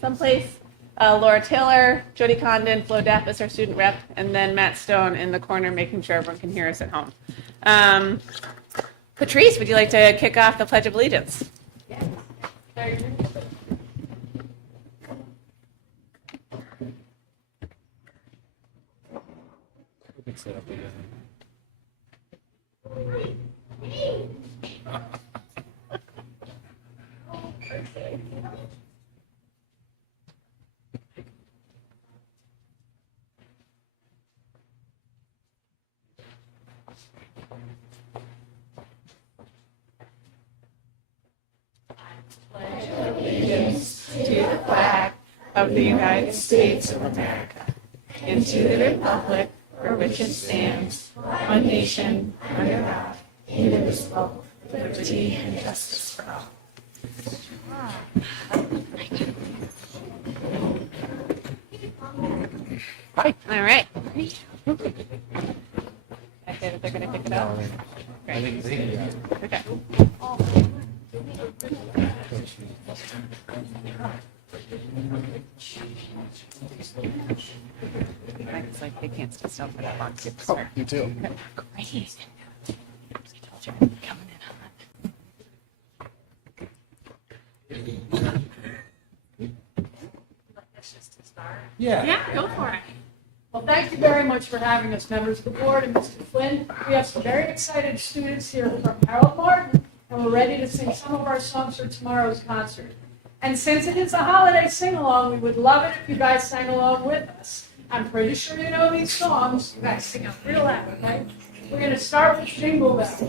someplace. Laura Taylor, Jody Condon, Flo Dapp is our student rep, and then Matt Stone in the corner making sure everyone can hear us at home. Patrice, would you like to kick off the Pledge of Allegiance? Yes. Allegiance to the flag of the United States of America and to the republic for which it stands, one nation, under God, indivisible, with liberty and justice for all. Hi. All right. I say that they're going to pick it up. Great. Okay. It's like they can't stay still for that long. Oh, you too. Great. I told you I'm coming in hot. Yeah. Go for it. Well, thank you very much for having us, members of the board and Mr. Flynn. We have some very excited students here from Harold Martin, and we're ready to sing some of our songs for tomorrow's concert. And since it is a holiday sing-along, we would love it if you guys sang along with us. I'm pretty sure you know these songs. You guys sing up real loud, okay? We're going to start with Jingle Bells.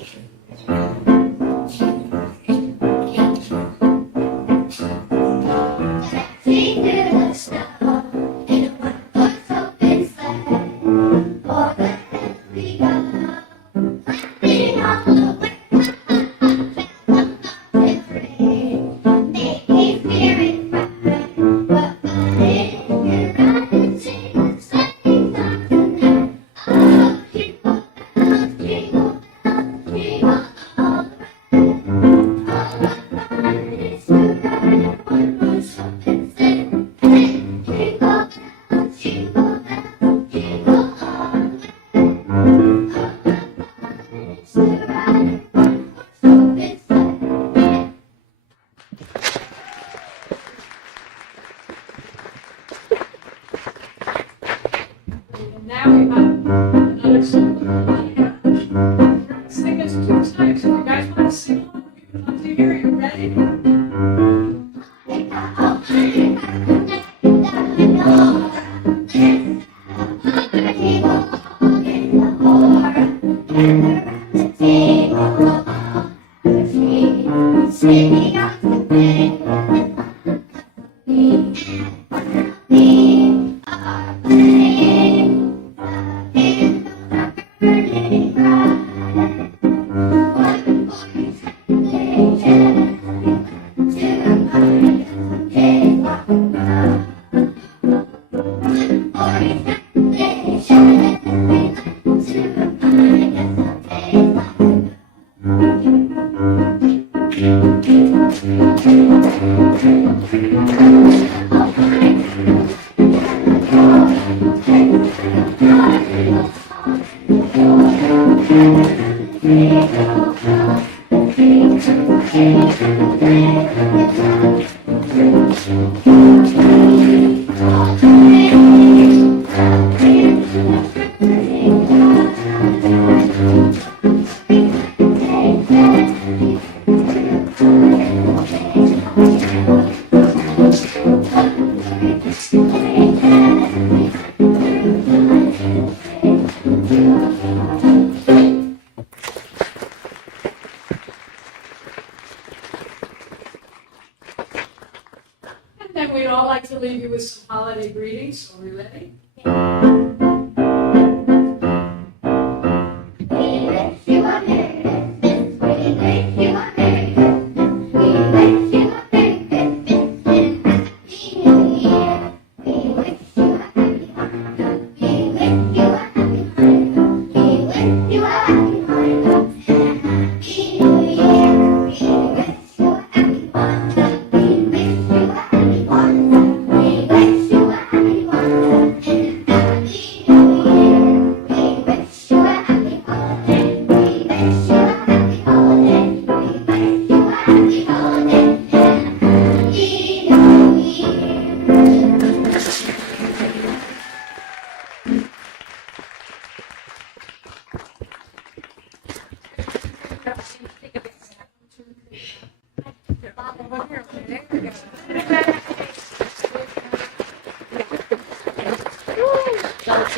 And we'd all like to leave you with some holiday greetings. Are we ready?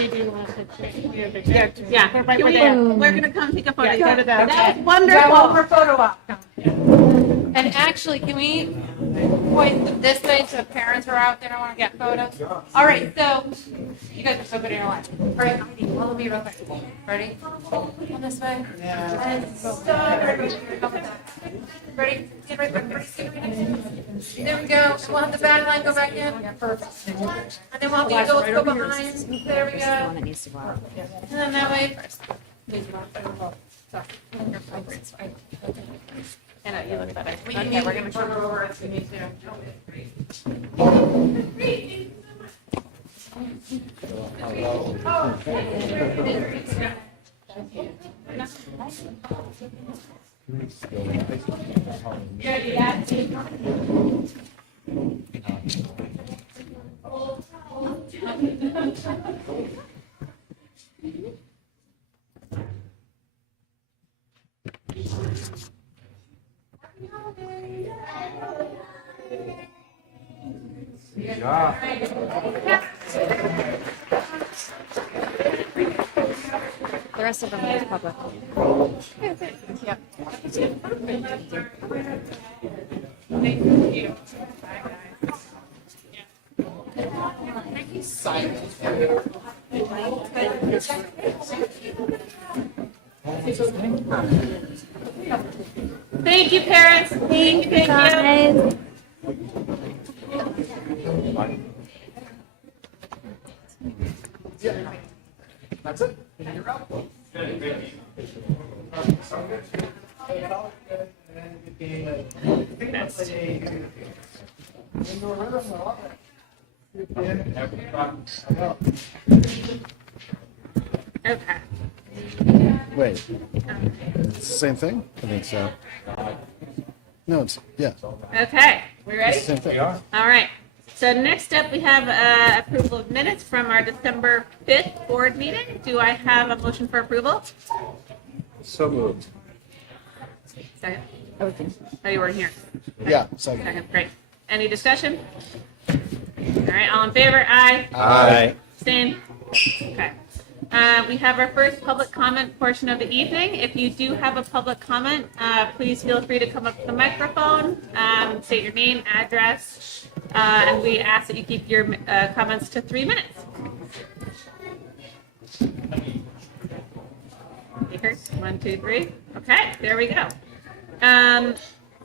She do want a picture. Yeah, Right, we're there. we're gonna come take a photo. Go to that. That's One wonderful. more photo op. And actually, can we point this way so parents are out there? I want to get photos. All right, so you guys are so good in your life. All right, Heidi, follow me real quick. Ready? On this way. And stop. Ready? Get right back. There we go. We'll have the bad line go back in. Yeah, perfect. And then we'll have the adults go behind. There we go. That needs to go out. And then that way. I know, you look better. Okay, we're gonna turn over if we need to. The rest of them are public. Thank you, parents. Thank you. That's it. You're out. Okay. Wait. It's the same thing? I think so. No, it's, yeah. Okay. We ready? It's the same thing. All right. So next up, we have approval of minutes from our December 5th board meeting. Do I have a motion for approval? So moved. Second. Okay. Oh, you weren't here. Yeah, second. Second. Great. Any discussion? All right. All in favor? Aye. Aye. Abstain? Okay. We have our first public comment portion of the evening. If you do have a public comment, please feel free to come up to the microphone, state your name, address, and we ask that you keep your comments to 3 minutes. Speakers, 1, 2, 3. Okay, there we go.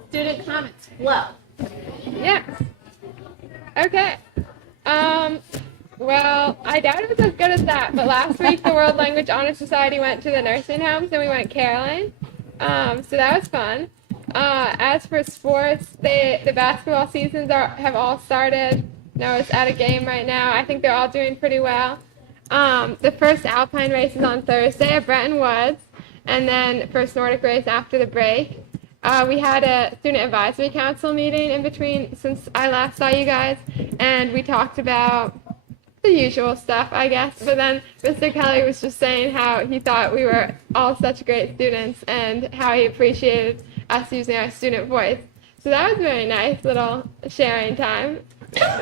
Student comments, Flo. Yeah. Okay. Well, I doubt it was as good as that, but last week the World Language Honor Society went to the nursing homes and we went caroling. So that was fun. As for sports, the basketball seasons have all started. Noah's at a game right now. I think they're all doing pretty well. The first Alpine race is on Thursday at Bretton Woods, and then first Nordic race after the break. We had a student advisory council meeting in between since I last saw you guys, and we talked about the usual stuff, I guess. But then Mr. Kelly was just saying how he thought we were all such great students and how he appreciated us using our student voice. So that was very nice, little sharing time. Yeah,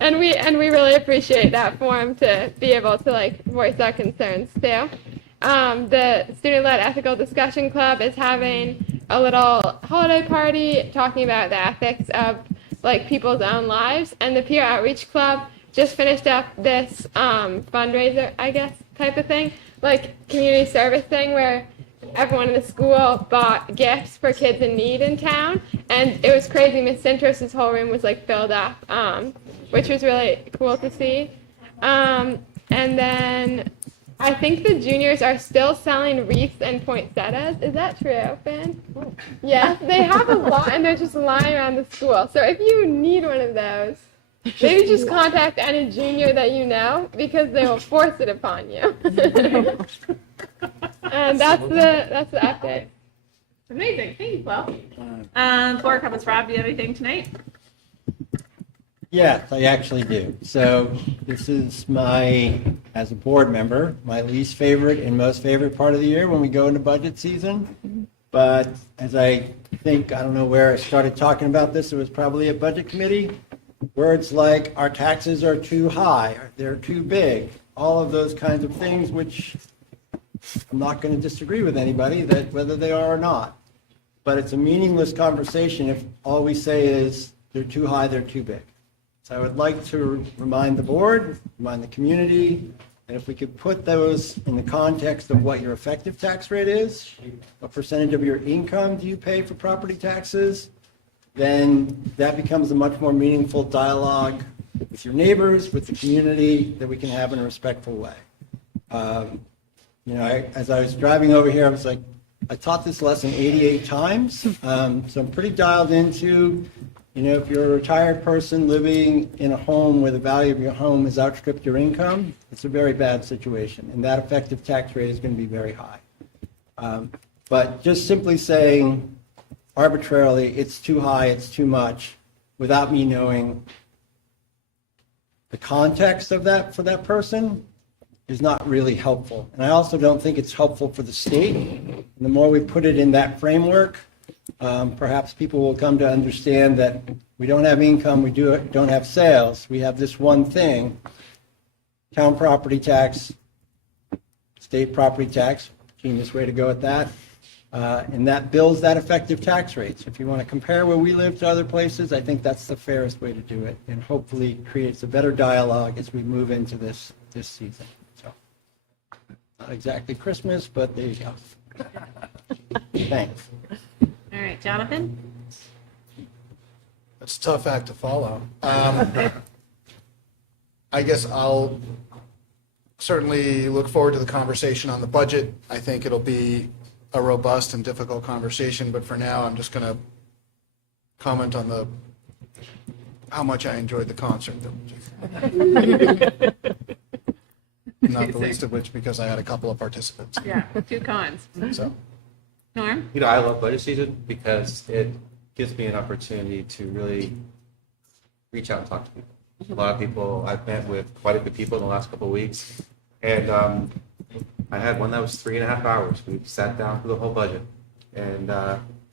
and we really appreciate that forum to be able to like voice our concerns too. The student-led ethical discussion club is having a little holiday party talking about the ethics of like people's own lives, and the peer outreach club just finished up this fundraiser, I guess, type of thing, like community service thing where everyone in the school bought gifts for kids in need in town, and it was crazy. Miss Cintrus's whole room was like filled up, which was really cool to see. And then I think the juniors are still selling wreaths and poinsettias. Is that true, Finn? Yes, they have a lot, and they're just lying around the school. So if you need one of those, maybe just contact any junior that you know, because they will force it upon you. And that's the update. Amazing. Thank you, Flo. Board comments. Rob, do you have anything tonight? Yes, I actually do. So this is as a board member, my least favorite and most favorite part of the year when we go into budget season. But as I don't know where I started talking about this, it was probably a budget committee. words like our taxes are too high, or they're too big, all of those kinds of things, which I'm not going to disagree with anybody that whether they are or not. But it's a meaningless conversation if all we say is they're too high, they're too big. So I would like to remind the board, remind the community, and if we could put those in the context of what your effective tax rate is, what percentage of your income do you pay for property taxes, then that becomes a much more meaningful dialogue with your neighbors, with the community, that we can have in a respectful way. As I was driving over here, I was like, I taught this lesson 88 times, so I'm pretty dialed into, if you're a retired person living in a home where the value of your home has outstripped your income, it's a very bad situation, and that effective tax rate is going to be very high. But just simply saying arbitrarily, it's too high, it's too much, without me knowing the context of that for that person, is not really helpful. And I also don't think it's helpful for the state. And the more we put it in that framework, perhaps people will come to understand that we don't have income, we don't have sales, we have this one thing, town property tax, state property tax, genius way to go at that, and that builds that effective tax rate. So if you want to compare where we live to other places, I think that's the fairest way to do it, and hopefully creates a better dialogue as we move into this season. So, not exactly Christmas, but there you go. Thanks. All right, Jonathan? It's a tough act to follow. I guess I'll certainly look forward to the conversation on the budget. I think it'll be a robust and difficult conversation, but for now, I'm just going to comment on how much I enjoyed the concert. Not the least of which because I had a couple of participants. Yeah, 2 cons. So. Norm? I love budget season because it gives me an opportunity to really reach out and talk to people. A lot of people, I've met with quite a few people in the last couple of weeks, and I had one that was 3.5 hours. We sat down for the whole budget and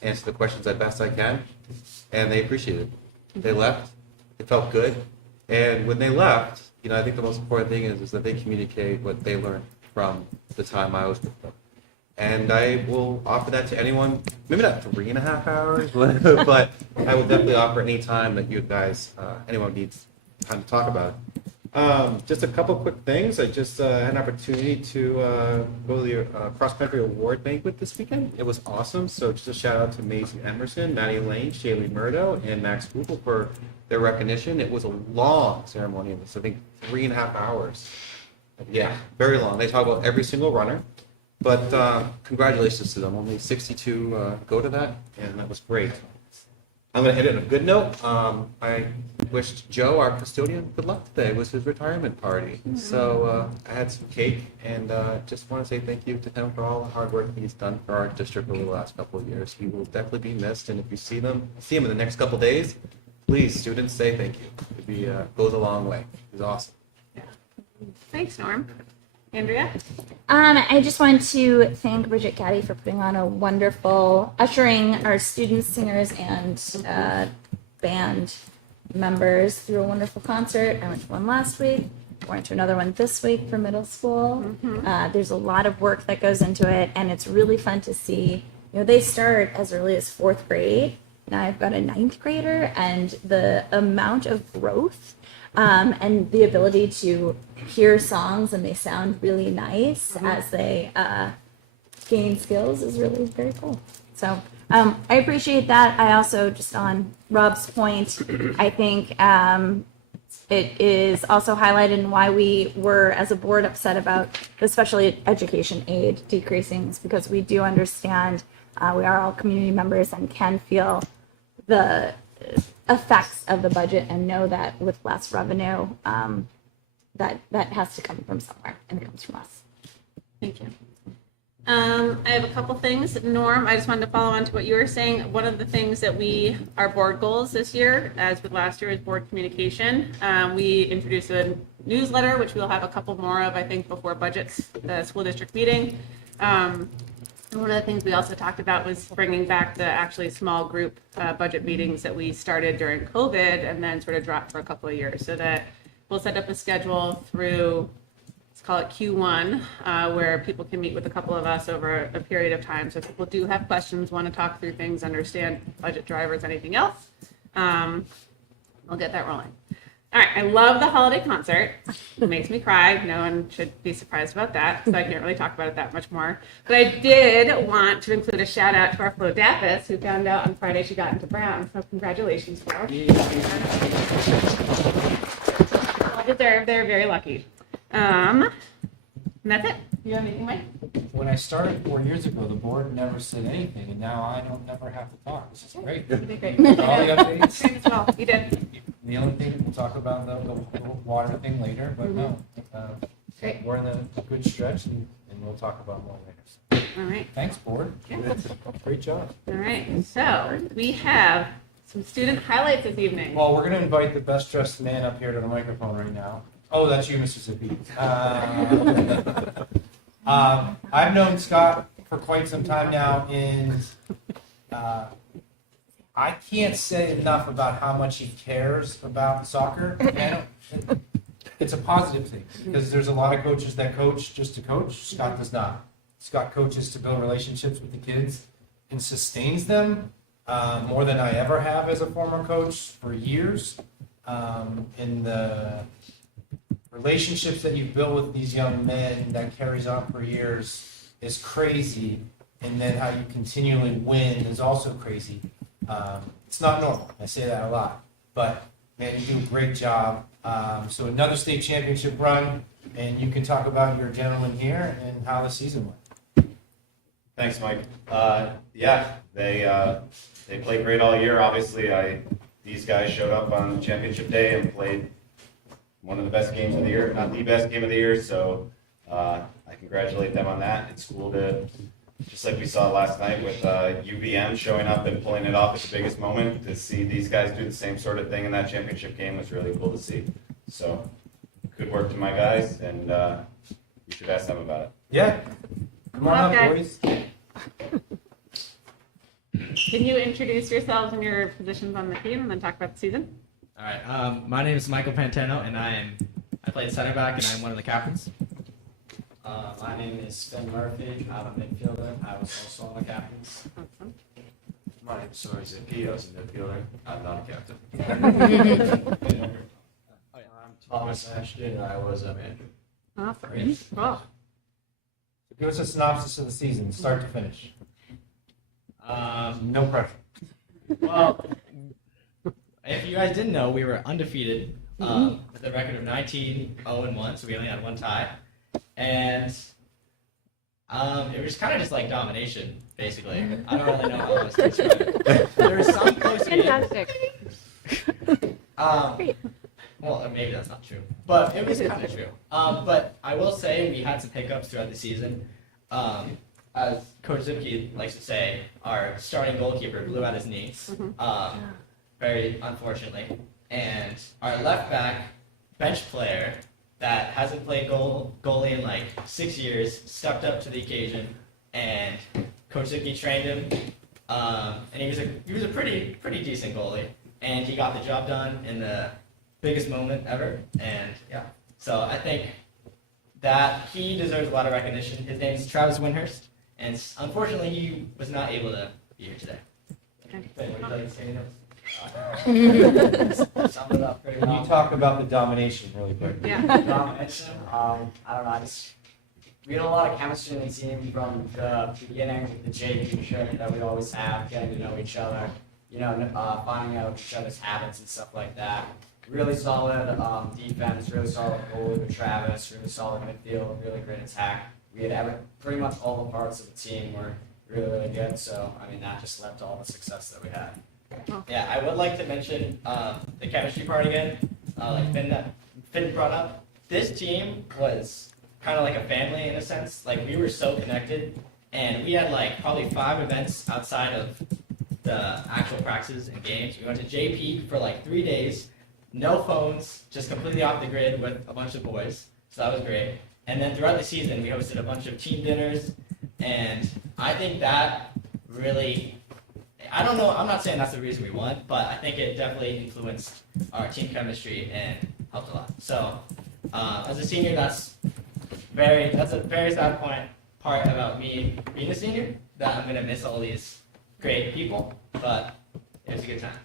answered the questions as best I can, and they appreciated it. They left. It felt good, and when they left, I think the most important thing is that they communicate what they learned from the time I was with them. And I will offer that to anyone, maybe not 3.5 hours, but I will definitely offer any time that you guys, anyone needs time to talk about it. Just a couple quick things. I just had an opportunity to go to the cross-country award banquet this weekend. It was awesome. So just a shout out to Maisie Emerson, Maddie Lane, Shaylee Murdo, and Max Google for their recognition. It was a long ceremony. It was, I think, 3.5 hours. Yeah, very long. They talk about every single runner. But congratulations to them. Only 62 go to that, and that was great. I'm going to end it on a good note. I wished Joe, our custodian, good luck today. It was his retirement party. So I had some cake, and just want to say thank you to him for all the hard work he's done for our district over the last couple of years. He will definitely be missed, and if you see him in the next couple of days, please, students, say thank you. It goes a long way. He's awesome. Yeah. Thanks, Norm. Andrea? I just want to thank Bridget Gaddy for putting on a wonderful, ushering our students, singers, and band members through a wonderful concert. I went to one last week. I went to another one this week for middle school. There's a lot of work that goes into it, and it's really fun to see. They start as early as 4th grade. Now I've got a 9th grader, and the amount of growth and the ability to hear songs and they sound really nice as they gain skills is really very cool. So I appreciate that. I also, just on Rob's point, I think it is also highlighted in why we were, as a board, upset about the special education aid decreasing, is because we do understand we are all community members and can feel the effects of the budget and know that with less revenue, that has to come from somewhere, and it comes from us. Thank you. I have a couple things. Norm, I just wanted to follow on to what you were saying. One of the things that our board goals this year, as with last year, is board communication. We introduced a newsletter, which we'll have a couple more of, I think, before the school district meeting. And one of the things we also talked about was bringing back the actually small group budget meetings that we started during COVID and then sort of dropped for a couple of years, so that we'll set up a schedule through, let's call it Q1, where people can meet with a couple of us over a period of time. So if people do have questions, want to talk through things, understand budget drivers, anything else, we'll get that rolling. All right, I love the holiday concert. It makes me cry. No one should be surprised about that, so I can't really talk about it that much more. But I did want to include a shout out to our Flodapis, who found out on Friday she got into Brown. So congratulations, Flo. Well deserved. They're very lucky. And that's it. You have anything, Mike? When I started 4 years ago, the board never said anything, and now I don't never have to talk. This is great. You did great. All the updates. Great as well. You did. The only thing, we'll talk about the water thing later, but no. Great. We're in a good stretch, and we'll talk about more later. All right. Thanks, board. Yeah. Great job. All right. So we have some student highlights this evening. Well, we're going to invite the best dressed man up here to the microphone right now. Oh, that's you, Mr. Zippy. I've known Scott for quite some time now, and I can't say enough about how much he cares about soccer. And it's a positive thing, because there's a lot of coaches that coach just to coach. Scott does not. Scott coaches to build relationships with the kids and sustains them more than I ever have as a former coach for years. And the relationships that you build with these young men that carries on for years is crazy. And then how you continually win is also crazy. It's not normal. I say that a lot. But, man, you do a great job. So another state championship run, and you can talk about your gentleman here and how the season went. Thanks, Mike. Yeah, they played great all year. Obviously, these guys showed up on championship day and played one of the best games of the year, not the best game of the year. So I congratulate them on that. It's cool to, just like we saw last night with UVM showing up and pulling it off at the biggest moment, to see these guys do the same sort of thing in that championship game was really cool to see. So good work to my guys, and you should ask them about it. Yeah. Come on up, Okay. boys. Can you introduce yourselves and your positions on the team, and then talk about the season? All right. My name is Michael Pantano, and I play center back, and I'm one of the captains. My name is Finn Murphy. I'm a midfielder. I was also on the captains. Awesome. My name's Sorry Zippy. I was a midfielder. I'm not a captain. I'm Thomas Ashton. I was a manager. Awesome. Cool. Give us a synopsis of the season, start to finish. No pressure. Well, if you guys didn't know, we were undefeated with a record of 19-0-1, so we only had one tie. And it was kind of just like domination, basically. I don't really know how else to describe it. There were some close games. Fantastic. Well, maybe that's not true, but it was kind of true. But I will say we had some hiccups throughout the season. As Coach Zipke likes to say, our starting goalkeeper blew out his knee, very unfortunately. And our left back bench player that hasn't played goalie in like 6 years stepped up to the occasion, and Coach Zipke trained him. And he was a pretty decent goalie, and he got the job done in the biggest moment ever. And yeah, so I think that he deserves a lot of recognition. His name is Travis Winhurst, and unfortunately he was not able to be here today. Would you like to say anything? Sum it up pretty Can well. you talk about the domination really quick? Yeah. Domination. I don't know. We had a lot of chemistry in the team from the beginning, the JV trip that we always have, getting to know each other, finding out each other's habits and stuff like that. Really solid defense, really solid goalie with Travis, really solid midfield, really great attack. We had pretty much all the parts of the team were really good. So, that just led to all the success that we had. Yeah, I would like to mention the chemistry part again. Like Finn brought up, this team was kind of like a family in a sense. Like, we were so connected, and we had like probably 5 events outside of the actual practices and games. We went to JP for like 3 days, no phones, just completely off the grid with a bunch of boys. So that was great. And then throughout the season, we hosted a bunch of team dinners, And I think that really, I don't know, I'm not saying that's the reason we won, but I think it definitely influenced our team chemistry and helped a lot. So as a senior, that's a very sad part about me being a senior, that I'm gonna miss all these great people, but it was a good time.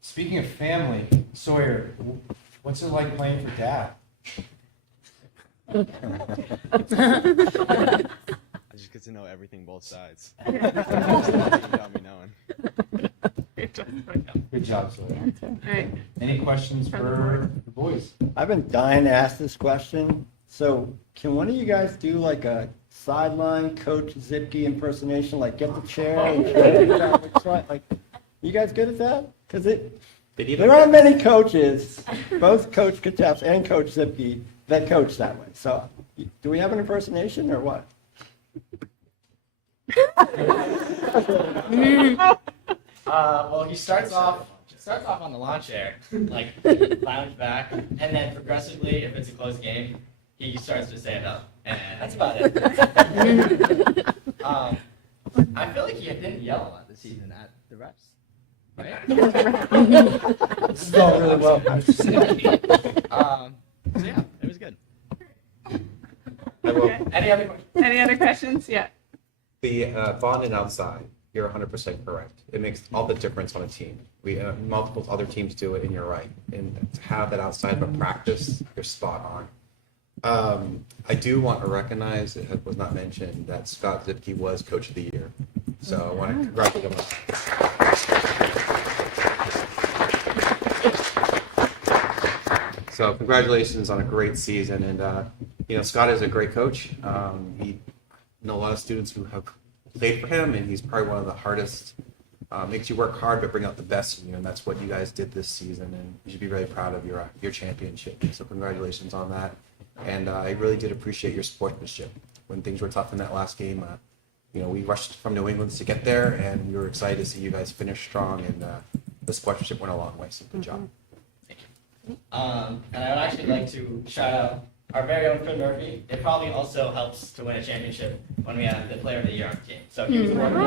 Speaking of family, Sawyer, what's it like playing for Dad? I just get to know everything both sides. Without me knowing. Good job, Sawyer. All right. Any questions for the boys? I've been dying to ask this question. So can one of you guys do like a sideline Coach Zipke impersonation? Like get the chair and like, you guys good at that? Because there aren't many coaches, both Coach Katef and Coach Zipke, that coach that way. So do we have an impersonation or what? Well, he starts off on the lawn chair, like lounge back, and then progressively, if it's a close game, he starts to stand up, and that's about it. I feel like he didn't yell a lot this season at the refs. Right? This is going really well. So yeah, it was good. Any other questions? Any other questions? Yeah. The bond and outside, you're 100% correct. It makes all the difference on a team. We multiple other teams do it, and you're right. And to have that outside of a practice, you're spot on. I do want to recognize, it was not mentioned, that Scott Zipke was Coach of the Year. So I want to congratulate him on that. So congratulations on a great season. And, Scott is a great coach. He know a lot of students who have played for him, and he's probably one of the hardest. Makes you work hard but bring out the best in you, and that's what you guys did this season. And you should be really proud of your championship. So congratulations on that. And I really did appreciate your sportsmanship when things were tough in that last game. We rushed from New England to get there, and we were excited to see you guys finish strong. And the sportsmanship went a long way. So good job. And I would actually like to shout out our very own Finn Murphy. It probably also helps to win a championship when we have the Player of the Year on the team. So he was one of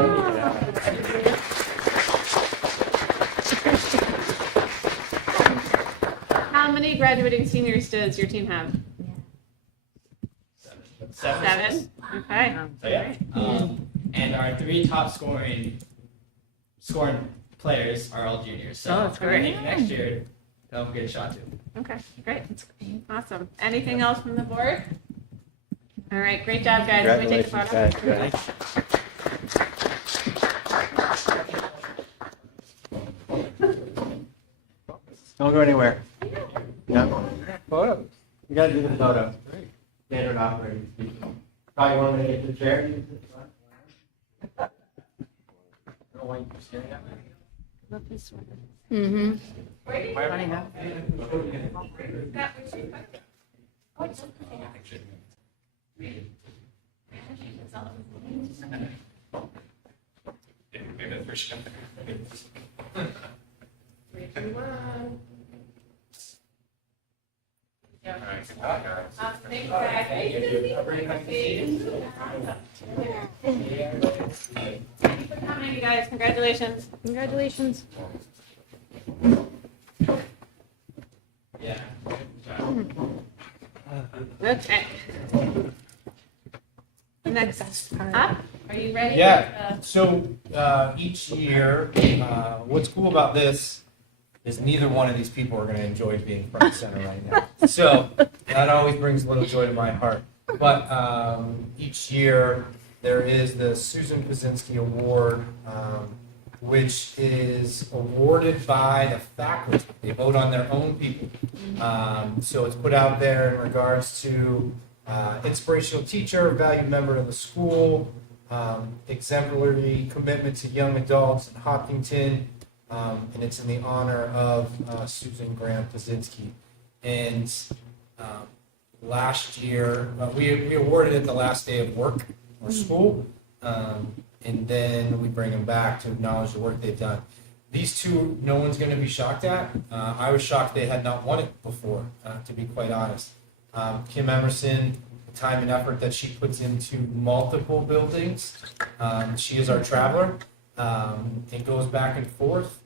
How many graduating seniors does your team have? Seven. Okay. So yeah. And our three top scoring players are all juniors. So Oh, that's great. I think next year they'll get a shot too. Okay, great. Awesome. Anything else from the board? All right, great job, guys. Let me take a photo. Don't go anywhere. No. Photos. You gotta do the photo. Standard operating procedure. Probably want to get the chair. I don't want you staring at me. Mm-hmm. Thank you for coming, you guys. Congratulations. Congratulations. Yeah. Okay. Next up, are you ready? Yeah. So each year, what's cool about this is neither one of these people are going to enjoy being front and center right now. So that always brings a little joy to my heart. But each year there is the Susan Pazinski Award, which is awarded by the faculty. They vote on their own people. So it's put out there in regards to inspirational teacher, valued member of the school, exemplary commitment to young adults in Hopkinton, and it's in the honor of Susan Graham Pazinski. And last year, we awarded it the last day of work or school, and then we bring them back to acknowledge the work they've done. These two, no one's going to be shocked at. I was shocked they had not won it before, to be quite honest. Kim Emerson, time and effort that she puts into multiple buildings. She is our traveler. It goes back and forth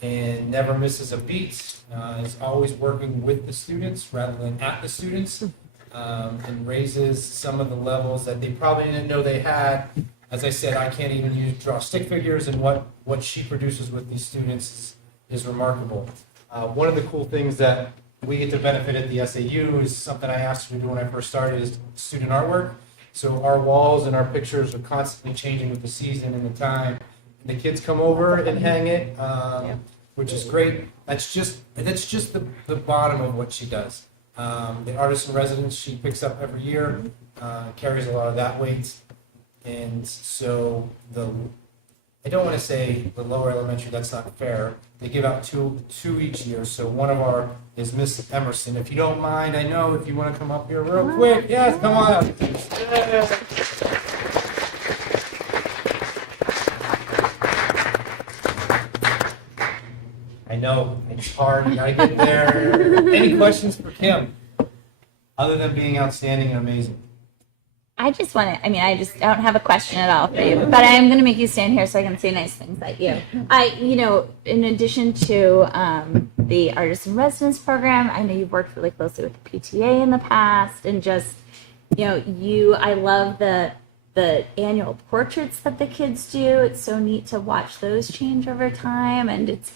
and never misses a beat. Is always working with the students rather than at the students, and raises some of the levels that they probably didn't know they had. As I said, I can't even draw stick figures, and what she produces with these students is remarkable. One of the cool things that we get to benefit at the SAU is something I asked her to do when I first started, is student artwork. So our walls and our pictures are constantly changing with the season and the time. And the kids come over and hang it, which is great. That's just the bottom of what she does. The artist in residence she picks up every year, carries a lot of that weight. And so I don't want to say the lower elementary, that's not fair. They give out two each year. So one of our is Miss Emerson. If you don't mind, I know if you want to come up here real quick. Yes, come on up. I know, it's hard, you gotta get there. Any questions for Kim? Other than being outstanding and amazing. I just want to, I don't have a question at all for you, but I am going to make you stand here so I can say nice things at you. In addition to the Artist in Residence program, I know you've worked really closely with the PTA in the past, and just, I love the annual portraits that the kids do. It's so neat to watch those change over time, and it's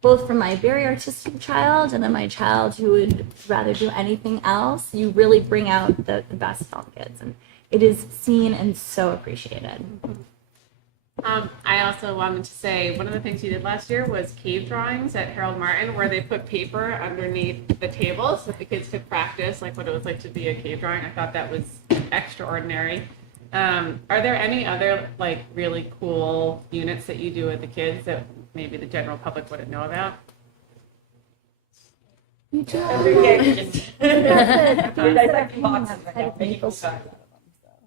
both from my very artistic child and then my child who would rather do anything else. You really bring out the best in all kids, and it is seen and so appreciated. I also wanted to say one of the things you did last year was cave drawings at Harold Martin, where they put paper underneath the table so that the kids could practice like what it was like to be a cave drawing. I thought that was extraordinary. Are there any other like really cool units that you do with the kids that maybe the general public wouldn't know about? You do.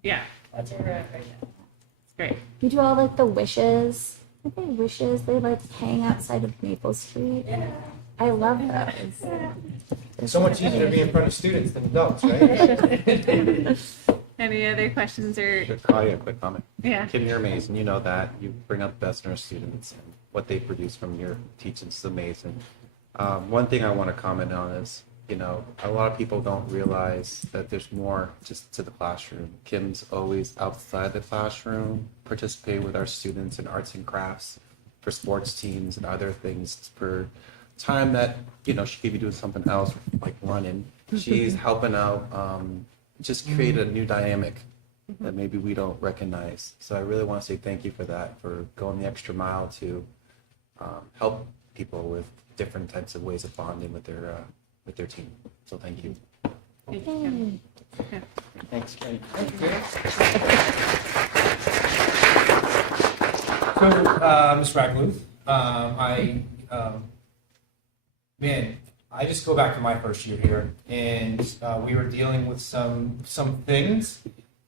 Yeah. That's great. You do all like the wishes. I think wishes they like hang outside of Maple Street. Yeah. I love those. It's so much easier to be in front of students than adults, right? Any other questions or? Claudia, a quick comment. Yeah. Kim, you're amazing. You know that. You bring up the best in our students, and what they produce from your teaching is amazing. One thing I want to comment on is, a lot of people don't realize that there's more just to the classroom. Kim's always outside the classroom, participating with our students in arts and crafts, for sports teams and other things, for time that, she could be doing something else, like running. She's helping out, just create a new dynamic that maybe we don't recognize. So I really want to say thank you for that, for going the extra mile to help people with different types of ways of bonding with their team. So thank you. Thank you. Yeah. Thanks, Ken. So, Ms. Ragluth, I just go back to my first year here, and we were dealing with some things,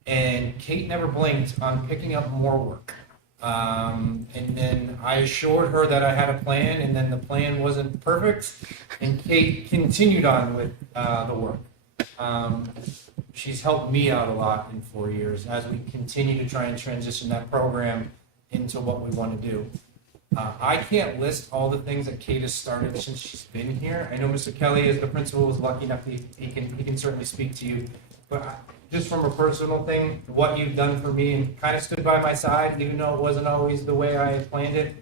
and Kate never blinked on picking up more work. And then I assured her that I had a plan, and then the plan wasn't perfect, and Kate continued on with the work. She's helped me out a lot in 4 years as we continue to try and transition that program into what we want to do. I can't list all the things that Kate has started since she's been here. I know Mr. Kelly, as the principal, was lucky enough he can certainly speak to you, but just from a personal thing, what you've done for me and kind of stood by my side, even though it wasn't always the way I had planned it.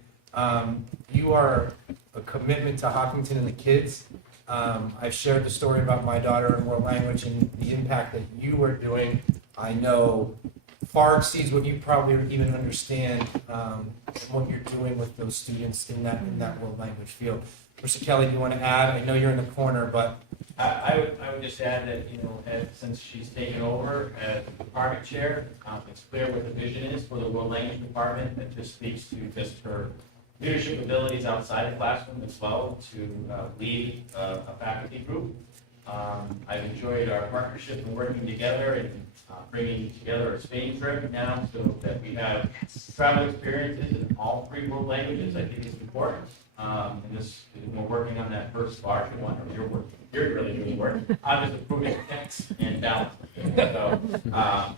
You are a commitment to Hopkinton and the kids. I've shared the story about my daughter in world language, and the impact that you are doing, I know, far exceeds what you probably even understand, what you're doing with those students in that world language field. Mr. Kelly, do you want to add? I know you're in the corner, but I would just add that, since she's taken over as department chair, it's clear what the vision is for the world language department. That just speaks to just her leadership abilities outside the classroom as well, to lead a faculty group. I've enjoyed our partnership and working together and bringing together a Spain trip now so that we have travel experiences in all three world languages. I think it's important. And this, we're working on that first larger one, or you're really doing work. I'm just improving text and balance. So,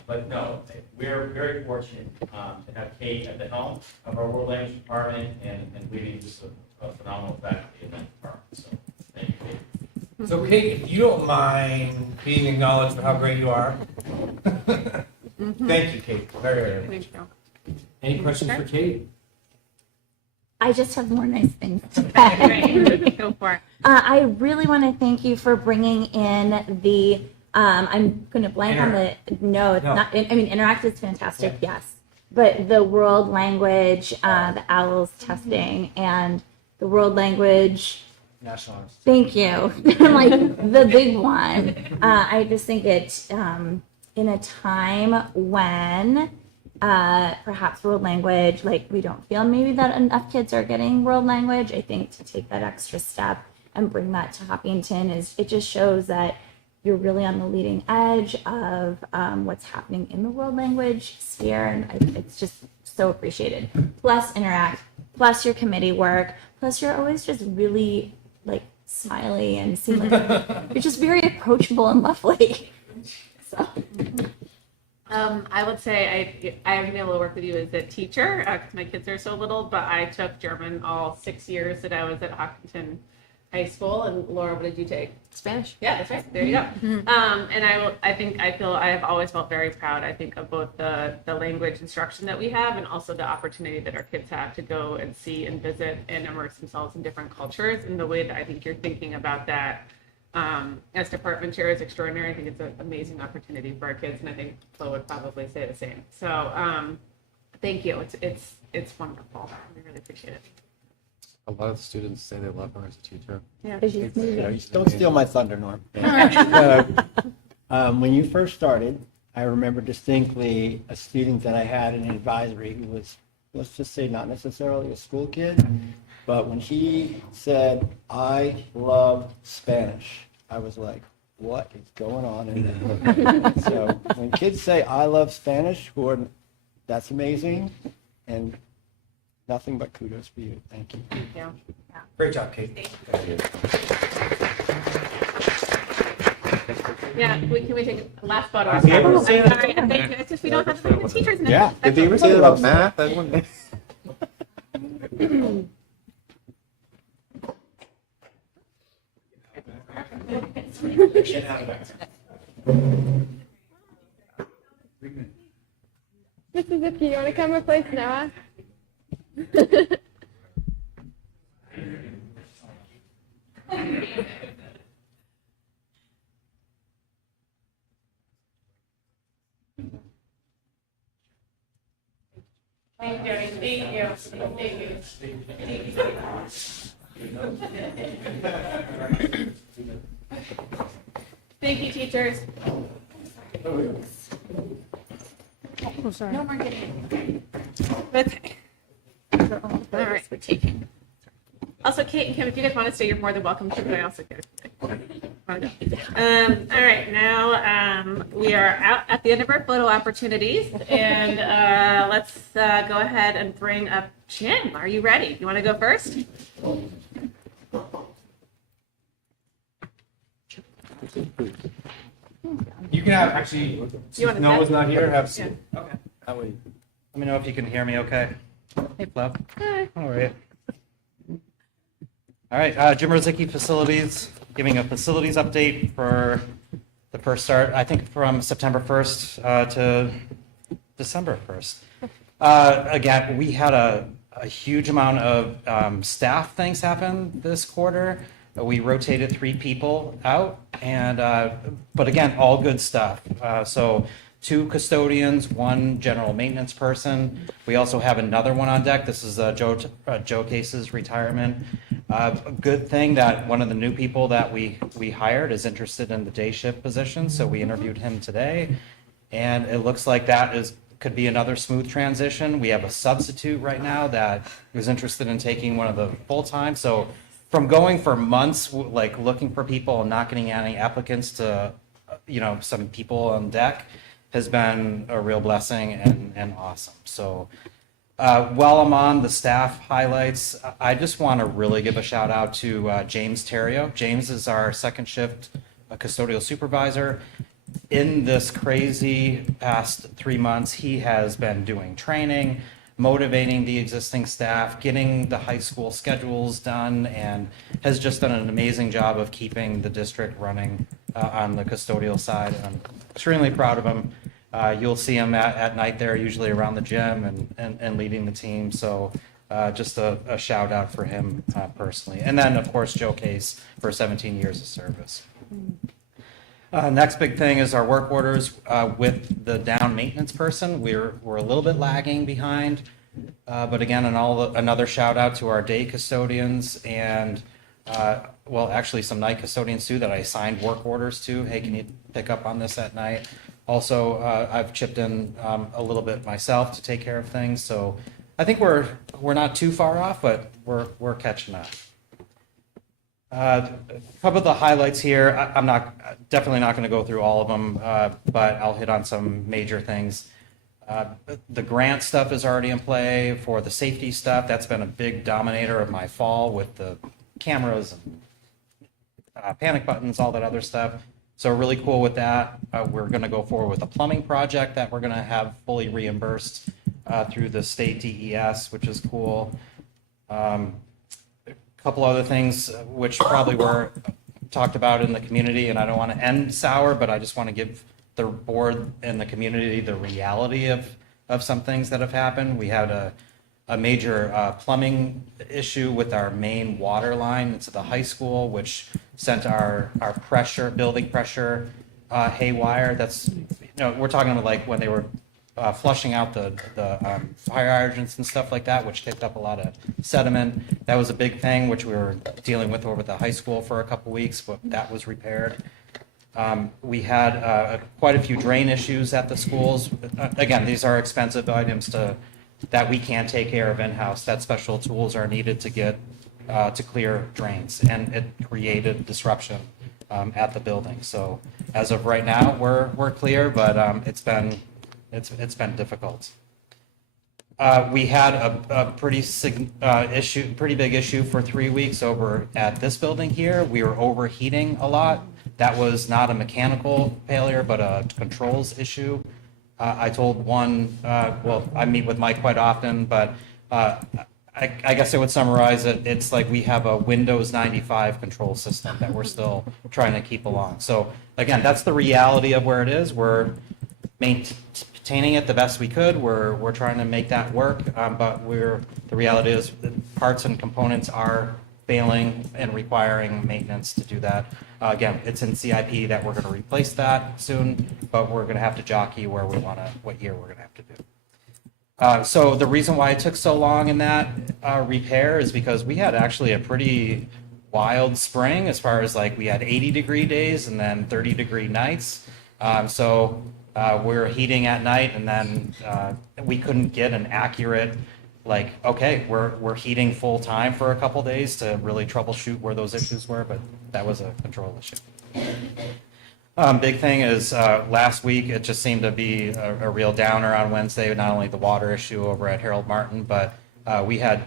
but no, we're very fortunate to have Kate at the helm of our world language department and leading just a phenomenal faculty in that department. So thank you, Kate. So Kate, if you don't mind being acknowledged for how great you are. Thank you, Kate, very, very much. Any questions for Kate? I just have more nice things to say. Go for it. I really want to thank you for bringing in the, I'm going to blank on the, no, it's not, I mean, Interact is fantastic, yes. But the world language, the OWLS testing, and the world language, National honors. thank you. Like the big one. I just think it, in a time when perhaps world language, like we don't feel maybe that enough kids are getting world language, I think to take that extra step and bring that to Hopkinton it just shows that you're really on the leading edge of what's happening in the world language sphere, and it's just so appreciated. Plus Interact, plus your committee work, plus you're always just really like smiley and seem like you're just very approachable and lovely. So. I would say I haven't been able to work with you as a teacher because my kids are so little, but I took German all 6 years that I was at Hopkinton High School. And Laura, what did you take? Spanish. Yeah, that's right. There you go. And I feel I have always felt very proud. I think of both the language instruction that we have and also the opportunity that our kids have to go and see and visit and immerse themselves in different cultures. And the way that I think you're thinking about that as department chair is extraordinary. I think it's an amazing opportunity for our kids, and I think Flo would probably say the same. So thank you. It's wonderful. We really appreciate it. A lot of students say they love her as a teacher. Yeah. Don't steal my thunder, Norm. When you first started, I remember distinctly a student that I had in advisory who was, let's just say, not necessarily a school kid, but when he said, "I love Spanish," I was like, what is going on in there? So when kids say, "I love Spanish," that's amazing, and nothing but kudos for you. Thank you. Thank you. Yeah. Great job, Kate. Thank you. Yeah, can we take a last photo? I'm sorry. Thank you. It's just we don't have the teachers in it. Yeah. Did they ever say that about math? I wouldn't. Mrs. Zipke, you want to come replace Noah? Thank you. Thank you. Thank you. Thank you, teachers. Oh, sorry. No more getting. Okay. All right. We're taking. Also, Kate and Kim, if you guys want to stay, you're more than welcome to. But I also get. All right, now we are out at the end of our photo opportunities, and let's go ahead and bring up Jim. Are you ready? You want to go first? You can have, actually, since Noah's not here, have some. Yeah. Okay. That way, let me know if you can hear me okay. Hey, Flo. Hi. How are you? All right, Jim Rozicki Facilities, giving a facilities update for the first start, I think from September 1st to December 1st. Again, we had a huge amount of staff things happen this quarter. We rotated 3 people out, and but again, all good stuff. So 2 custodians, 1 general maintenance person. We also have another one on deck. This is Joe Case's retirement. A good thing that one of the new people that we hired is interested in the day shift position, so we interviewed him today, and it looks like that could be another smooth transition. We have a substitute right now that was interested in taking one of the full-time, so from going for months, like looking for people and not getting any applicants to, some people on deck has been a real blessing and awesome. So while I'm on the staff highlights, I just want to really give a shout out to James Terrio. James is our second shift custodial supervisor. In this crazy past 3 months, he has been doing training, motivating the existing staff, getting the high school schedules done, and has just done an amazing job of keeping the district running on the custodial side. I'm extremely proud of him. You'll see him at night there, usually around the gym and leading the team. So just a shout out for him personally. And then, of course, Joe Case for 17 years of service. Next big thing is our work orders with the down maintenance person. We're a little bit lagging behind, but again, another shout out to our day custodians and actually some night custodians too that I assigned work orders to. Hey, can you pick up on this at night? Also, I've chipped in a little bit myself to take care of things. So I think we're not too far off, but we're catching up. A couple of the highlights here. I'm definitely not going to go through all of them, but I'll hit on some major things. The grant stuff is already in play for the safety stuff. That's been a big dominator of my fall with the cameras and panic buttons, all that other stuff. So really cool with that. We're going to go forward with a plumbing project that we're going to have fully reimbursed through the state DES, which is cool. Couple other things which probably were talked about in the community, and I don't want to end sour, but I just want to give the board and the community the reality of some things that have happened. We had a major plumbing issue with our main water line into the high school, which sent our building pressure haywire. That's, we're talking about like when they were flushing out the fire hydrants and stuff like that, which kicked up a lot of sediment. That was a big thing, which we were dealing with over at the high school for a couple weeks, but that was repaired. We had quite a few drain issues at the schools. Again, these are expensive items that we can't take care of in-house. That special tools are needed to get to clear drains, and it created disruption at the building. So as of right now, we're clear, but it's been difficult. We had a pretty big issue for 3 weeks over at this building here. We were overheating a lot. That was not a mechanical failure, but a controls issue. I told I meet with Mike quite often, but I guess I would summarize it. It's like we have a Windows 95 control system that we're still trying to keep along. So again, that's the reality of where it is. We're maintaining it the best we could. We're trying to make that work, but the reality is that parts and components are failing and requiring maintenance to do that. Again, it's in CIP that we're going to replace that soon, but we're going to have to jockey what year we're going to have to do. So the reason why it took so long in that repair is because we had actually a pretty wild spring as far as like we had 80-degree days and then 30-degree nights. So we were heating at night, and then we couldn't get an accurate, like, okay, we're heating full time for a couple days to really troubleshoot where those issues were, but that was a control issue. Big thing is last week it just seemed to be a real downer on Wednesday. Not only the water issue over at Harold Martin, but we had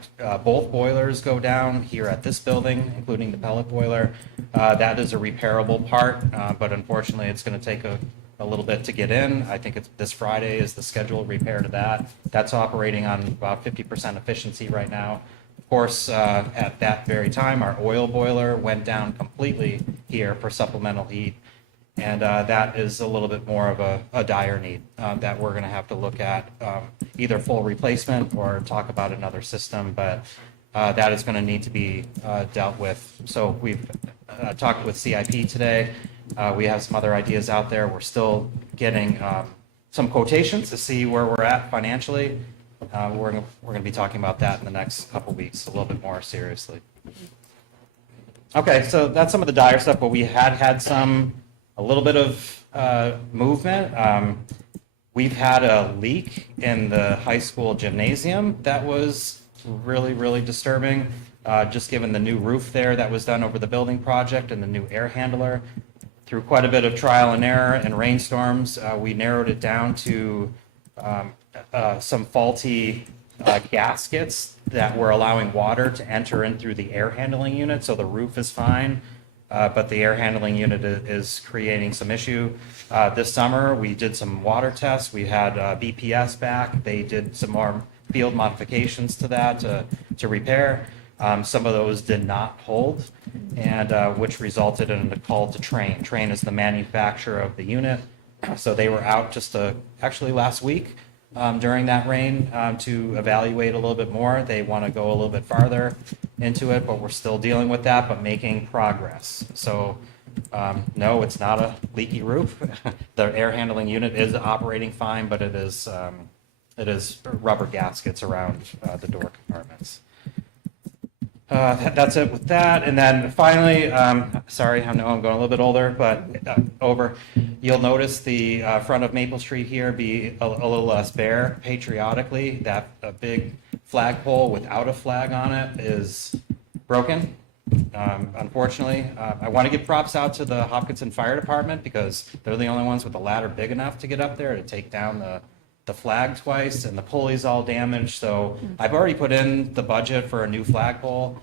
both boilers go down here at this building, including the pellet boiler. That is a repairable part, but unfortunately it's going to take a little bit to get in. I think it's this Friday is the scheduled repair to that. That's operating on about 50% efficiency right now. Of course, at that very time, our oil boiler went down completely here for supplemental heat. And that is a little bit more of a dire need that we're going to have to look at, either full replacement or talk about another system, but that is going to need to be dealt with. So we've talked with CIP today. We have some other ideas out there. We're still getting some quotations to see where we're at financially. We're going to be talking about that in the next couple weeks a little bit more seriously. Okay, so that's some of the dire stuff, but we had a little bit of movement. We've had a leak in the high school gymnasium that was really, really disturbing. just given the new roof there that was done over the building project and the new air handler. Through quite a bit of trial and error and rainstorms, we narrowed it down to some faulty gaskets that were allowing water to enter in through the air handling unit. So the roof is fine, but the air handling unit is creating some issue. This summer, we did some water tests. We had BPS back. They did some more field modifications to that to repair. Some of those did not hold, and which resulted in a call to Train. Train is the manufacturer of the unit. So they were out just actually last week during that rain to evaluate a little bit more. They want to go a little bit farther into it, but we're still dealing with that, but making progress. So no, it's not a leaky roof. The air handling unit is operating fine, but it is rubber gaskets around the door compartments. That's it with that. And then finally, sorry, I know I'm going a little bit older, but you'll notice the front of Maple Street here be a little less bare. Patriotically, that a big flagpole without a flag on it is broken. Unfortunately, I want to give props out to the Hopkinton Fire Department because they're the only ones with a ladder big enough to get up there to take down the flag twice, and the pulley's all damaged. So I've already put in the budget for a new flagpole,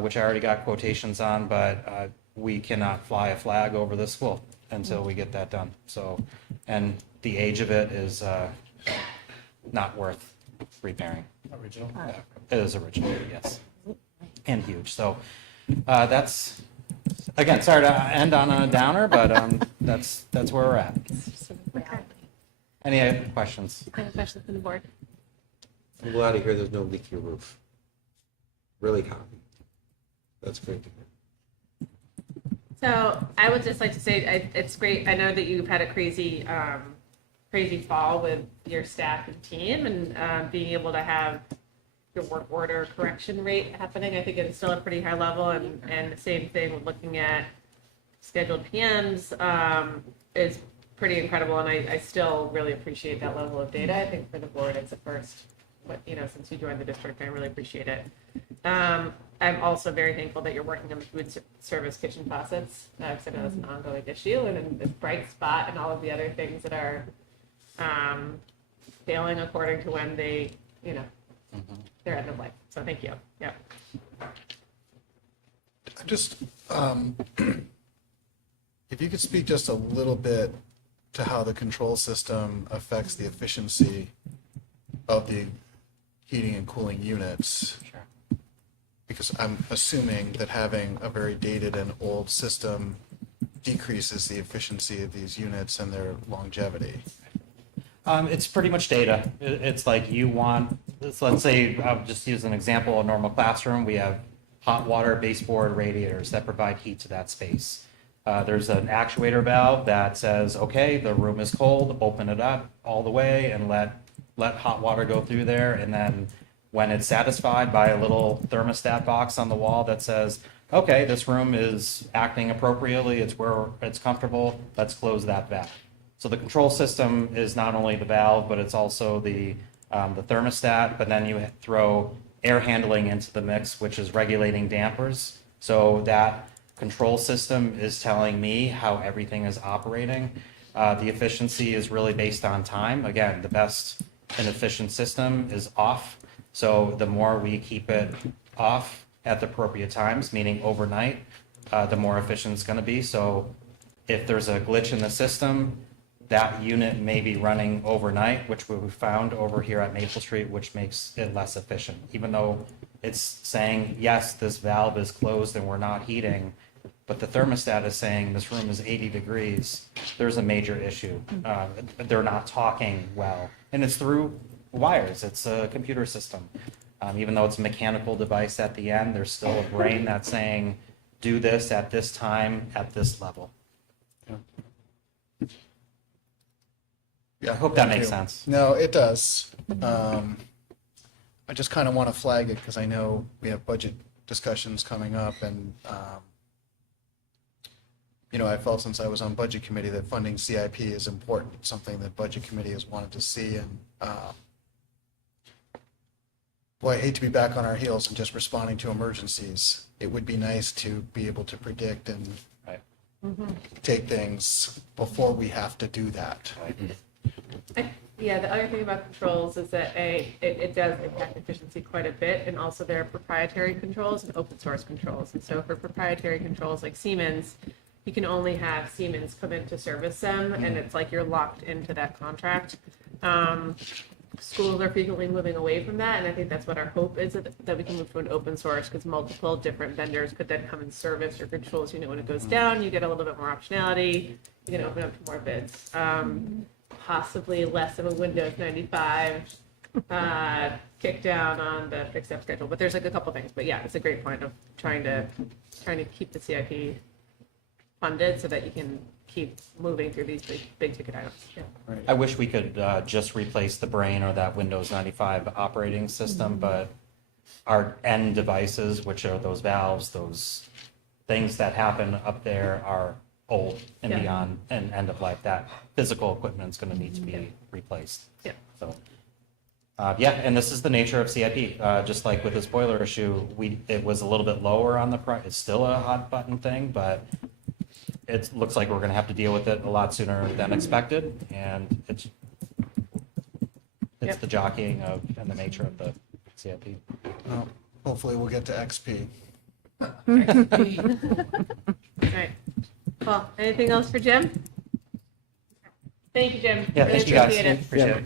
which I already got quotations on, but we cannot fly a flag over the school until we get that done. So, and the age of it is not worth repairing. Original? It is original, yes. And huge. So that's, again, sorry to end on a downer, but that's where we're at. Any other questions? Any questions from the board? I'm glad to hear there's no leaky roof. Really happy. That's great to hear. So I would just like to say it's great. I know that you've had a crazy fall with your staff and team, and being able to have your work order correction rate happening. I think it's still a pretty high level, and the same thing with looking at scheduled PMs is pretty incredible, and I still really appreciate that level of data. I think for the board, it's a first, but since you joined the district, I really appreciate it. I'm also very thankful that you're working on the food service kitchen faucets, because I know that's an ongoing issue, and a bright spot, and all of the other things that are failing according to when they, their end of life. So thank you. Yeah. Just, if you could speak just a little bit to how the control system affects the efficiency of the heating and cooling units. Sure. Because I'm assuming that having a very dated and old system decreases the efficiency of these units and their longevity. It's pretty much data. It's like let's say, I'll just use an example, a normal classroom, we have hot water baseboard radiators that provide heat to that space. There's an actuator valve that says, okay, the room is cold, open it up all the way and let hot water go through there. And then when it's satisfied by a little thermostat box on the wall that says, okay, this room is acting appropriately, it's where it's comfortable, let's close that valve. So the control system is not only the valve, but it's also the thermostat, but then you throw air handling into the mix, which is regulating dampers. So that control system is telling me how everything is operating. The efficiency is really based on time. Again, the best and efficient system is off. So the more we keep it off at the appropriate times, meaning overnight, the more efficient it's going to be. So if there's a glitch in the system, that unit may be running overnight, which we found over here at Maple Street, which makes it less efficient. Even though it's saying, yes, this valve is closed and we're not heating, but the thermostat is saying this room is 80 degrees, there's a major issue. They're not talking well. And it's through wires. It's a computer system. Even though it's a mechanical device at the end, there's still a brain that's saying, do this at this time, at this level. Yeah, I hope that thank makes you. sense. No, it does. I just kind of want to flag it because I know we have budget discussions coming up, and I felt since I was on budget committee that funding CIP is important, something that budget committee has wanted to see, and boy, I hate to be back on our heels and just responding to emergencies. It would be nice to be able to predict and take things before we have to do that. Yeah, the other thing about controls is that it does impact efficiency quite a bit, and also there are proprietary controls and open source controls. And so for proprietary controls like Siemens, you can only have Siemens come in to service them, and it's like you're locked into that contract. Schools are frequently moving away from that, and I think that's what our hope is, that we can move to an open source, because multiple different vendors could then come and service your controls. You know, when it goes down, you get a little bit more optionality. You can open up to more bids. Possibly less of a Windows 95 kick down on the fixed up schedule, but there's like a couple things. But yeah, it's a great point of trying to keep the CIP funded so that you can keep moving through these big ticket items. Yeah. I wish we could just replace the brain or that Windows 95 operating system, but our end devices, which are those valves, those things that happen up there, are old and beyond and end of life. That physical equipment is going to need to be replaced. Yeah. So, and this is the nature of CIP. Just like with this boiler issue, it was a little bit lower on the price. It's still a hot button thing, but it looks like we're going to have to deal with it a lot sooner than expected, and it's the jockeying of and the nature of the CIP. Well, hopefully we'll get to XP. Right. Well, anything else for Jim? Thank you, Jim. Yeah, Really thank you guys. appreciate it. Appreciate it.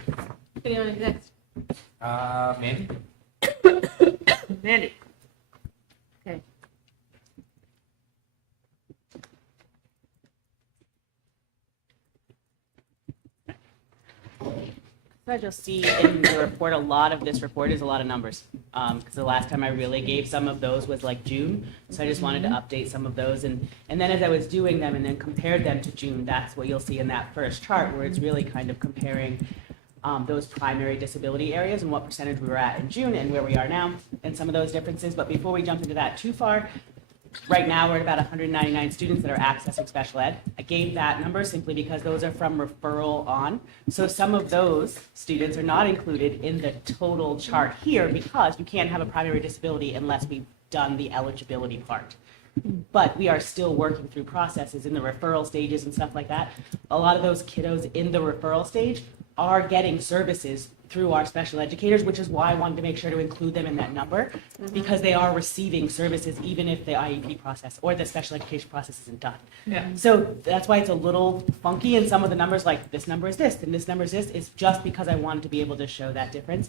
Anyone next? Mandy? Mandy. Okay. As you'll see in the report, a lot of this report is a lot of numbers. Because the last time I really gave some of those was like June. So I just wanted to update some of those. And then as I was doing them and then compared them to June, that's what you'll see in that first chart, where it's really kind of comparing those primary disability areas and what percentage we were at in June and where we are now and some of those differences. But before we jump into that too far, right now we're at about 199 students that are accessing special ed. I gave that number simply because those are from referral on. So some of those students are not included in the total chart here because you can't have a primary disability unless we've done the eligibility part. But we are still working through processes in the referral stages and stuff like that. A lot of those kiddos in the referral stage are getting services through our special educators, which is why I wanted to make sure to include them in that number, because they are receiving services even if the IEP process or the special education process isn't done. Yeah. So that's why it's a little funky in some of the numbers, like this number is this and this number is this. It's just because I wanted to be able to show that difference.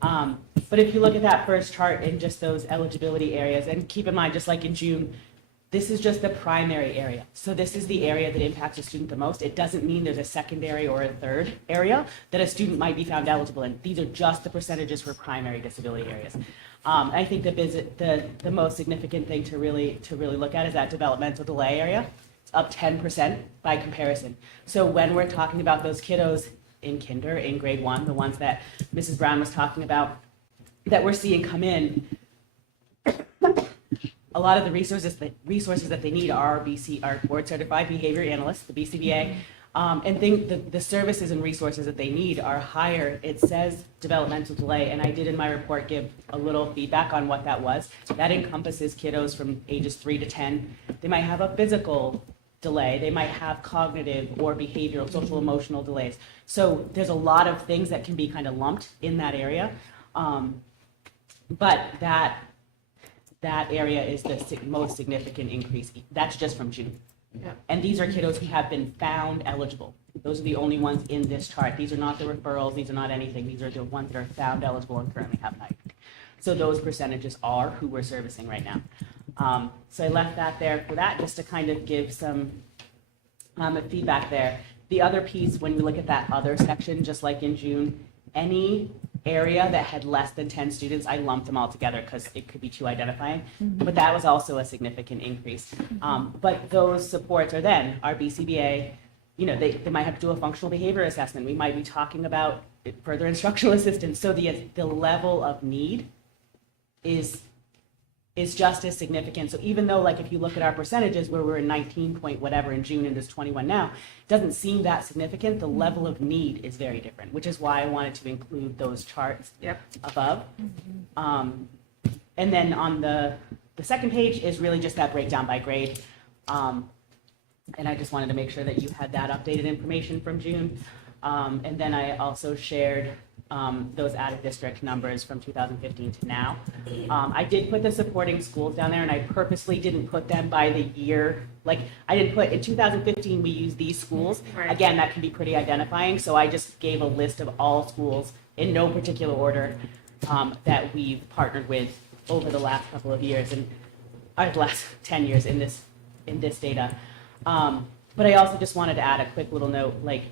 But if you look at that first chart in just those eligibility areas, and keep in mind, just like in June, this is just the primary area. So this is the area that impacts a student the most. It doesn't mean there's a secondary or a third area that a student might be found eligible in. These are just the percentages for primary disability areas. I think the most significant thing to really look at is that developmental delay area. It's up 10% by comparison. So when we're talking about those kiddos in kinder, in grade 1, the ones that Mrs. Brown was talking about, that we're seeing come in, a lot of the resources that they need are our board certified behavior analysts, the BCBA, and the services and resources that they need are higher. It says developmental delay, and I did in my report give a little feedback on what that was. That encompasses kiddos from ages 3 to 10. They might have a physical delay. They might have cognitive or behavioral, social, emotional delays. So there's a lot of things that can be kind of lumped in that area. But that area is the most significant increase. That's just from June. Yeah. And these are kiddos who have been found eligible. Those are the only ones in this chart. These are not the referrals. These are not anything. These are the ones that are found eligible and currently have NICE. So those percentages are who we're servicing right now. So I left that there for that, just to kind of give some feedback there. The other piece, when we look at that other section, just like in June, any area that had less than 10 students, I lumped them all together because it could be too identifying. But that was also a significant increase. But those supports are then our BCBA, they might have to do a functional behavior assessment. We might be talking about further instructional assistance. So the level of need is is just as significant. So even though, like, if you look at our percentages where we're 19 point whatever in June and there's 21 now, it doesn't seem that significant. The level of need is very different, which is why I wanted to include those charts above. And then on the second page is really just that breakdown by grade. And I just wanted to make sure that you had that updated information from June. And then I also shared those out-of-district numbers from 2015 to now. I did put the supporting schools down there, and I purposely didn't put them by the year. Like, I didn't put, in 2015, we used these schools. Right. Again, that can be pretty identifying, so I just gave a list of all schools in no particular order that we've partnered with over the last couple of years, and the last 10 years in this data. But I also just wanted to add a quick little note, like,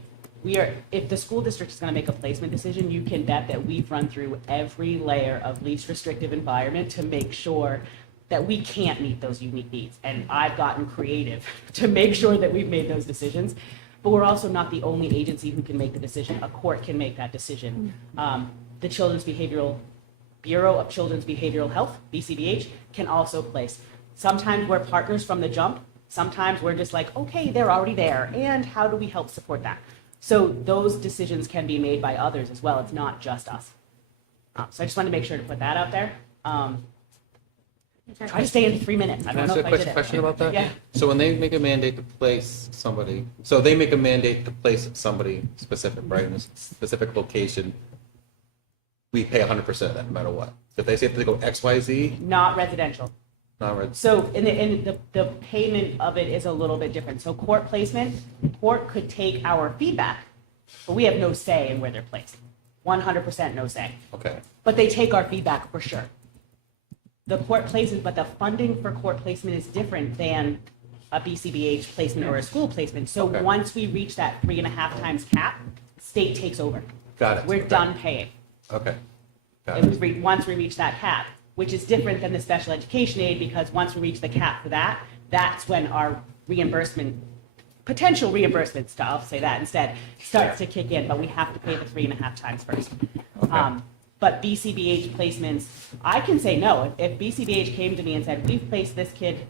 if the school district is going to make a placement decision, you can bet that we've run through every layer of least restrictive environment to make sure that we can't meet those unique needs. And I've gotten creative to make sure that we've made those decisions. But we're also not the only agency who can make the decision. A court can make that decision. The Bureau of Children's Behavioral Health, BCBH, can also place. Sometimes we're partners from the jump. Sometimes we're just like, okay, they're already there, and how do we help support that? So those decisions can be made by others as well. It's not just us. So I just wanted to make sure to put that out there. Try to stay in 3 minutes. I Can I don't ask know you if a I did it. question about that? Yeah. So when they make a mandate to place somebody, so they make a mandate to place somebody specific, right, in a specific location, we pay 100% of that no matter what. If they say they go X, Y, Z, Not residential. not red. So the payment of it is a little bit different. So court placement, court could take our feedback, but we have no say in where they're placed. 100% no say. Okay. But they take our feedback for sure. The court placement, but the funding for court placement is different than a BCBH placement or a school placement. So Okay. once we reach that 3.5 times cap, state takes over. Got it. We're Okay. done paying. Okay. Got And it. once we reach that cap, which is different than the special education aid, because once we reach the cap for that, that's when our reimbursement, potential reimbursement stuff, I'll say that instead, starts to kick in, but we have to pay the 3.5 times first. But BCBH placements, I can say no. If BCBH came to me and said, we've placed this kid,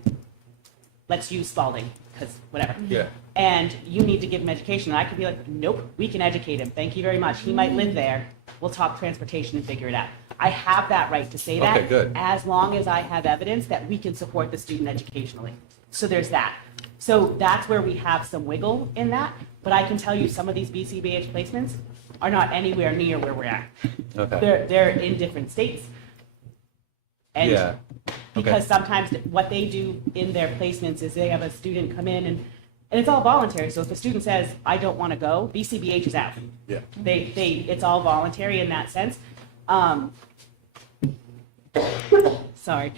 let's use Spalding, because whatever. Yeah. And you need to give him education. And I could be like, nope, we can educate him. Thank you very much. He might live there. We'll talk transportation and figure it out. I have that right to say that. Okay, good. As long as I have evidence that we can support the student educationally. So there's that. So that's where we have some wiggle in that. But I can tell you some of these BCBH placements are not anywhere near where we're at. Okay. They're in different states. And Yeah. because sometimes what they do in their placements is they have a student come in and it's all voluntary. So if a student says, I don't want to go, BCBH is out. Yeah. It's all voluntary in that sense. Sorry.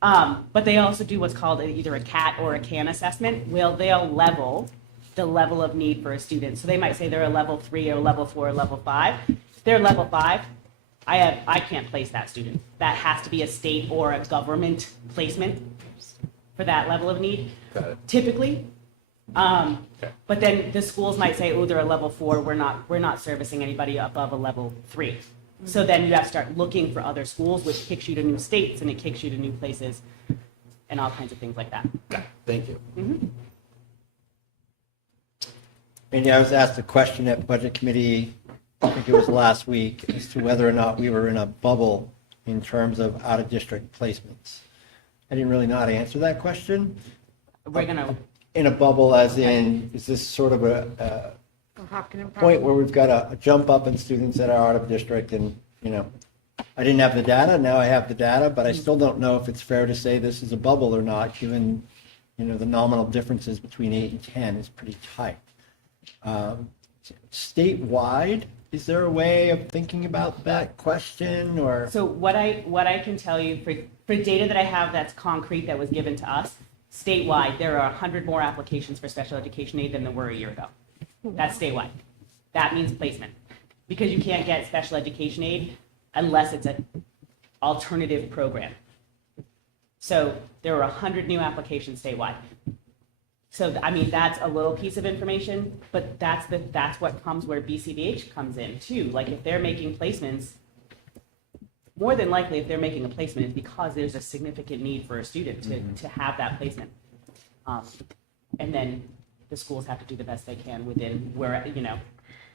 But they also do what's called either a CAT or a CAN assessment. They'll level the level of need for a student. So they might say they're a level 3 or level 4 or level 5. If they're level 5, I can't place that student. That has to be a state or a government placement for that level of need. Got it. Typically. But then the schools might say, oh, they're a level 4. We're not servicing anybody above a level 3. So then you have to start looking for other schools, which kicks you to new states and it kicks you to new places and all kinds of things like that. Thank you. Mm-hmm. Randy, I was asked a question at Budget Committee, I think it was last week, as to whether or not we were in a bubble in terms of out-of-district placements. I didn't really know how to answer that question. We're gonna. In a bubble as in, is this sort of a point where we've got a jump up in students that are out of district and, I didn't have the data, now I have the data, but I still don't know if it's fair to say this is a bubble or not, given, the nominal differences between 8 and 10 is pretty tight. Statewide, is there a way of thinking about that question or? So what I can tell you for data that I have that's concrete that was given to us, statewide, there are 100 more applications for special education aid than there were a year ago. That's statewide. That means placement. Because you can't get special education aid unless it's an alternative program. So there were 100 new applications statewide. So, that's a little piece of information, but that's what comes where BCBH comes in too. Like if they're making placements, more than likely, if they're making a placement, it's because there's a significant need for a student to have that placement. And then the schools have to do the best they can within where,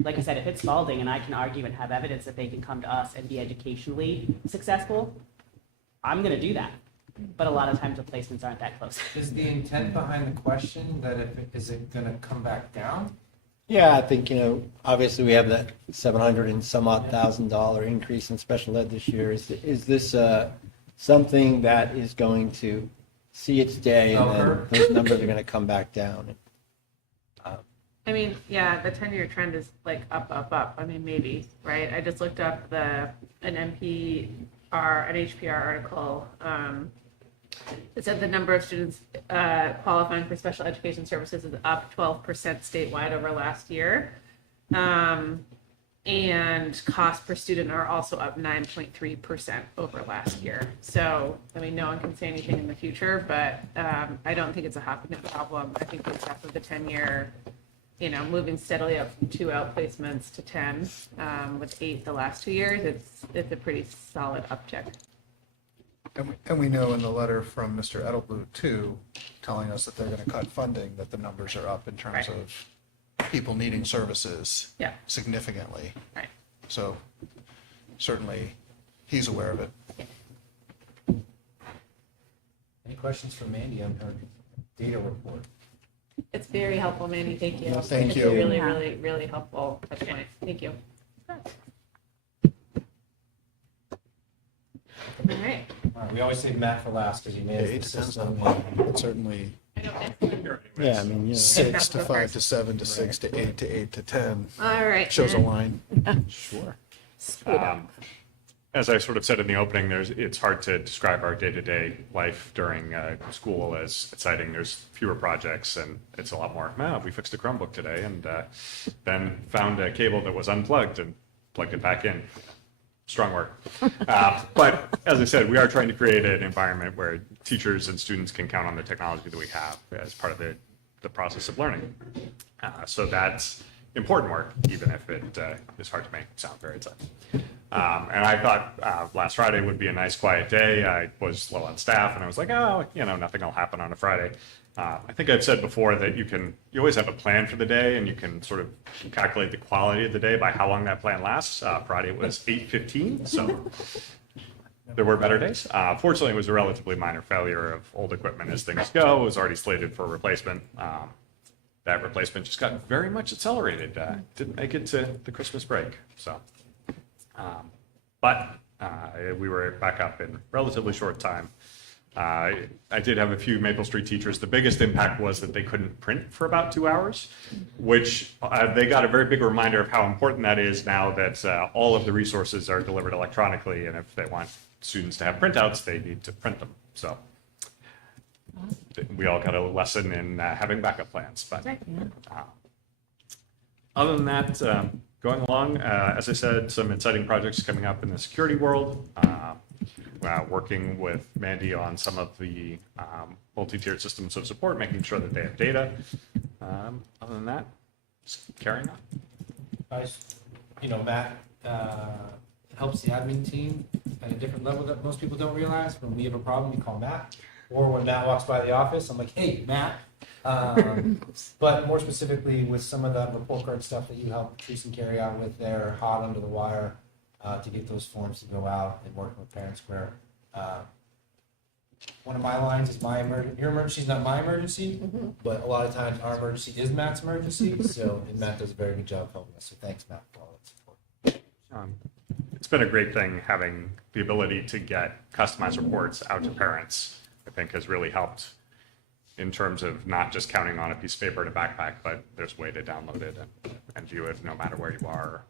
like I said, if it's Spalding and I can argue and have evidence that they can come to us and be educationally successful, I'm going to do that. But a lot of times the placements aren't that close. Is the intent behind the question that is it going to come back down? Yeah, I think, obviously we have that 700 and some odd $1,000 increase in special ed this year. Is this something that is going to see its day and then those numbers are going to come back down? I mean, yeah, the 10-year trend is like up. I mean, maybe, right? I just looked up an HPR article. It said the number of students qualifying for special education services is up 12% statewide over last year. And cost per student are also up 9.3% over last year. So, I mean, no one can say anything in the future, but I don't think it's a Hopkinton problem. I think based off of the 10-year, moving steadily up from 2 outplacements to 10, with 8 the last 2 years, it's a pretty solid uptick. And we know in the letter from Mr. Edelblut too, telling us that they're going to cut funding, that the numbers are up in terms of people needing services significantly. Right. So certainly he's aware of it. Any questions for Mandy on her data report? It's very helpful, Mandy. Thank you. Thank It's you. really, really, really helpful. That's point. Thank you. All right. We always save Matt for last because he made 8 to 10 system. certainly. Yeah, I mean, 6 to 5 to 7 to 6 to 8 to 8 to 10. All right. Shows a line. Sure. As I sort of said in the opening, it's hard to describe our day-to-day life during school as exciting. There's fewer projects, and it's a lot more, we fixed a Chromebook today, and then found a cable that was unplugged and plugged it back in. Strong work. But as I said, we are trying to create an environment where teachers and students can count on the technology that we have as part of the process of learning. So that's important work, even if it is hard to make sound very exciting. And I thought last Friday would be a nice quiet day. I was low on staff, and I was like, nothing will happen on a Friday. I think I've said before that you always have a plan for the day, and you can sort of calculate the quality of the day by how long that plan lasts. Friday was 8:15, so there were better days. Fortunately, it was a relatively minor failure of old equipment as things go. It was already slated for replacement. That replacement just got very much accelerated. Didn't make it to the Christmas break. So, but we were back up in relatively short time. I did have a few Maple Street teachers. The biggest impact was that they couldn't print for about 2 hours, which they got a very big reminder of how important that is now that all of the resources are delivered electronically, and if they want students to have printouts, they need to print them. So we all got a lesson in having backup plans. But other than that, going along, as I said, some exciting projects coming up in the security world. Working with Mandy on some of the multi-tiered systems of support, making sure that they have data. Other than that, just carrying on. Matt helps the admin team at a different level that most people don't realize. When we have a problem, we call Matt. Or when Matt walks by the office, I'm like, hey, Matt. But more specifically with some of the report card stuff that you help Patrice and carry out with their hot under the wire to get those forms to go out and working with parents where one of my lines is your emergency is not my emergency, but a lot of times our emergency is Matt's emergency. And Matt does a very good job helping us. So thanks, Matt, for all that support. It's been a great thing having the ability to get customized reports out to parents. I think has really helped in terms of not just counting on a piece of paper in a backpack, but there's a way to download it and view it no matter where you are,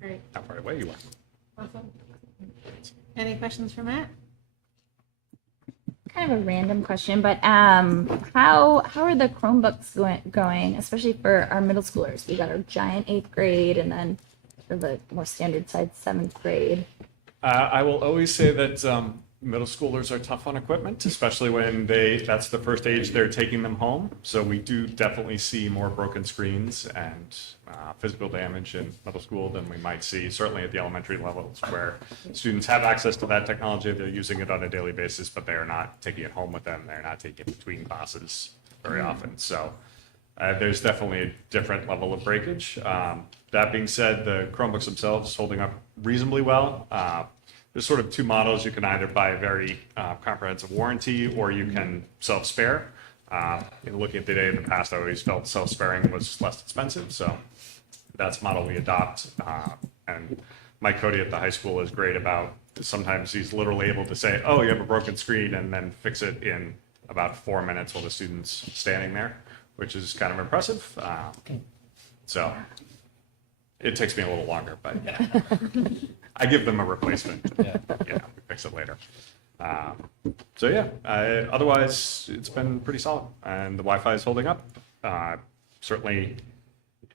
Great. how far away you are. Awesome. Any questions for Matt? Kind of a random question, but how are the Chromebooks going, especially for our middle schoolers? We got our giant 8th grade, and then for the more standard side 7th grade. I will always say that middle schoolers are tough on equipment, especially when that's the first age they're taking them home. So we do definitely see more broken screens and physical damage in middle school than we might see certainly at the elementary levels, where students have access to that technology. They're using it on a daily basis, but they are not taking it home with them. They're not taking it between classes very often. So there's definitely a different level of breakage. That being said, the Chromebooks themselves holding up reasonably well. There's sort of two models. You can either buy a very comprehensive warranty, or you can self-spare. Looking at the data in the past, I always felt self-sparing was less expensive, so that's the model we adopt. And Mike Cody at the high school is great about, sometimes he's literally able to say, oh, you have a broken screen, and then fix it in about 4 minutes while the student's standing there, which is kind of impressive. So it takes me a little longer, but I give them a replacement. Yeah, we fix it later. So yeah, otherwise it's been pretty solid, and the Wi-Fi is holding up. Certainly,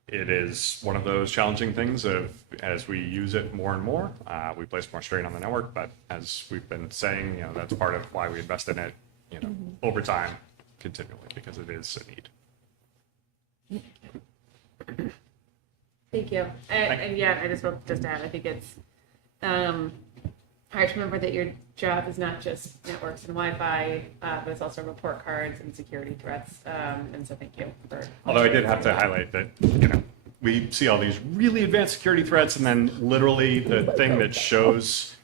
it is one of those challenging things of, as we use it more and more, we place more strain on the network. But as we've been saying, that's part of why we invest in it, over time, continually, because it is a need. Thank you. And yeah, I just want to add, I think it's hard to remember that your job is not just networks and Wi-Fi, but it's also report cards and security threats. And so thank you for. Although I did have to highlight that, we see all these really advanced security threats, and then literally the thing that shows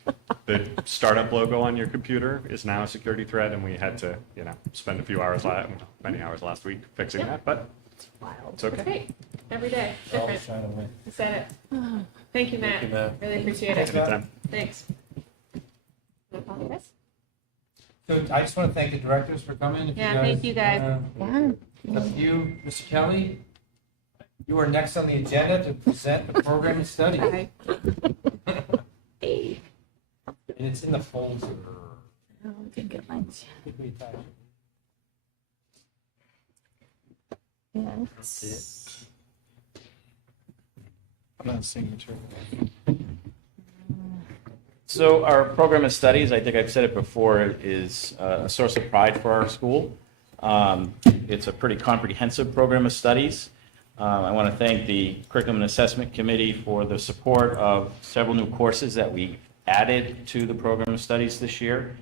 the startup logo on your computer is now a security threat, and we had to, spend a few hours, many hours last week fixing that, but it's okay. That's great. Every day, different. You said it. Thank you, Matt. Thank you, Matt. Really appreciate it. Anytime. Thanks. So I just want to thank the directors for coming. If Yeah, thank you guys. Up to you, Mr. Kelly. You are next on the agenda to present the program and study. Hi. And it's in the folder. Oh, didn't get mine. Yes. I'm not seeing material. So our program of studies, I think I've said it before, is a source of pride for our school. It's a pretty comprehensive program of studies. I want to thank the Curriculum and Assessment Committee for the support of several new courses that we added to the program of studies this year.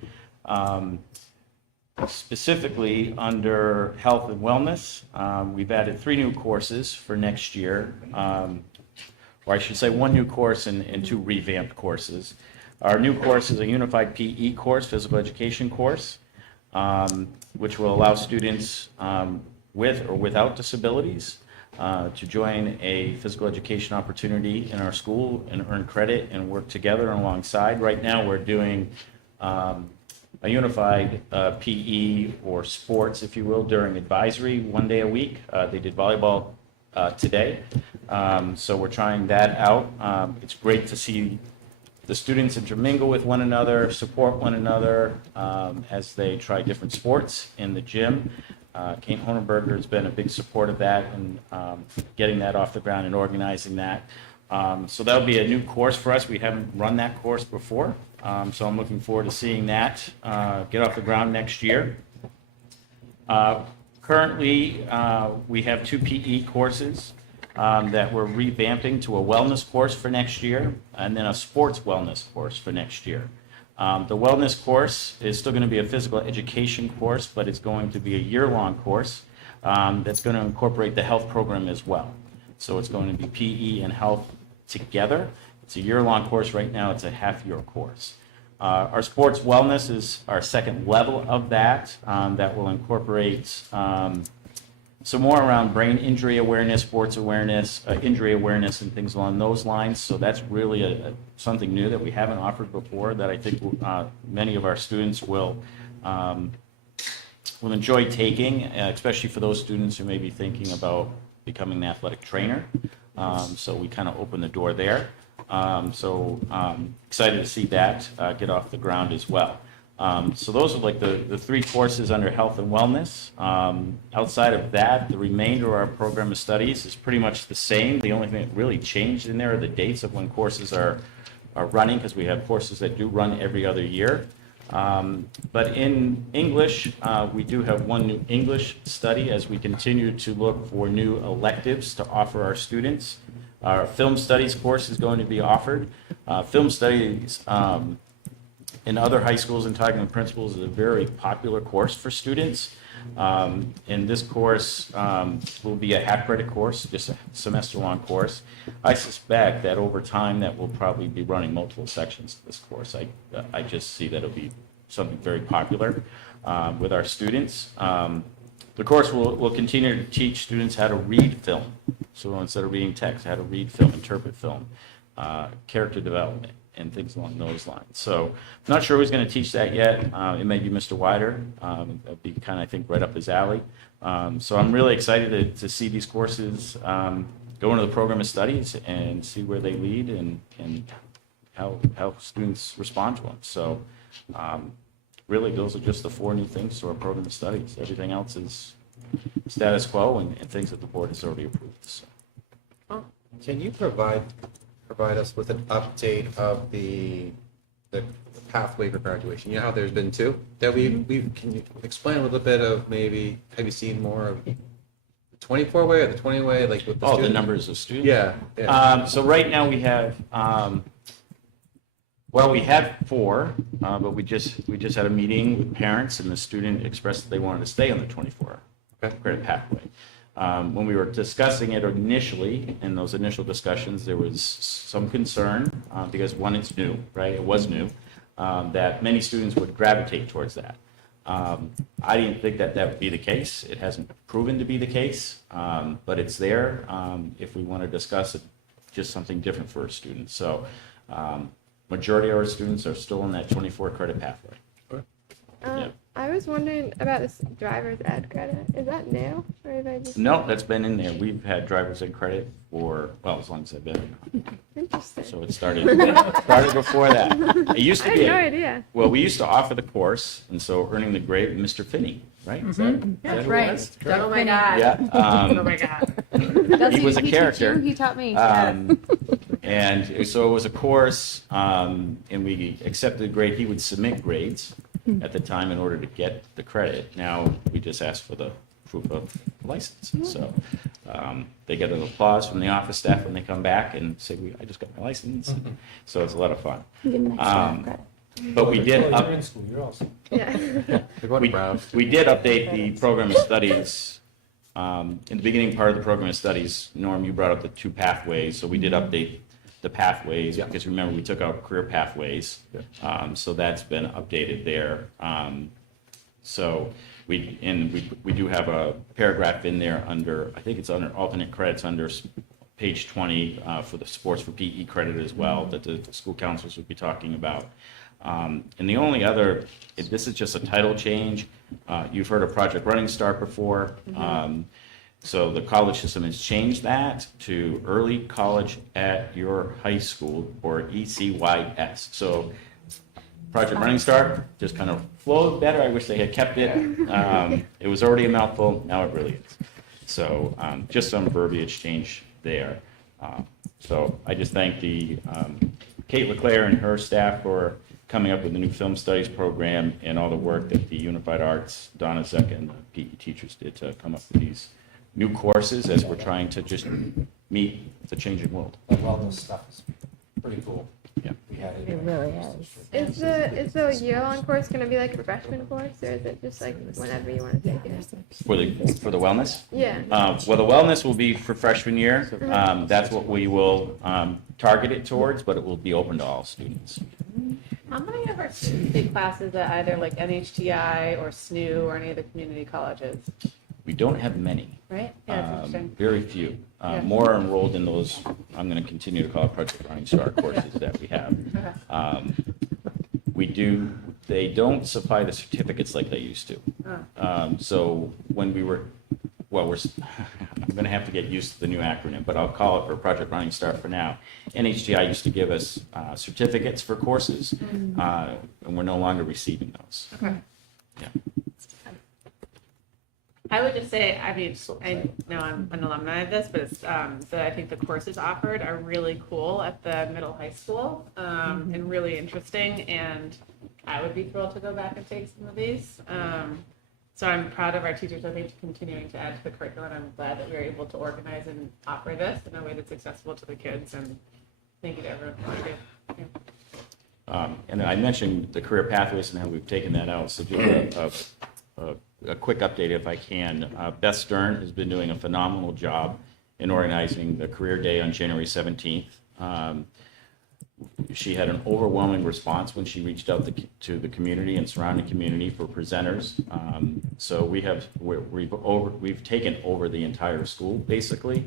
Specifically under health and wellness, we've added 3 new courses for next year, or I should say 1 new course and 2 revamped courses. Our new course is a unified PE course, physical education course, which will allow students with or without disabilities to join a physical education opportunity in our school and earn credit and work together alongside. Right now we're doing a unified PE or sports, if you will, during advisory 1 day a week. They did volleyball today, so we're trying that out. It's great to see the students intermingle with one another, support one another as they try different sports in the gym. Kate Honerberger has been a big support of that and getting that off the ground and organizing that. So that'll be a new course for us. We haven't run that course before, so I'm looking forward to seeing that get off the ground next year. Currently, we have 2 PE courses that we're revamping to a wellness course for next year, and then a sports wellness course for next year. The wellness course is still going to be a physical education course, but it's going to be a year-long course that's going to incorporate the health program as well. So it's going to be PE and health together. It's a year-long course. Right now, it's a half-year course. Our sports wellness is our second level of that, that will incorporate some more around brain injury awareness, sports awareness, injury awareness, and things along those lines. So that's really something new that we haven't offered before that I think many of our students will enjoy taking, especially for those students who may be thinking about becoming an athletic trainer. So we kind of open the door there. Excited to see that get off the ground as well. So those are like the 3 courses under health and wellness. Outside of that, the remainder of our program of studies is pretty much the same. The only thing that really changed in there are the dates of when courses are running, because we have courses that do run every other year. But in English, we do have one new English study as we continue to look for new electives to offer our students. Our film studies course is going to be offered. Film studies in other high schools and talking to principals is a very popular course for students. And this course will be a half-credit course, just a semester-long course. I suspect that over time that will probably be running multiple sections of this course. I just see that it'll be something very popular with our students. The course will continue to teach students how to read film. So instead of reading text, how to read film, interpret film, character development, and things along those lines. So I'm not sure who's going to teach that yet. It may be Mr. Wider. That'd be kind of, I think, right up his alley. So I'm really excited to see these courses go into the program of studies and see where they lead and how students respond to them. So really, those are just the 4 new things to our program of studies. Everything else is status quo and things that the board has already approved. So. Can you provide us with an update of the pathway for graduation? You know how there's been 2 that we've can you explain a little bit of maybe, have you seen more of the 24 way or the 20 way, like with the the students? numbers of students? Yeah. So right now we have, we had 4, but we just had a meeting with parents and the student expressed that they wanted to stay on the 24 credit pathway. When we were discussing it initially, in those initial discussions, there was some concern because one, it's new, right? It was new, that many students would gravitate towards that. I didn't think that would be the case. It hasn't proven to be the case, but it's there if we want to discuss it, just something different for our students. So majority of our students are still in that 24 credit pathway. I was wondering about this driver's ed credit. Is that new? Or have I just... No, that's been in there. We've had driver's ed credit for, as long as I've been. Interesting. So it started before that. It used to I be. had no idea. Well, we used to offer the course, and so earning the grade, Mr. Finney, right? Is that That's who it right. was? Oh my God. Yeah. Oh my God. He was a character. He taught me. And so it was a course, and we accepted the grade. He would submit grades at the time in order to get the credit. Now we just ask for the proof of license. So they get an applause from the office staff when they come back and say, "I just got my license." So it's a lot of fun. But we did You're in school. You're awesome. we did update the program of studies. In the beginning part of the program of studies, Norm, you brought up the 2 pathways, so we did update the pathways because remember we took out career pathways, so that's been updated there. So we do have a paragraph in there under, I think it's under alternate credits under page 20 for the sports for PE credit as well that the school counselors would be talking about. And the only other, this is just a title change. You've heard of Project Running Start before. So the college system has changed that to Early College at Your High School, or ECYS. So Project Running Start just kind of flowed better. I wish they had kept it. It was already a mouthful. Now it really is. So just some verbiage change there. So I just thank the Kate LeClaire and her staff for coming up with the new film studies program and all the work that the Unified Arts, Donna Zeck, and the PE teachers did to come up with these new courses as we're trying to just meet the changing world. The wellness stuff is pretty cool. Yeah. We had it. It really is. Is the year-long course going to be like a freshman course, or is it just like whenever you want to take it? For the wellness? Yeah. Well, the wellness will be for freshman year. That's what we will target it towards, but it will be open to all students. How many of our students take classes at either like NHTI or SNU or any of the community colleges? We don't have many. Right? Yeah, that's interesting. Very few. Yeah. More are enrolled in those, I'm going to continue to call it Project Running Start courses that we have. They don't supply the certificates like they used to. So when we were, I'm going to have to get used to the new acronym, but I'll call it for Project Running Start for now. NHGI used to give us certificates for courses, and we're no longer receiving those. Okay. Yeah. I would just say, I mean, I know I'm an alumni of this, but it's, so I think the courses offered are really cool at the middle high school and really interesting. And I would be thrilled to go back and take some of these. So I'm proud of our teachers, I think, continuing to add to the curriculum. I'm glad that we were able to organize and offer this in a way that's accessible to the kids, and thank you to everyone for what you do. And I mentioned the career pathways and how we've taken that out, so just a quick update if I can. Beth Stern has been doing a phenomenal job in organizing the career day on January 17th. She had an overwhelming response when she reached out to the community and surrounding community for presenters. So we've taken over the entire school basically,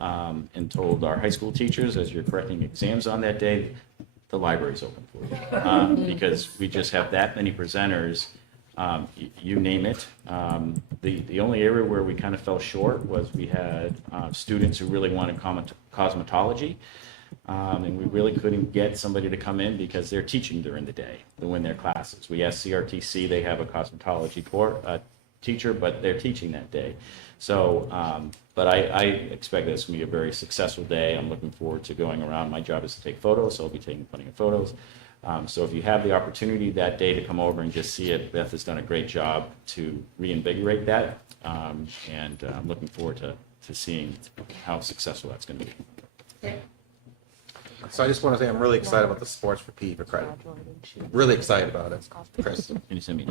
and told our high school teachers, as you're correcting exams on that day, the library's open for you, because we just have that many presenters. You name it. The only area where we kind of fell short was we had students who really wanted cosmetology. And we really couldn't get somebody to come in because they're teaching during the day, in their classes. We asked CRTC, they have a cosmetology teacher, but they're teaching that day. So, but I expect this to be a very successful day. I'm looking forward to going around. My job is to take photos, so I'll be taking plenty of photos. So if you have the opportunity that day to come over and just see it, Beth has done a great job to reinvigorate that. And I'm looking forward to seeing how successful that's going to be. Okay. So I just want to say I'm really excited about the sports for PE for credit. Really excited about it, Chris. Can you send me?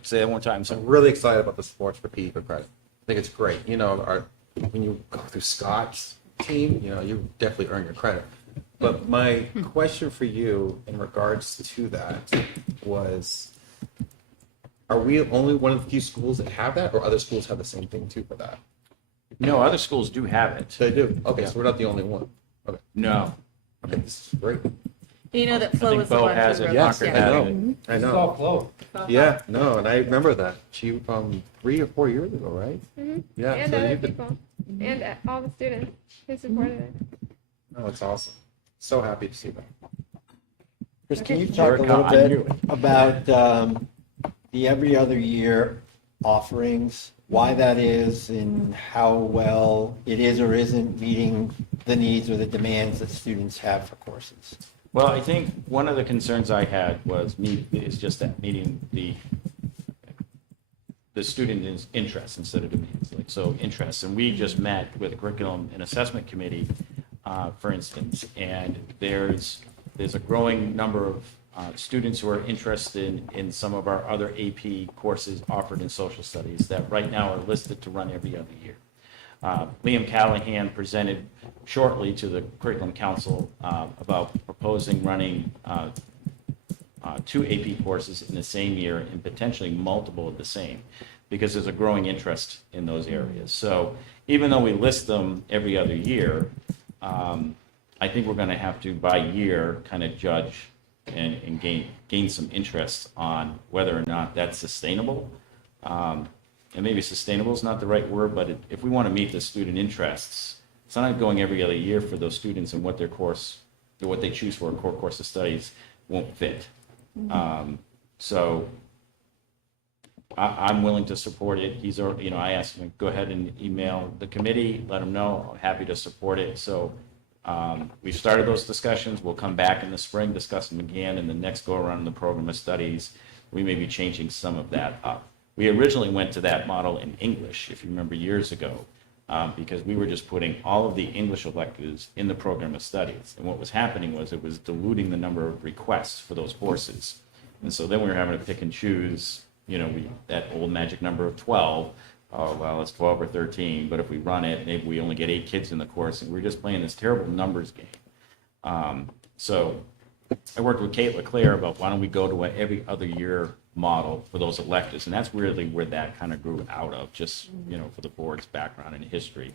Say that one time. So I'm really excited about the sports for PE for credit. I think it's great. You know, when you go through Scott's team, you know, you definitely earn your credit. But my question for you in regards to that was, are we only one of the few schools that have that, or other schools have the same thing too for that? No, other schools do have it. They do? Okay, Yeah. so we're not the only one. Okay. No. Okay, this is great. You know that I Flo think was the Bo one has who it. wrote Yes, this. I know. Yeah. I This is know. all Flo. Yeah, no, and I remember that. She 3 or 4 years ago, right? Mm-hmm. Yeah. And so other you've been- people, and all the students who supported it. Oh, it's awesome. So happy to see that. Chris, can you Sure, talk a little I knew bit it. about the every other year offerings, why that is, and how well it is or isn't meeting the needs or the demands that students have for courses? Well, I think one of the concerns I had is just that meeting the student interest instead of demands, like so interests. And we just met with the curriculum and assessment committee, for instance, and there's a growing number of students who are interested in some of our other AP courses offered in social studies that right now are listed to run every other year. Liam Callahan presented shortly to the Curriculum Council about proposing running 2 AP courses in the same year and potentially multiple of the same, because there's a growing interest in those areas. So even though we list them every other year, I think we're going to have to, by year, kind of judge and gain some interest on whether or not that's sustainable. And maybe sustainable is not the right word, but if we want to meet the student interests, it's not going every other year for those students and what they choose for a core course of studies won't fit. So I'm willing to support it. I asked him, go ahead and email the committee, let them know, I'm happy to support it. So we've started those discussions. We'll come back in the spring, discuss them again, and the next go around in the program of studies, we may be changing some of that up. We originally went to that model in English, if you remember years ago, because we were just putting all of the English electives in the program of studies. And what was happening was it was diluting the number of requests for those courses. And so then we were having to pick and choose, that old magic number of 12. Oh, well, it's 12 or 13, but if we run it, maybe we only get 8 kids in the course, and we're just playing this terrible numbers game. So I worked with Kate LeClaire about why don't we go to an every other year model for those electives, and that's really where that kind of grew out of, just, for the board's background and history.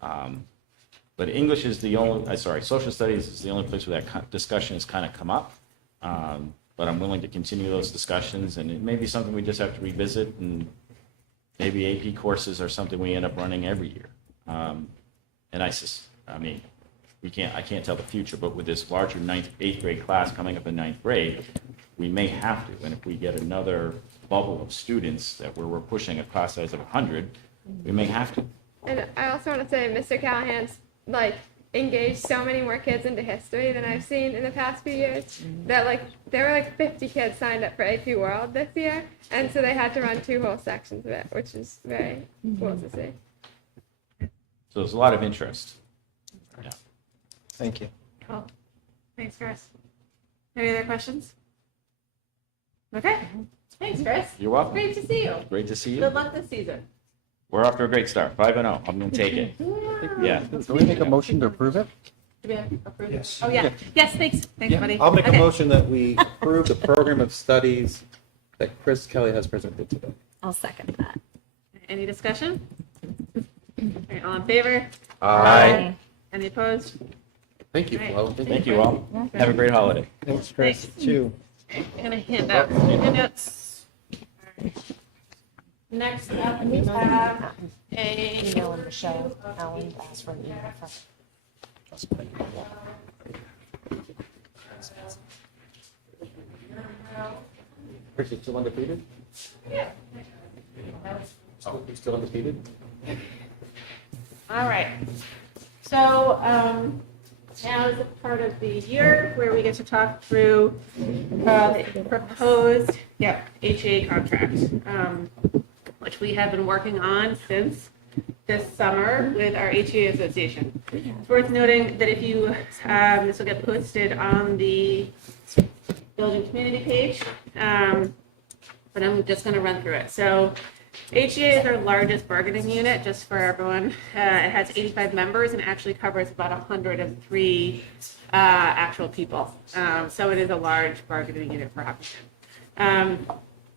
But English is the only, social studies is the only place where that discussion has kind of come up. But I'm willing to continue those discussions, and it may be something we just have to revisit, and maybe AP courses are something we end up running every year. And I can't tell the future, but with this larger 8th grade class coming up in 9th grade, we may have to. And if we get another bubble of students where we're pushing a class size of 100, we may have to. And I also want to say, Mr. Callahan's engaged so many more kids into history than I've seen in the past few years. That like there were like 50 kids signed up for AP World this year, and so they had to run 2 whole sections of it, which is very cool to see. So there's a lot of interest. Yeah. Thank you. Cool. Thanks, Chris. Any other questions? Okay. Thanks, Chris. You're welcome. Great to see you. Great to see you. Good luck this season. We're off to a great start, 5-0. I'm going to take it. Yeah. Can we make a motion to approve it? Do we have approved? Yes. Oh, yeah. Yes, thanks. Thanks, buddy. I'll make a Okay. motion that we approve the program of studies that Chris Kelly has presented today. I'll second that. Any discussion? All right, all in favor? Aye. Any opposed? Thank you, Right. Flo. Thank you all. Have a great holiday. Thanks, Chris. Thanks. Too. I'm gonna hand out handouts. All right. Next up, we have a. Email and Michelle Allen asked for an email from. Chris, you still undefeated? Yeah. Oh, you still undefeated? All right. So now is the part of the year where we get to talk through the proposed, HEA contract, which we have been working on since this summer with our HEA association. It's worth noting that if you, this will get posted on the building community page, but I'm just going to run through it. So HEA is our largest bargaining unit, just for everyone. It has 85 members and actually covers about 103 actual people. So it is a large bargaining unit for Hopkinton.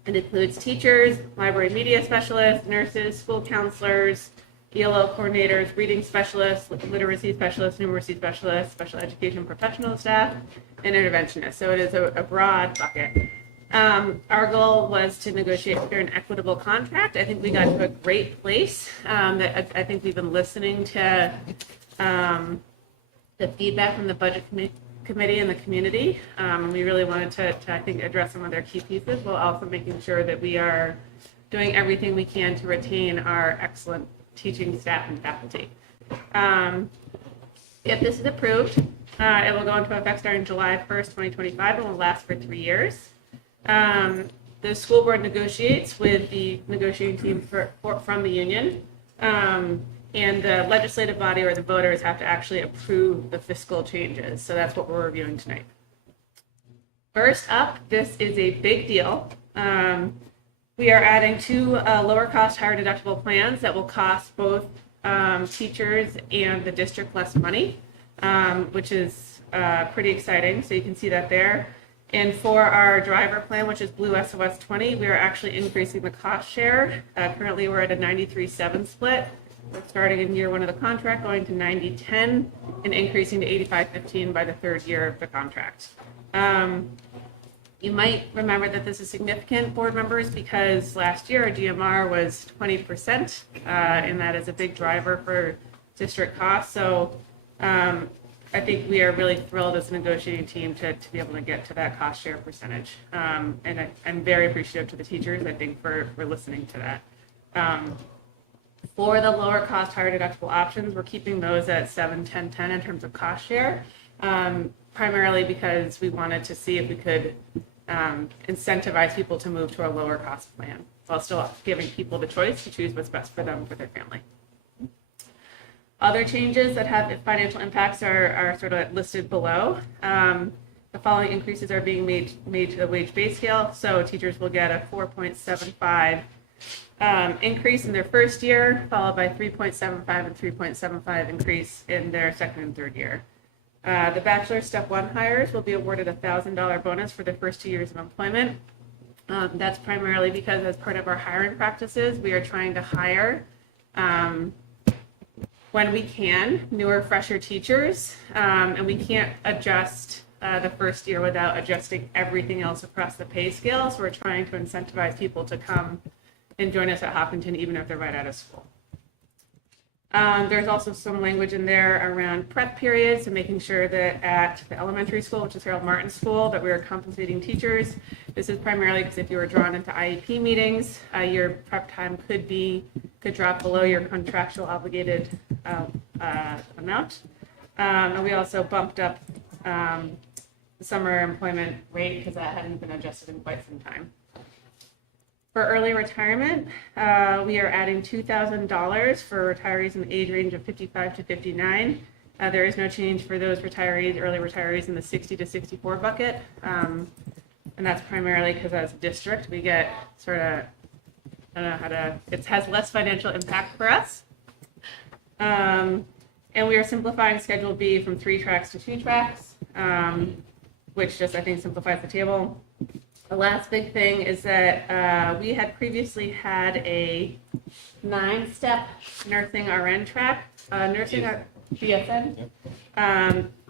It includes teachers, library media specialists, nurses, school counselors, ELL coordinators, reading specialists, literacy specialists, numeracy specialists, special education professional staff, and interventionists. So it is a broad bucket. Our goal was to negotiate a fair and equitable contract. I think we got to a great place. I think we've been listening to the feedback from the budget committee and the community. And we really wanted to, I think, address some of their key pieces while also making sure that we are doing everything we can to retain our excellent teaching staff and faculty. If this is approved, it will go into effect starting July 1st, 2025, and will last for 3 years. The school board negotiates with the negotiating team from the union, and the legislative body or the voters have to actually approve the fiscal changes. So that's what we're reviewing tonight. First up, this is a big deal. We are adding 2 lower cost, higher deductible plans that will cost both teachers and the district less money, which is pretty exciting. So you can see that there. And for our driver plan, which is Blue SOS 20, we are actually increasing the cost share. Currently, we're at a 93-7 split. We're starting in year 1 of the contract, going to 90-10, and increasing to 85-15 by the 3rd year of the contract. You might remember that this is significant, board members, because last year our GMR was 20%, and that is a big driver for district costs. So I think we are really thrilled as a negotiating team to be able to get to that cost share percentage. And I'm very appreciative to the teachers, I think, for listening to that. For the lower cost, higher deductible options, we're keeping those at 7, 10, 10 in terms of cost share, primarily because we wanted to see if we could incentivize people to move to a lower cost plan while still giving people the choice to choose what's best for them, for their family. Other changes that have financial impacts are sort of listed below. The following increases are being made to the wage base scale. So teachers will get a 4.75 increase in their first year, followed by 3.75 and 3.75 increase in their second and third year. The bachelor step 1 hires will be awarded a $1,000 bonus for their first 2 years of employment. That's primarily because as part of our hiring practices, we are trying to hire when we can, newer, fresher teachers, and we can't adjust the first year without adjusting everything else across the pay scale. So we're trying to incentivize people to come and join us at Hopkinton, even if they're right out of school. There's also some language in there around prep periods, so making sure that at the elementary school, which is Harold Martin School, that we are compensating teachers. This is primarily because if you were drawn into IEP meetings, your prep time could drop below your contractual obligated amount. And we also bumped up the summer employment rate because that hadn't been adjusted in quite some time. For early retirement, we are adding $2,000 for retirees in the age range of 55 to 59. There is no change for those retirees, early retirees in the 60 to 64 bucket. And that's primarily because as a district, we get sort of, I don't know how to, it has less financial impact for us. And we are simplifying Schedule B from 3 tracks to 2 tracks, which just, I think, simplifies the table. The last big thing is that we had previously had a 9-step nursing RN track, BSN.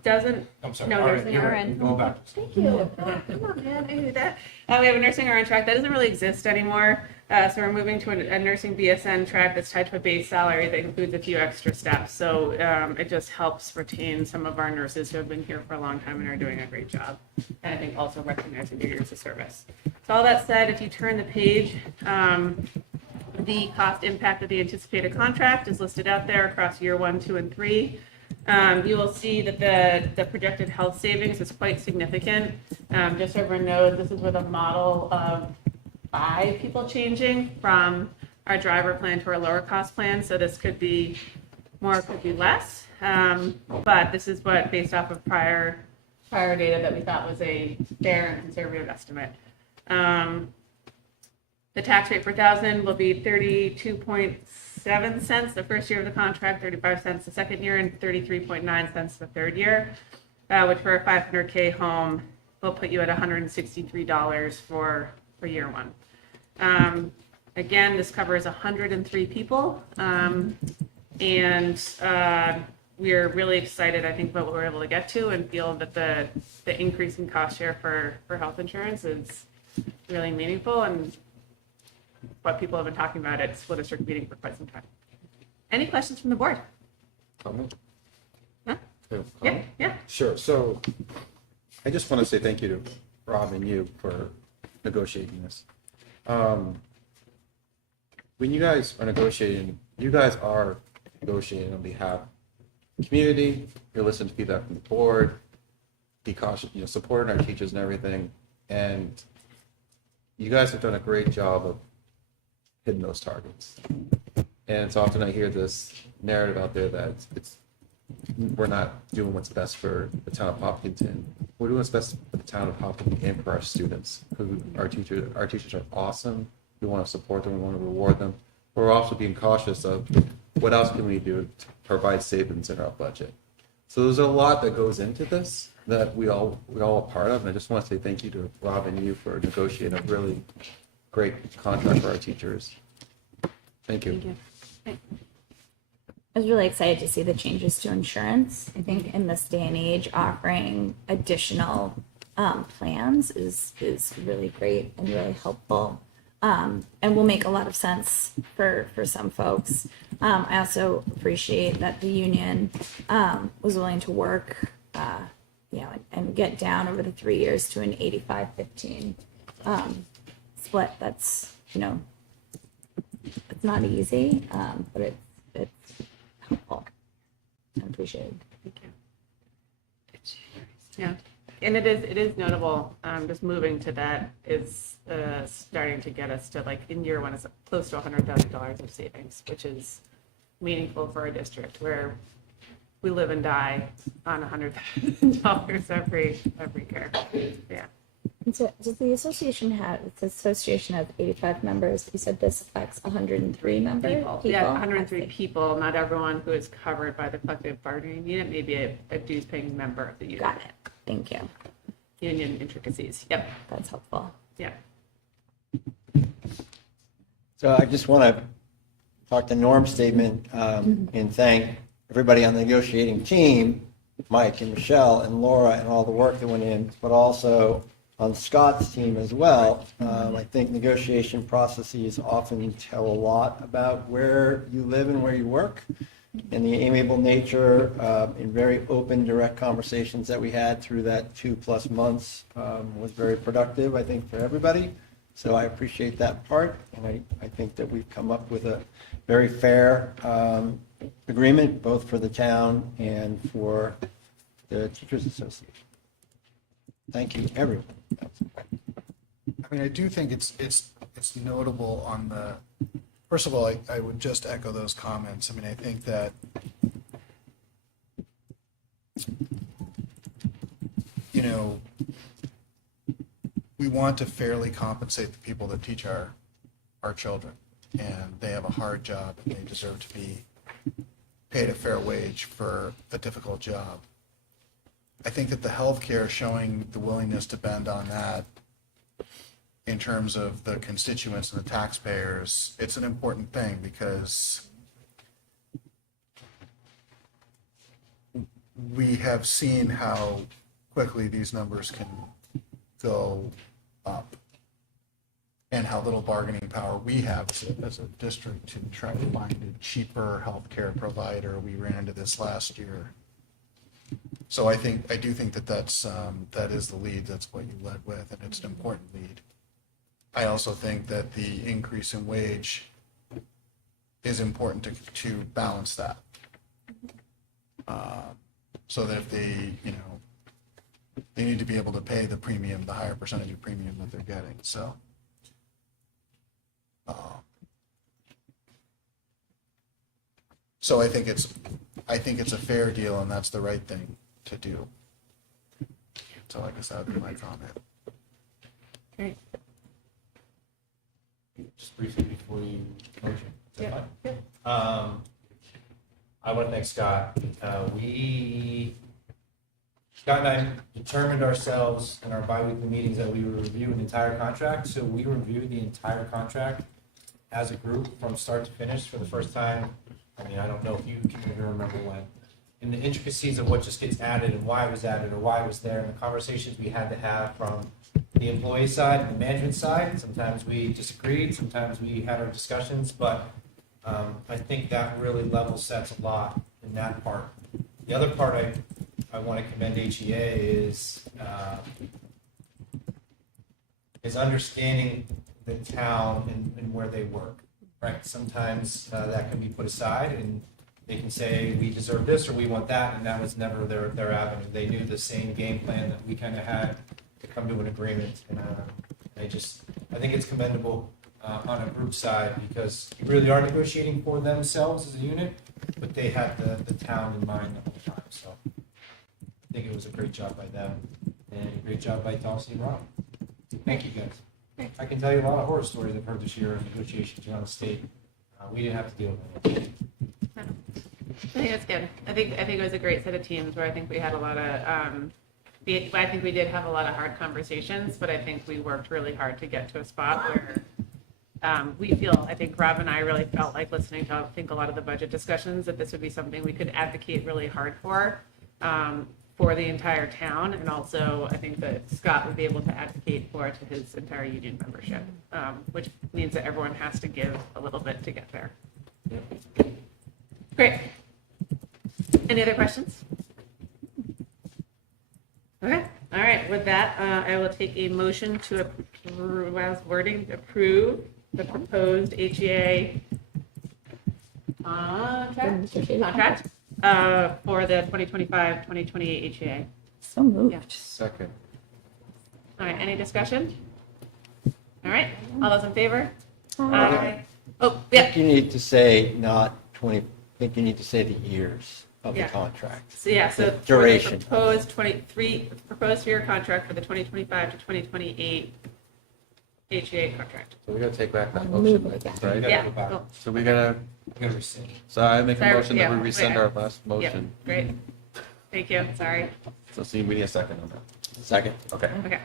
Doesn't, I'm sorry, no, RN, nursing you're RN. right. Going backwards. Thank you. Oh, come on, man, I knew that. We have a nursing RN track that doesn't really exist anymore. So we're moving to a nursing BSN track that's tied to a base salary that includes a few extra steps. So it just helps retain some of our nurses who have been here for a long time and are doing a great job. And I think also recognizing their years of service. So all that said, if you turn the page, the cost impact of the anticipated contract is listed out there across year 1, 2, and 3. You will see that the projected health savings is quite significant. Just so everyone knows, this is with a model of 5 people changing from our driver plan to our lower cost plan. So this could be more, could be less. But this is what, based off of prior data, that we thought was a fair and conservative estimate. The tax rate per thousand will be 32.7 cents the first year of the contract, 35 cents the second year, and 33.9 cents the third year, which for a 500K home will put you at $163 for year 1. Again, this covers 103 people, and we're really excited, I think, about what we're able to get to, and feel that the increase in cost share for health insurance is really meaningful and what people have been talking about at school district meeting for quite some time. Any questions from the board? Comment? Huh? Comment? Yeah. Sure. So I just want to say thank you to Rob and you for negotiating this. When you guys are negotiating on behalf of the community. You're listening to feedback from the board, be cautious, supporting our teachers and everything. And you guys have done a great job of hitting those targets. And it's often I hear this narrative out there that we're not doing what's best for the town of Hopkinton. We're doing what's best for the town of Hopkinton and for our students. Our teachers are awesome. We want to support them. We want to reward them. But we're also being cautious of what else can we do to provide savings in our budget. So there's a lot that goes into this that we all are part of. And I just want to say thank you to Rob and you for negotiating a really great contract for our teachers. Thank you. I was really excited to see the changes to insurance. I think in this day and age, offering additional plans is really great and really helpful, and will make a lot of sense for some folks. I also appreciate that the union was willing to work, and get down over the 3 years to an 85-15 split. That's it's not easy, but it's helpful and appreciated. Thank you. Yeah, and it is notable. Just moving to that is starting to get us to, like, in year 1 is close to $100,000 of savings, which is meaningful for our district where we live and die on $100,000 every year. Yeah. And so does the association it's an association of 85 members. You said this affects 103 members? People. Yeah, 103 people. Not everyone who is covered by the collective bargaining unit may be a dues-paying member of the union. Got it. Thank you. Union intricacies. Yep. That's helpful. Yeah. So I just want to talk to Norm's statement and thank everybody on the negotiating team, Mike and Michelle and Laura, and all the work that went in, but also on Scott's team as well. I think negotiation processes often tell a lot about where you live and where you work, and the amiable nature and very open, direct conversations that we had through that 2+ months was very productive, I think, for everybody. So I appreciate that part, and I think that we've come up with a very fair agreement, both for the town and for the Teachers Association. Thank you, everyone. I mean, I do think it's notable on the, first of all, I would just echo those comments. I mean, I think that, you know, we want to fairly compensate the people that teach our children, and they have a hard job, and they deserve to be paid a fair wage for a difficult job. I think that the healthcare showing the willingness to bend on that in terms of the constituents and the taxpayers, it's an important thing because we have seen how quickly these numbers can go up and how little bargaining power we have as a district to try to find a cheaper healthcare provider. We ran into this last year. So I do think that that is the lead. That's what you led with, and it's an important lead. I also think that the increase in wage is important to balance that. So that if they, you know, they need to be able to pay the premium, the higher percentage of premium that they're getting. So, I think it's a fair deal, and that's the right thing to do. So I guess that would be my comment. Great. Just briefly before you motion. Is that Yeah. fine? Yeah. I want to thank Scott. Scott and I determined ourselves in our bi-weekly meetings that we would review an entire contract. So we reviewed the entire contract as a group from start to finish for the first time. I mean, I don't know if you can even remember when. And the intricacies of what just gets added and why it was added or why it was there, and the conversations we had to have from the employee side and the management side. Sometimes we disagreed, sometimes we had our discussions, but I think that really level sets a lot in that part. The other part I want to commend HEA is understanding the town and where they work, right? Sometimes that can be put aside and they can say, we deserve this or we want that, and that was never their avenue. They knew the same game plan that we kind of had to come to an agreement. And I think it's commendable on a group side because you really are negotiating for themselves as a unit, but they had the town in mind the whole time. So I think it was a great job by them and a great job by Dulcie and Rob. Thank you guys. I can tell you a lot of horror stories I've heard this year in negotiations around the state. We didn't have to deal with it. I think that's good. I think it was a great set of teams where I think we had a lot of, I think we did have a lot of hard conversations, but I think we worked really hard to get to a spot where I think Rob and I really felt like listening to, I think, a lot of the budget discussions, that this would be something we could advocate really hard for the entire town. And also, I think that Scott would be able to advocate for to his entire union membership, which means that everyone has to give a little bit to get there. Great. Any other questions? Okay. All right. With that, I will take a motion to approve, approve the proposed HEA contract for the 2025-2028 HEA. So moved. Yeah. Second. All right. Any discussion? All right. All those in favor? Aye. Oh, I yeah. think you need to say not 20, I think you need to say the years of the Yeah. contract. So yeah, so The for the duration. proposed 3-year contract for the 2025 to 2028 HEA contract. So we gotta take back that I'll motion, move it back. right? Yeah. Cool. So we gotta, so I make a Sorry, motion that yeah, we rescind wait, our last Yeah, motion. great. Thank you. Sorry. So see, we need a second on that. Second. Okay. Okay.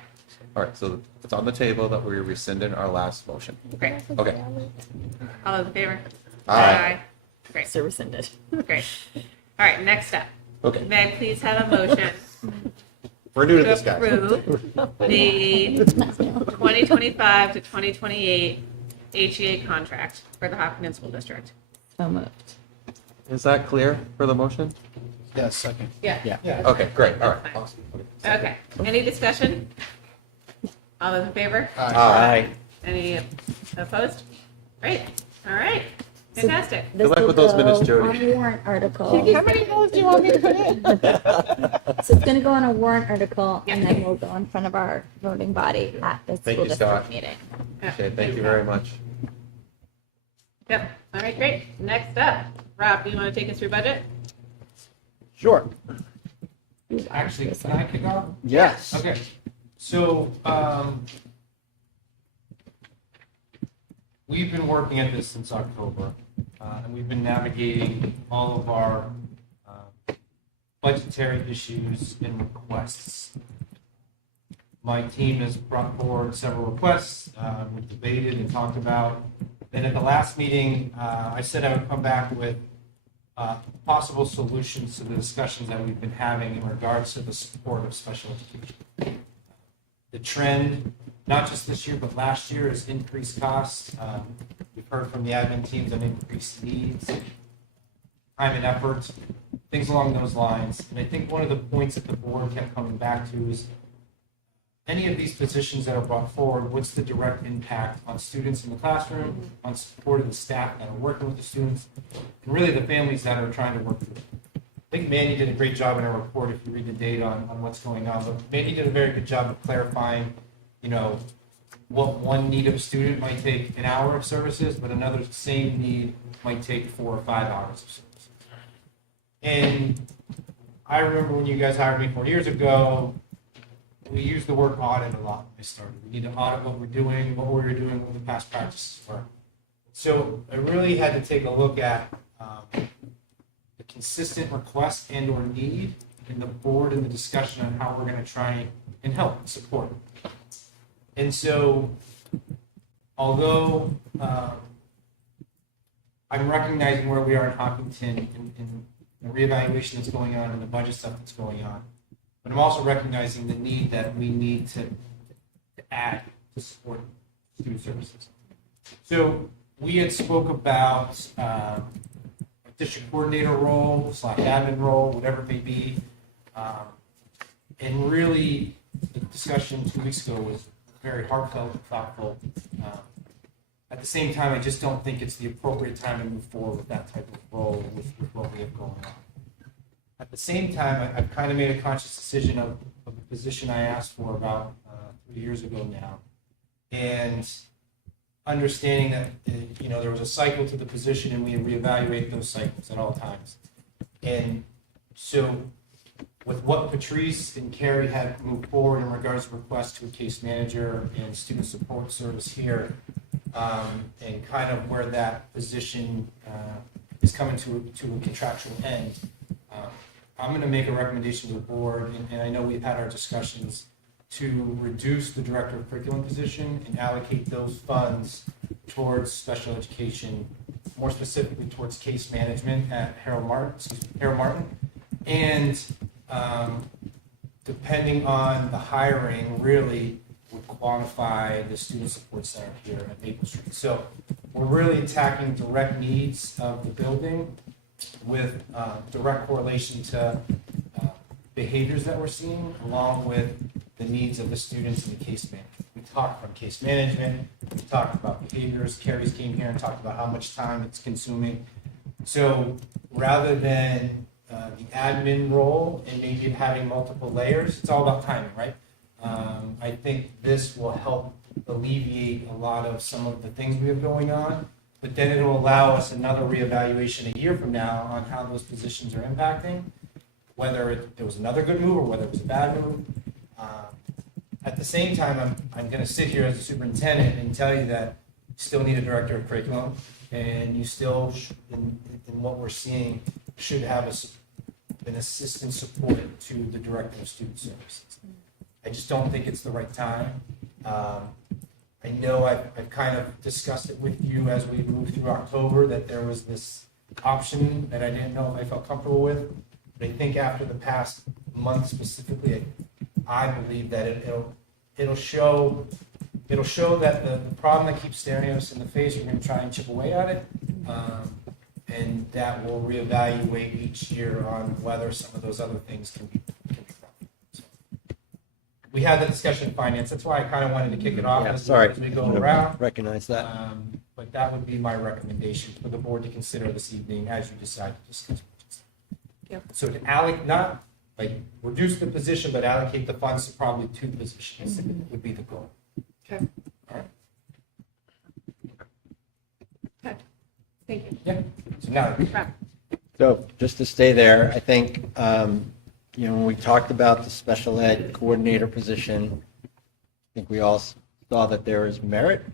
All right, so it's on the table that we're rescinding our last motion. Great. Okay. All those in favor? Aye. Great. So rescinded. Great. All right, next up. Okay. May I please have a motion We're new to to this, guys. approve the 2025 to 2028 HEA contract for the Hopkinton School District? So moved. Is that clear for the motion? Yeah, second. Yeah. Yeah. Okay, great, all right, awesome. Okay. Any discussion? All those in favor? Aye. Any opposed? Great. All right. Fantastic. This Good luck will with those go minutes, on Jody. a warrant article. How many of those do you want me to put in? So it's gonna go on a warrant article and then we'll go in front of our voting body at the Thank school you, district Scott. meeting. Okay, thank you very much. Yep. All right, great. Next up, Rob, do you want to take us through budget? Sure. Actually, can I kick off? Yes. Okay, so, we've been working at this since October, and we've been navigating all of our budgetary issues and requests. My team has brought forward several requests, we've debated and talked about. Then at the last meeting, I said I would come back with possible solutions to the discussions that we've been having in regards to the support of special education. The trend, not just this year, but last year, is increased costs. We've heard from the admin teams on increased needs, time and effort, things along those lines. And I think one of the points that the board kept coming back to is any of these positions that are brought forward, what's the direct impact on students in the classroom, on support of the staff that are working with the students, and really the families that are trying to work through it. I think Mandy did a great job in her report if you read the data on what's going on. But Mandy did a very good job of clarifying, what one need of a student might take an hour of services, but another same need might take 4 or 5 hours of services. And I remember when you guys hired me 4 years ago, we used the word audit a lot when I started. We need to audit what we're doing, what we were doing, what the past practices were. So I really had to take a look at the consistent request and or need in the board and the discussion on how we're going to try and help and support. And so, although I'm recognizing where we are in Hopkinton and the reevaluation that's going on and the budget stuff that's going on, but I'm also recognizing the need that we need to add to support student services. So we had spoke about a district coordinator role, / admin role, whatever it may be. And really, the discussion 2 weeks ago was very heartfelt and thoughtful. At the same time, I just don't think it's the appropriate time to move forward with that type of role with what we have going on. At the same time, I've kind of made a conscious decision of the position I asked for about 3 years ago now. And understanding that, there was a cycle to the position and we reevaluate those cycles at all times. And so with what Patrice and Carrie had moved forward in regards to requests to a case manager and student support service here, and kind of where that position is coming to a contractual end, I'm going to make a recommendation to the board, and I know we've had our discussions, to reduce the director of curriculum position and allocate those funds towards special education, more specifically towards case management at Harold Martin. And depending on the hiring, really would quantify the student support center here at Maple Street. So we're really attacking direct needs of the building with direct correlation to behaviors that we're seeing, along with the needs of the students in the case management. We talked from case management, we talked about behaviors. Carrie's came here and talked about how much time it's consuming. So rather than the admin role and maybe having multiple layers, it's all about timing, right? I think this will help alleviate a lot of some of the things we have going on, but then it'll allow us another reevaluation a year from now on how those positions are impacting, whether there was another good move or whether it was a bad move. At the same time, I'm going to sit here as a superintendent and tell you that you still need a director of curriculum, and you still, in what we're seeing, should have an assistant support to the director of student services. I just don't think it's the right time. I know I've kind of discussed it with you as we moved through October, that there was this option that I didn't know if I felt comfortable with. But I think after the past month specifically, I believe that it'll show that the problem that keeps staring us in the face, we're going to try and chip away at it, and that we'll reevaluate each year on whether some of those other things can be done. So, we had the discussion in finance. That's why I kind of wanted to kick it off Yeah, as sorry. we go around. Recognize that. But but that would be my recommendation for the board to consider this evening as you decide to discuss budgets. Yep. So to not like reduce the position, but allocate the funds to probably 2 positions would be the goal. Okay. All right. Okay. Thank you. Yeah. So now, Rob. So just to stay there, I think, when we talked about the special ed coordinator position, I think we all saw that there is merit,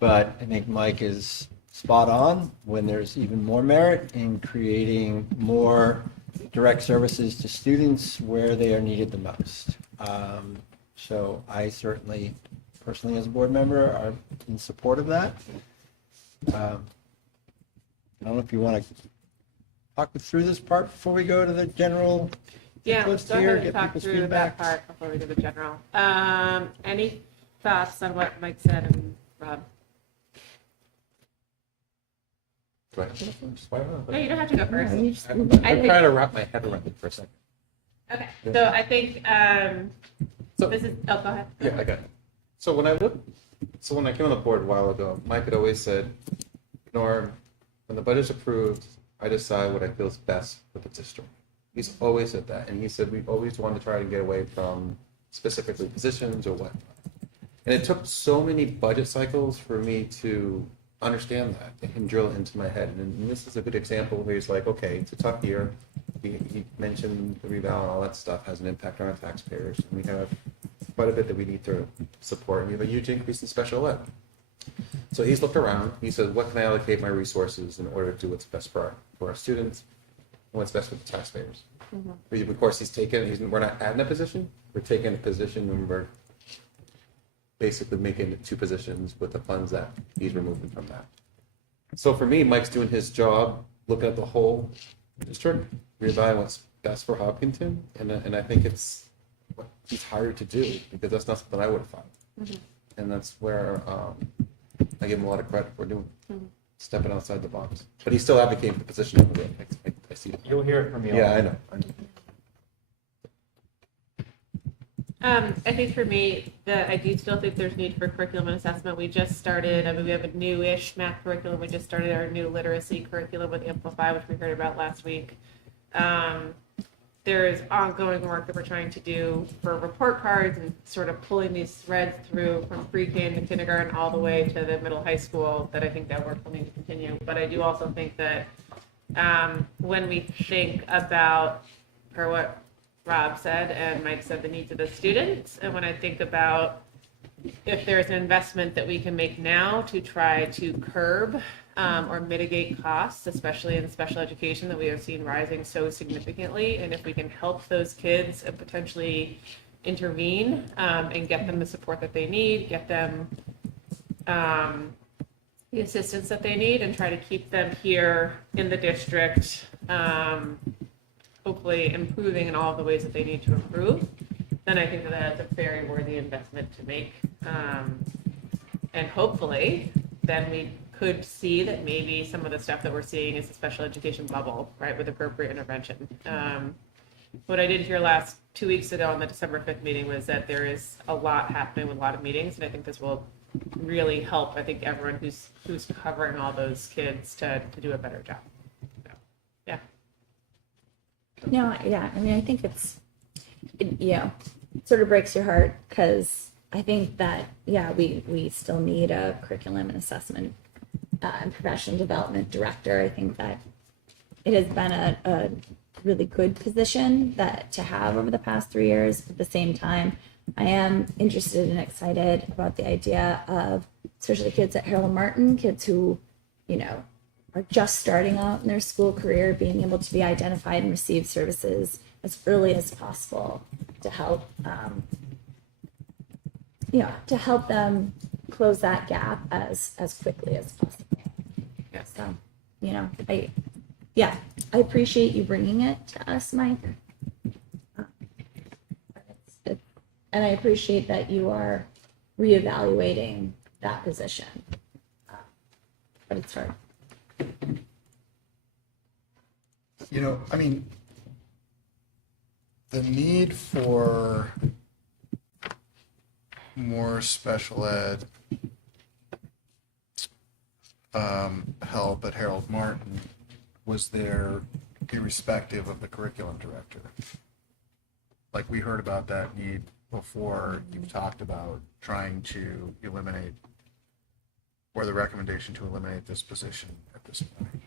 but I think Mike is spot on when there's even more merit in creating more direct services to students where they are needed the most. So I certainly, personally as a board member, are in support of that. I don't know if you want to talk through this part before we go to the general. Yeah, Let's go hear, ahead and get talk people's through feedback. that part before we do the general. Any thoughts on what Mike said and Rob? Do I have to go first? Why not? No, you don't have to go first. I'm I think- trying to wrap my head around it for a second. Okay, so I think, this is, oh, go ahead. Yeah, I got it. So when I came on the board a while ago, Mike had always said, Norm, when the budget's approved, I decide what I feel is best for the district. He's always said that, and he said we always wanted to try to get away from specifically positions or what. And it took so many budget cycles for me to understand that and drill it into my head. And this is a good example where he's like, okay, it's a tough year. He mentioned the rebound and all that stuff has an impact on our taxpayers. And we have quite a bit that we need to support. And we have a huge increase in special ed. So he's looked around. He said, what can I allocate my resources in order to do what's best for our students and what's best for the taxpayers? Mhm. Of course, we're not adding a position. We're taking a position and we're basically making it 2 positions with the funds that he's removing from that. So for me, Mike's doing his job, looking at the whole district, reevaluating what's best for Hopkinton, and I think it's what he's hired to do, because that's not something I would have thought. Mhm. And that's where I give him a lot of credit for doing, Mhm. stepping outside the box. But he's still advocating for the position over there. I see it. You'll hear it from me. Yeah, I know. I think for me, I do still think there's need for curriculum and assessment. We just started, we have a new-ish math curriculum. We just started our new literacy curriculum with Amplify, which we heard about last week. There is ongoing work that we're trying to do for report cards and sort of pulling these threads through from pre-K to kindergarten all the way to the middle high school, that I think that work will need to continue. But I do also think that when we think about, for what Rob said and Mike said, the needs of the students, and when I think about if there's an investment that we can make now to try to curb or mitigate costs, especially in special education that we have seen rising so significantly, and if we can help those kids and potentially intervene and get them the support that they need, get them the assistance that they need, and try to keep them here in the district, hopefully improving in all the ways that they need to improve, then I think that that's a very worthy investment to make. And hopefully, then we could see that maybe some of the stuff that we're seeing is a special education bubble, right, with appropriate intervention. What I did hear 2 weeks ago on the December 5th meeting was that there is a lot happening with a lot of meetings, and I think this will really help, I think, everyone who's covering all those kids to do a better job. Yeah. No, yeah, I mean, I think it sort of breaks your heart, because I think that, we still need a curriculum and assessment and professional development director. I think that it has been a really good position to have over the past 3 years. At the same time, I am interested and excited about the idea of, especially kids at Harold Martin, kids who, are just starting out in their school career, being able to be identified and receive services as early as possible to help, to help them close that gap as quickly as possible. Yeah. So, I appreciate you bringing it to us, Mike. And I appreciate that you are reevaluating that position. But it's hard. The need for more special ed help at Harold Martin was there irrespective of the curriculum director. Like, we heard about that need before. You've talked about trying to eliminate, or the recommendation to eliminate this position at this point.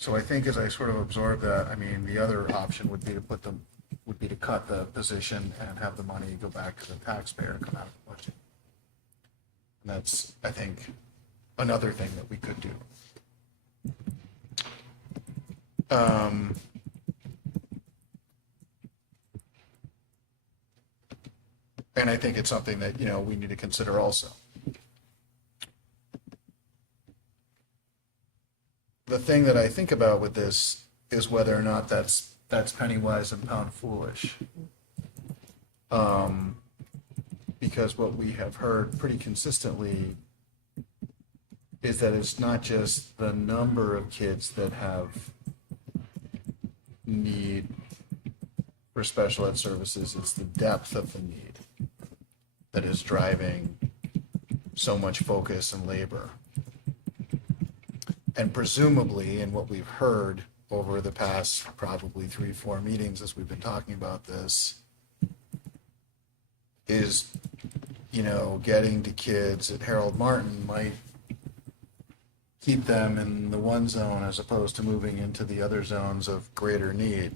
So I think as I sort of absorb that, I mean, the other option would be to cut the position and have the money go back to the taxpayer and come out of the budget. And that's, I think, another thing that we could do. And I think it's something that, we need to consider also. The thing that I think about with this is whether or not that's penny wise and pound foolish. Because what we have heard pretty consistently is that it's not just the number of kids that have need for special ed services, it's the depth of the need that is driving so much focus and labor. And presumably, in what we've heard over the past probably 3-4 meetings as we've been talking about this, is, getting to kids at Harold Martin might keep them in the one zone as opposed to moving into the other zones of greater need.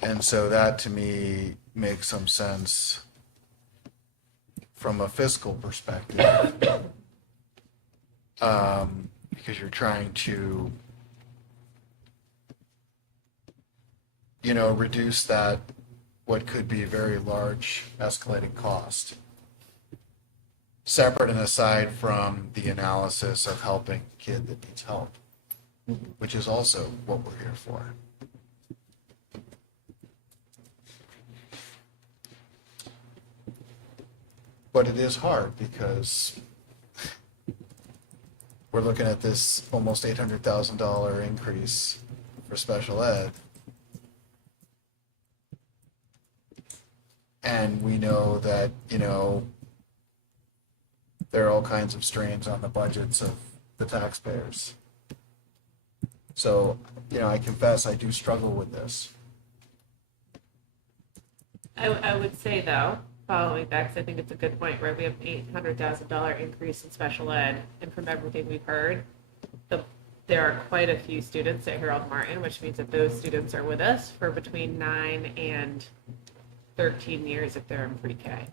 And so that, to me, makes some sense from a fiscal perspective. Because you're trying to, reduce that, what could be a very large escalating cost. Separate and aside from the analysis of helping a kid that needs help, which is also what we're here for. But it is hard because we're looking at this almost $800,000 increase for special ed. And we know that, there are all kinds of strains on the budgets of the taxpayers. So, I confess I do struggle with this. I would say, though, following that, because I think it's a good point, where we have $800,000 increase in special ed, and from everything we've heard, there are quite a few students at Harold Martin, which means that those students are with us for between 9 and 13 years if they're in pre-K.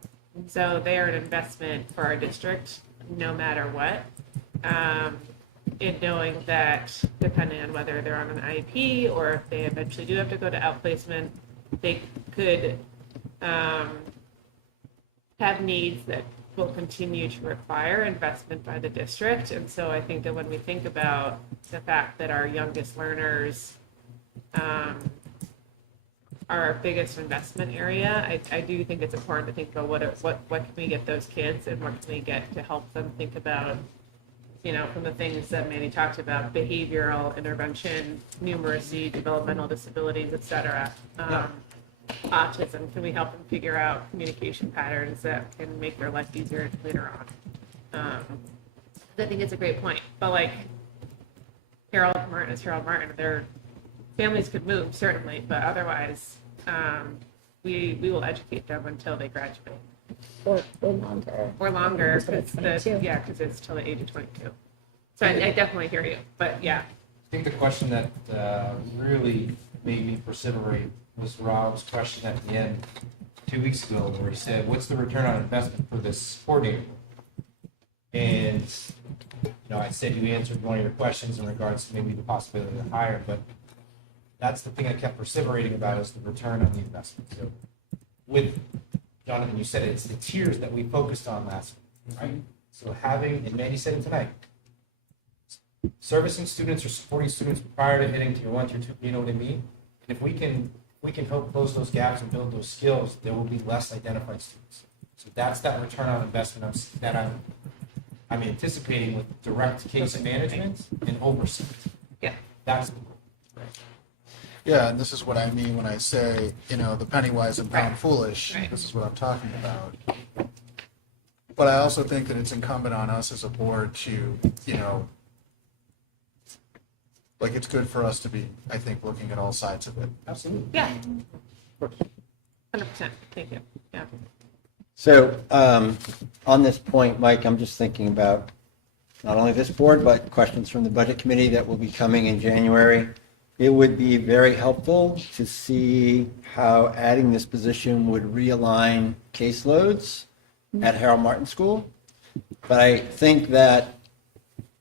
So they are an investment for our district, no matter what. In knowing that depending on whether they're on an IEP or if they eventually do have to go to outplacement, they could have needs that will continue to require investment by the district. And so I think that when we think about the fact that our youngest learners are our biggest investment area, I do think it's important to think about what can we get those kids and what can we get to help them think about, from the things that Manny talked about, behavioral intervention, numeracy, developmental disabilities, et cetera. Autism, can we help them figure out communication patterns that can make their life easier later on? I think it's a great point. But Harold Martin is Harold Martin. Their families could move, certainly, but otherwise, we will educate them until they graduate. Or longer. Or longer, because Until because it's till the age of 22. So I definitely hear you, but yeah. I think the question that really made me perseverate was Rob's question at the end 2 weeks ago, where he said, "What's the return on investment for this coordinator?" And I said you answered one of your questions in regards to maybe the possibility of hire, but that's the thing I kept perseverating about, is the return on the investment. So with Jonathan, you said it's the tiers that we focused on last week, right? So having, and Mandy said it tonight, servicing students or supporting students prior to hitting tier 1, tier 2, you know what I mean? And if we can help close those gaps and build those skills, there will be less identified students. So that's that return on investment that I'm anticipating with direct case management and oversight. Yeah. That's Yeah, and this is what I mean when I say, the penny wise and pound foolish. This is what I'm talking about. But I also think that it's incumbent on us as a board to, it's good for us to be, I think, looking at all sides of it. Absolutely. Yeah. 100%. Thank you. Yeah. So on this point, Mike, I'm just thinking about not only this board, but questions from the budget committee that will be coming in January. It would be very helpful to see how adding this position would realign caseloads at Harold Martin School. But I think that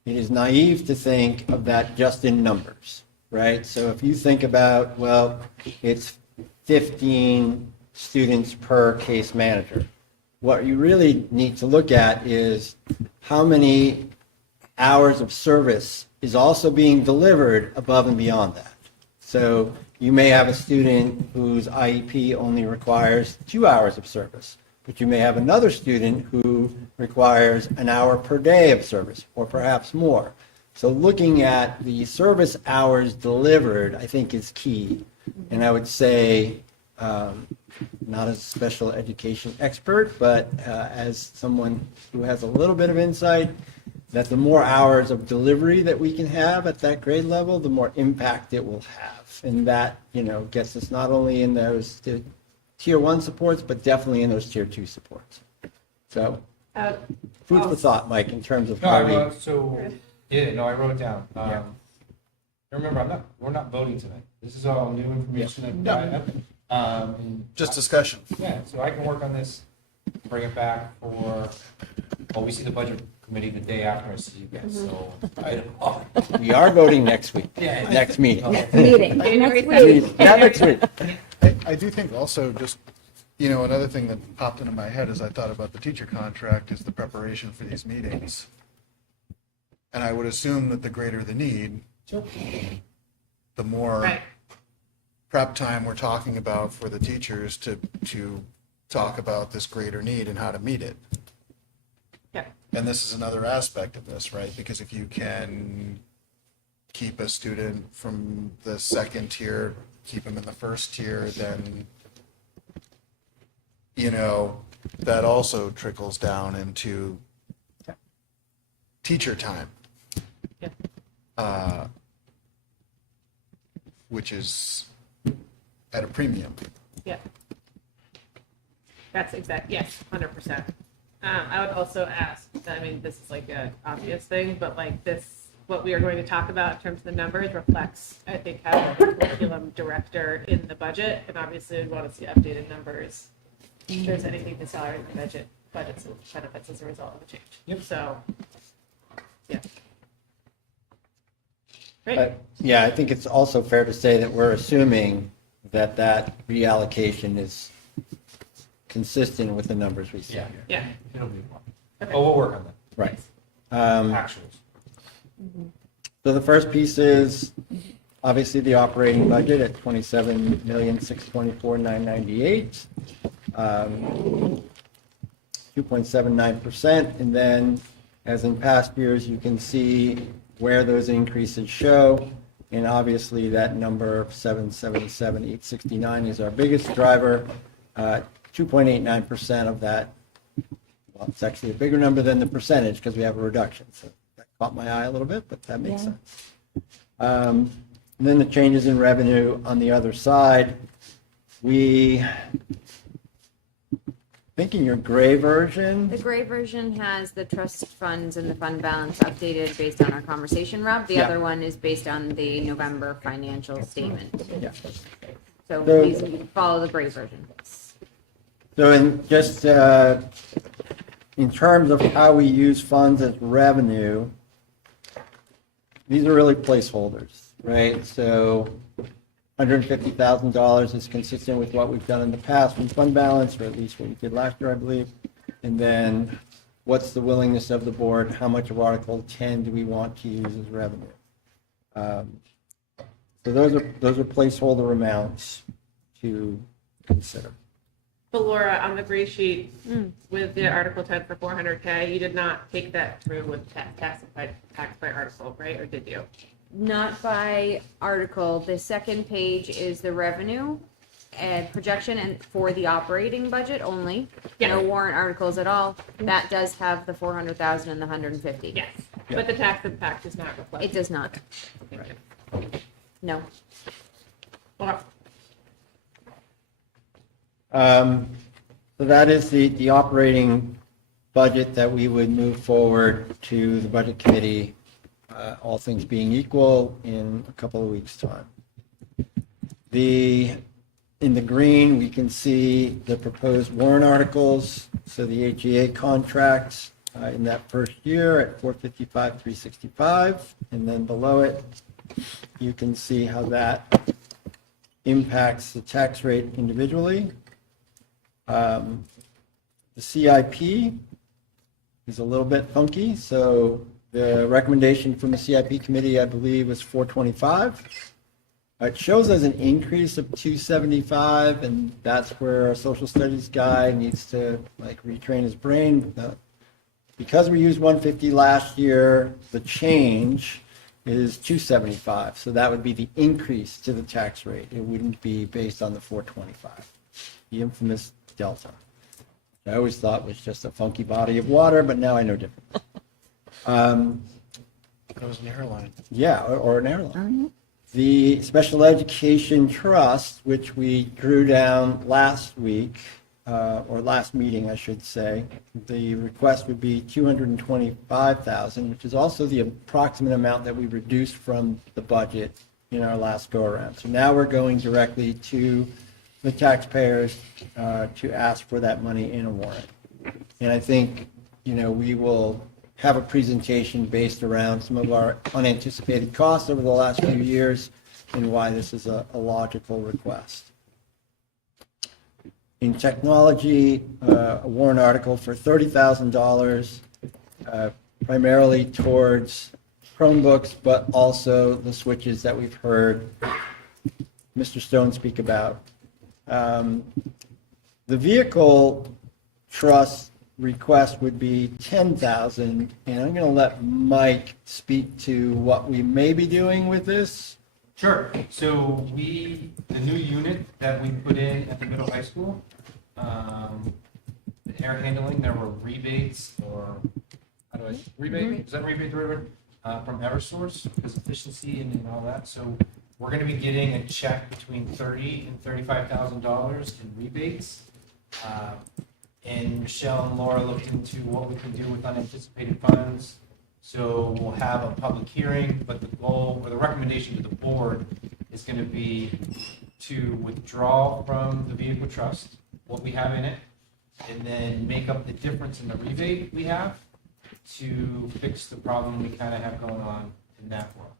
it is naive to think of that just in numbers, right? So if you think about, well, it's 15 students per case manager. What you really need to look at is how many hours of service is also being delivered above and beyond that. So you may have a student whose IEP only requires 2 hours of service, but you may have another student who requires an hour per day of service, or perhaps more. So looking at the service hours delivered, I think, is key. And I would say, not as a special education expert, but as someone who has a little bit of insight, that the more hours of delivery that we can have at that grade level, the more impact it will have. And that, gets us not only in those tier 1 supports, but definitely in those tier 2 supports. So, food for thought, Mike, in terms of how we... I wrote it down. Remember, we're not voting tonight. This is all new information. Just discussion. Yeah, so I can work on this, bring it back for, we see the budget committee the day after I see you guys, so. We are voting next week, Yeah. next meeting. Next meeting. Next week. I do think also just, another thing that popped into my head as I thought about the teacher contract is the preparation for these meetings. And I would assume that the greater the need, the more prep time we're talking about for the teachers to talk about this greater need and how to meet it. Yeah. And this is another aspect of this, right? Because if you can keep a student from the second tier, keep them in the first tier, then, that also trickles down into teacher time. Which is at a premium. Yeah. That's exact. Yes, 100%. I would also ask. This is like an obvious thing, but what we are going to talk about in terms of the numbers reflects, I think, having a curriculum director in the budget, and obviously we'd want to see updated numbers. If there's anything to salary and budgets and benefits as a result of the change. Yep. So, yeah. Great. Yeah, I think it's also fair to say that we're assuming that reallocation is consistent with the numbers we see here. Yeah. It'll be fun. We'll work on that. Right. Actuals. So the first piece is obviously the operating budget at $27,624,998, 2.79%. And then, as in past years, you can see where those increases show. And obviously that number of 777,869 is our biggest driver. 2.89% of that, well, it's actually a bigger number than the percentage because we have a reduction. So that caught my eye a little bit, but that makes sense. And then the changes in revenue on the other side. I think in your gray version, The gray version has the trust funds and the fund balance updated based on our conversation, Rob. The other one is based on the November financial statement. So please follow the gray version. so in just in terms of how we use funds as revenue, these are really placeholders, right? So $150,000 is consistent with what we've done in the past from fund balance, or at least what we did last year, I believe. And then what's the willingness of the board? How much of Article 10 do we want to use as revenue? So those are placeholder amounts to consider. But Laura, on the gray sheet with the Article 10 for $400K, you did not take that through with tax by article, right? Or did you? not by article. The second page is the revenue and projection and for the operating budget only. Yeah. No warrant articles at all. That does have the 400,000 and the 150. Yes, but the tax impact is not reflected. It does not. No. So that is the operating budget that we would move forward to the budget committee, all things being equal, in a couple of weeks' time. In the green, we can see the proposed warrant articles, so the HEA contracts in that first year at 455, 365, and then below it, you can see how that impacts the tax rate individually. The CIP is a little bit funky, so the recommendation from the CIP committee, I believe, was 425. It shows as an increase of 275, and that's where our social studies guy needs to retrain his brain. Because we used 150 last year, the change is 275, so that would be the increase to the tax rate. It wouldn't be based on the 425, the infamous delta. I always thought was just a funky body of water, but now I know different. It was an airline. Yeah, or an airline. The Special Education Trust, which we drew down last week, or last meeting, I should say, the request would be 225,000, which is also the approximate amount that we reduced from the budget in our last go-around. So now we're going directly to the taxpayers to ask for that money in a warrant. And I think, we will have a presentation based around some of our unanticipated costs over the last few years and why this is a logical request. In technology, a warrant article for $30,000, primarily towards Chromebooks, but also the switches that we've heard Mr. Stone speak about. The vehicle trust request would be 10,000, and I'm going to let Mike speak to what we may be doing with this. Sure. So the new unit that we put in at the middle high school, the air handling, there were rebates, or rebate? Is that rebate the right word? From Eversource, because efficiency and all that. So we're going to be getting a check between $30,000 and $35,000 in rebates. And Michelle and Laura looked into what we can do with unanticipated funds. So we'll have a public hearing, but the goal or the recommendation to the board is going to be to withdraw from the vehicle trust what we have in it, and then make up the difference in the rebate we have to fix the problem we kind of have going on in that world.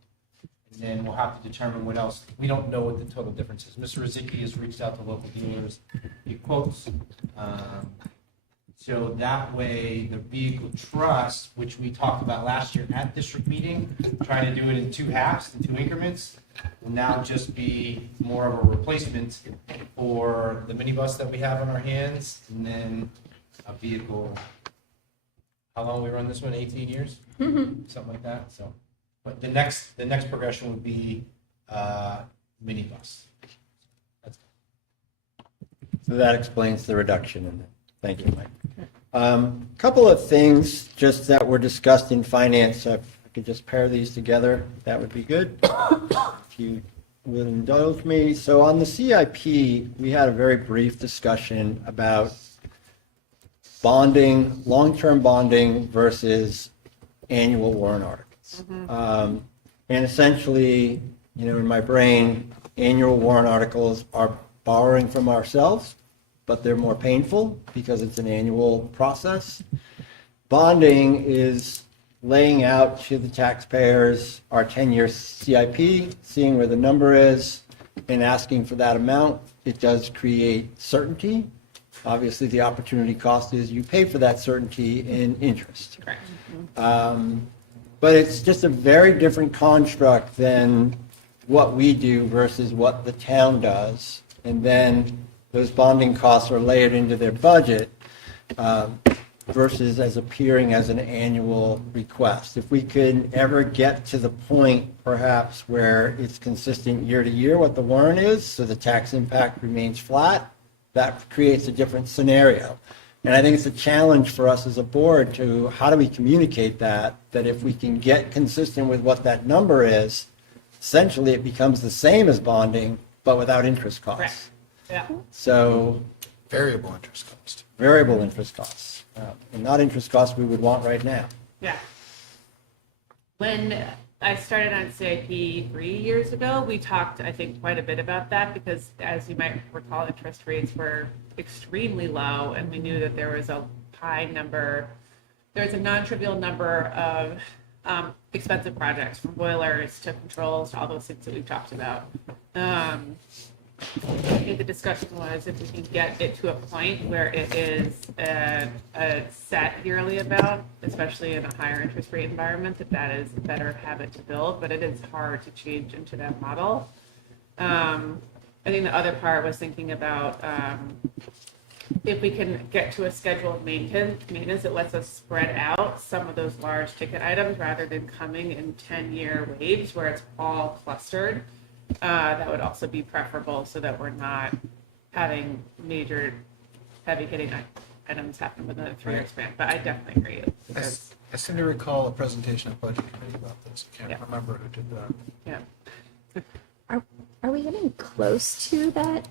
And then we'll have to determine what else. We don't know what the total difference is. Mr. Rizicki has reached out to local dealers, he quotes. So that way, the vehicle trust, which we talked about last year at district meeting, trying to do it in two halves, in two increments, will now just be more of a replacement for the minibus that we have on our hands, and then a vehicle. How long we run this one? 18 years, something like that. So, but the next progression would be minibus. So that explains the reduction in it. Thank you, Mike. Couple of things just that were discussed in finance. If I could just pair these together, that would be good. If you would indulge me. So on the CIP, we had a very brief discussion about bonding, long-term bonding versus annual warrant articles. And essentially, in my brain, annual warrant articles are borrowing from ourselves, but they're more painful because it's an annual process. Bonding is laying out to the taxpayers our 10-year CIP, seeing where the number is, and asking for that amount. It does create certainty. Obviously, the opportunity cost is you pay for that certainty in interest. But it's just a very different construct than what we do versus what the town does. And then those bonding costs are layered into their budget. versus as appearing as an annual request. If we could ever get to the point perhaps where it's consistent year to year what the warrant is, so the tax impact remains flat, that creates a different scenario. And I think it's a challenge for us as a board to, how do we communicate that if we can get consistent with what that number is, essentially it becomes the same as bonding, but without interest costs. Yeah. So. Variable interest cost. Variable interest costs, and not interest costs we would want right now. Yeah. When I started on CIP 3 years ago, we talked, I think, quite a bit about that because, as you might recall, interest rates were extremely low, and we knew that there was a high number, there was a non-trivial number of expensive projects, from boilers to controls to all those things that we've talked about. I think the discussion was if we can get it to a point where it is a set yearly amount, especially in a higher interest rate environment, that is a better habit to build, but it is hard to change into that model. I think the other part was thinking about if we can get to a schedule of maintenance, it lets us spread out some of those large ticket items rather than coming in 10-year waves where it's all clustered. That would also be preferable so that we're not having major heavy hitting items happen within a 3-year span. But I definitely agree. I seem to recall a presentation at Budget Committee about this. I can't remember who did that. Yeah. Are we getting close to that?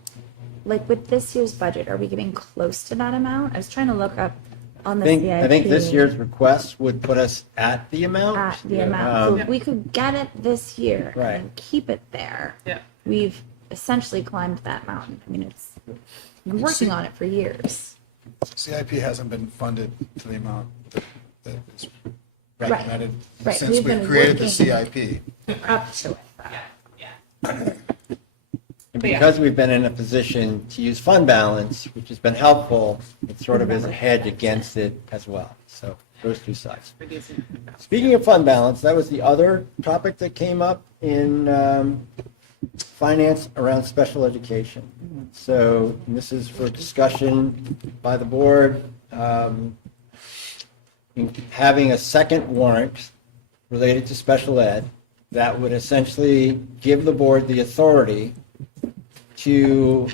Like with this year's budget, are we getting close to that amount? I was trying to look up on the CIP. I think this year's request would put us at the amount. At the amount. So if we could get it this year Right. and keep it there, we've essentially climbed that mountain. I mean, it's been working on it for years. CIP hasn't been funded to the amount that is Right. recommended Right. since We've we been created the working CIP. Up to it. And because we've been in a position to use fund balance, which has been helpful, it sort of is a hedge against it as well. So those two sides. Speaking of fund balance, that was the other topic that came up in finance around special education. So this is for discussion by the board, in having a second warrant related to special ed that would essentially give the board the authority to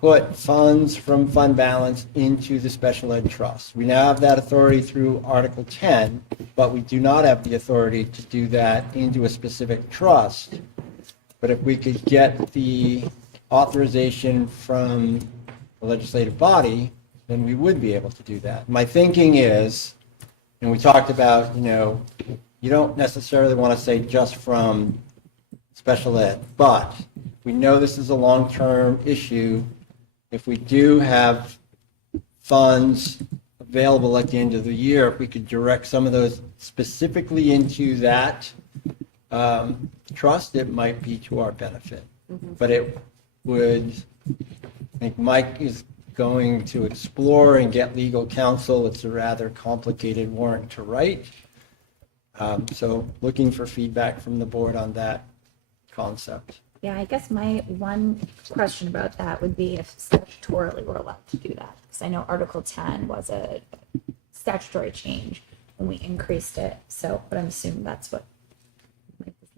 put funds from fund balance into the special ed trust. We now have that authority through Article 10, but we do not have the authority to do that into a specific trust. But if we could get the authorization from the legislative body, then we would be able to do that. My thinking is, and we talked about, you don't necessarily want to say just from special ed, but we know this is a long-term issue. If we do have funds available at the end of the year, if we could direct some of those specifically into that trust, it might be to our benefit. But it would, I think Mike is going to explore and get legal counsel. It's a rather complicated warrant to write. So looking for feedback from the board on that concept. Yeah, I guess my one question about that would be if statutorily we're allowed to do that. Because I know Article 10 was a statutory change when we increased it. So, but I'm assuming that's what.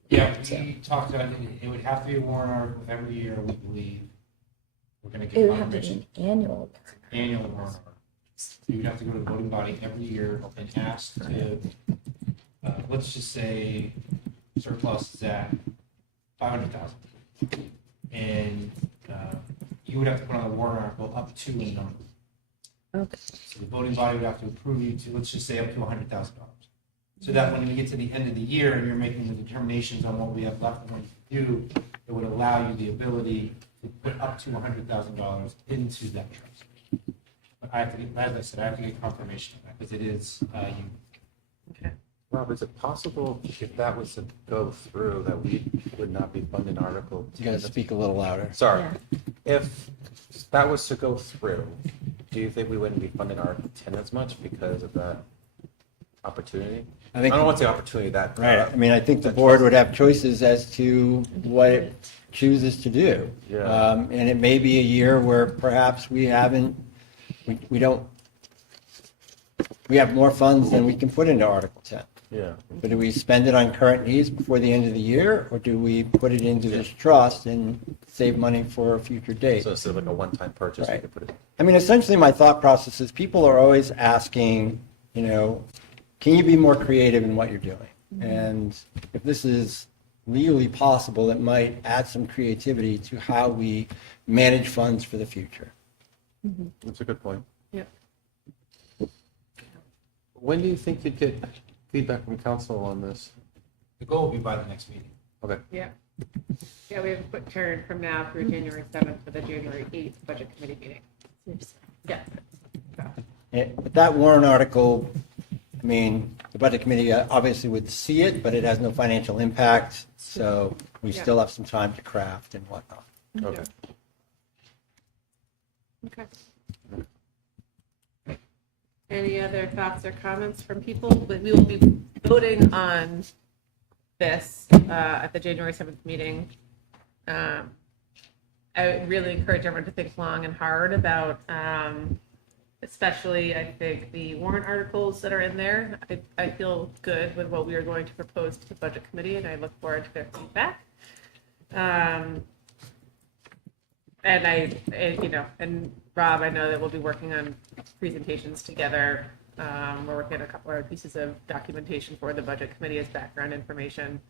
Yeah, we talked about it would have to be a warrant article every year, we believe. We're going to It get would have to be confirmation. an annual. Annual warrant article. You would have to go to the voting body every year and ask to, let's just say surplus is at 500,000. And you would have to put on a warrant article up to a number. Okay. So the voting body would have to approve you to, let's just say, up to $100,000. So that when we get to the end of the year and you're making the determinations on what we have left and what to do, it would allow you the ability to put up to $100,000 into that trust. But I have to get, as I said, I have to get confirmation of that because it is unique. Rob, is it possible if that was to go through that we would not be funding Article 10? You gotta speak a little louder. Sorry. If that was to go through, do you think we wouldn't be funding Article 10 as much because of that opportunity? I don't want the opportunity that. Right. I mean, I think the board would have choices as to what it chooses to do. Yeah. And it may be a year where perhaps we don't we have more funds than we can put into Article 10. Yeah. But do we spend it on current needs before the end of the year, or do we put it into this trust and save money for a future date? So instead of like a one-time purchase, we Right. could put it. I mean, essentially, my thought process is people are always asking, you know, can you be more creative in what you're doing? And if this is legally possible, it might add some creativity to how we manage funds for the future. That's a good point. Yeah. When do you think you'd get feedback from council on this? The goal will be by the next meeting. Okay. Yeah. Yeah, we have a quick turn from now through January 7th for the January 8th budget committee meeting. Yeah. But that warrant article, I mean, the budget committee obviously would see it, but it has no financial impact, so we Yeah. still have some time to craft and whatnot. Okay. Okay. Any other thoughts or comments from people? We will be voting on this at the January 7th meeting. I would really encourage everyone to think long and hard about, especially, I think, the warrant articles that are in there. I feel good with what we are going to propose to the budget committee, and I look forward to their feedback. And Rob, I know that we'll be working on presentations together. We're working on a couple of pieces of documentation for the budget committee as background information.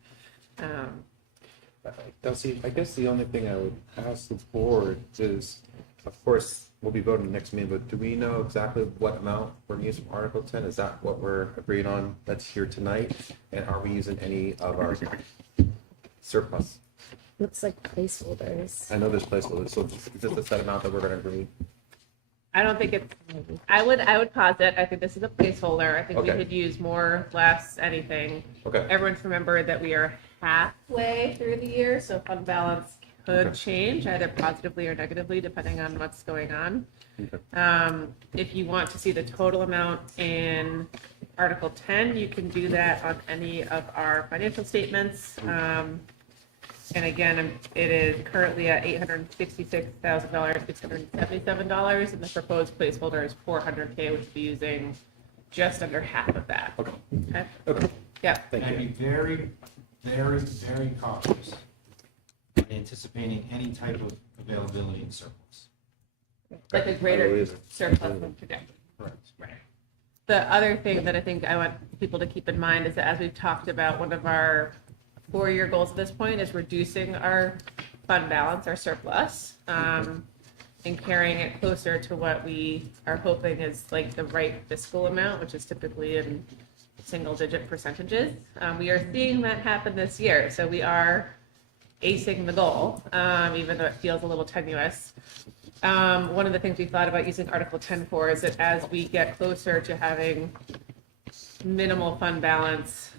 Delsey, I guess the only thing I would ask the board is, of course, we'll be voting next meeting, but do we know exactly what amount we're using from Article 10? Is that what we're agreed on that's here tonight? And are we using any of our surplus? Looks like placeholders. I know there's placeholders, so is this the set amount that we're going to agree? I don't think it's, I would posit, I think this is a placeholder. I think we Okay. could use more, less, anything. Okay. Everyone's remembered that we are halfway through the year, so fund balance could Okay. change either positively or negatively depending on what's going on. If you want to see the total amount in Article 10, you can do that on any of our financial statements. And again, it is currently at $866,000, $677, and the proposed placeholder is $400K, which will be using just under half of that. Okay. Okay. Yeah. And I'd be very, very, very cautious in anticipating any type of availability in surplus. Like a greater surplus than projected. Correct. Right. The other thing that I think I want people to keep in mind is that as we've talked about, one of our 4-year goals at this point is reducing our fund balance, our surplus, and carrying it closer to what we are hoping is like the right fiscal amount, which is typically in single-digit percentages. We are seeing that happen this year, so we are acing the goal, even though it feels a little tenuous. One of the things we thought about using Article 10 for is that as we get closer to having minimal fund balance,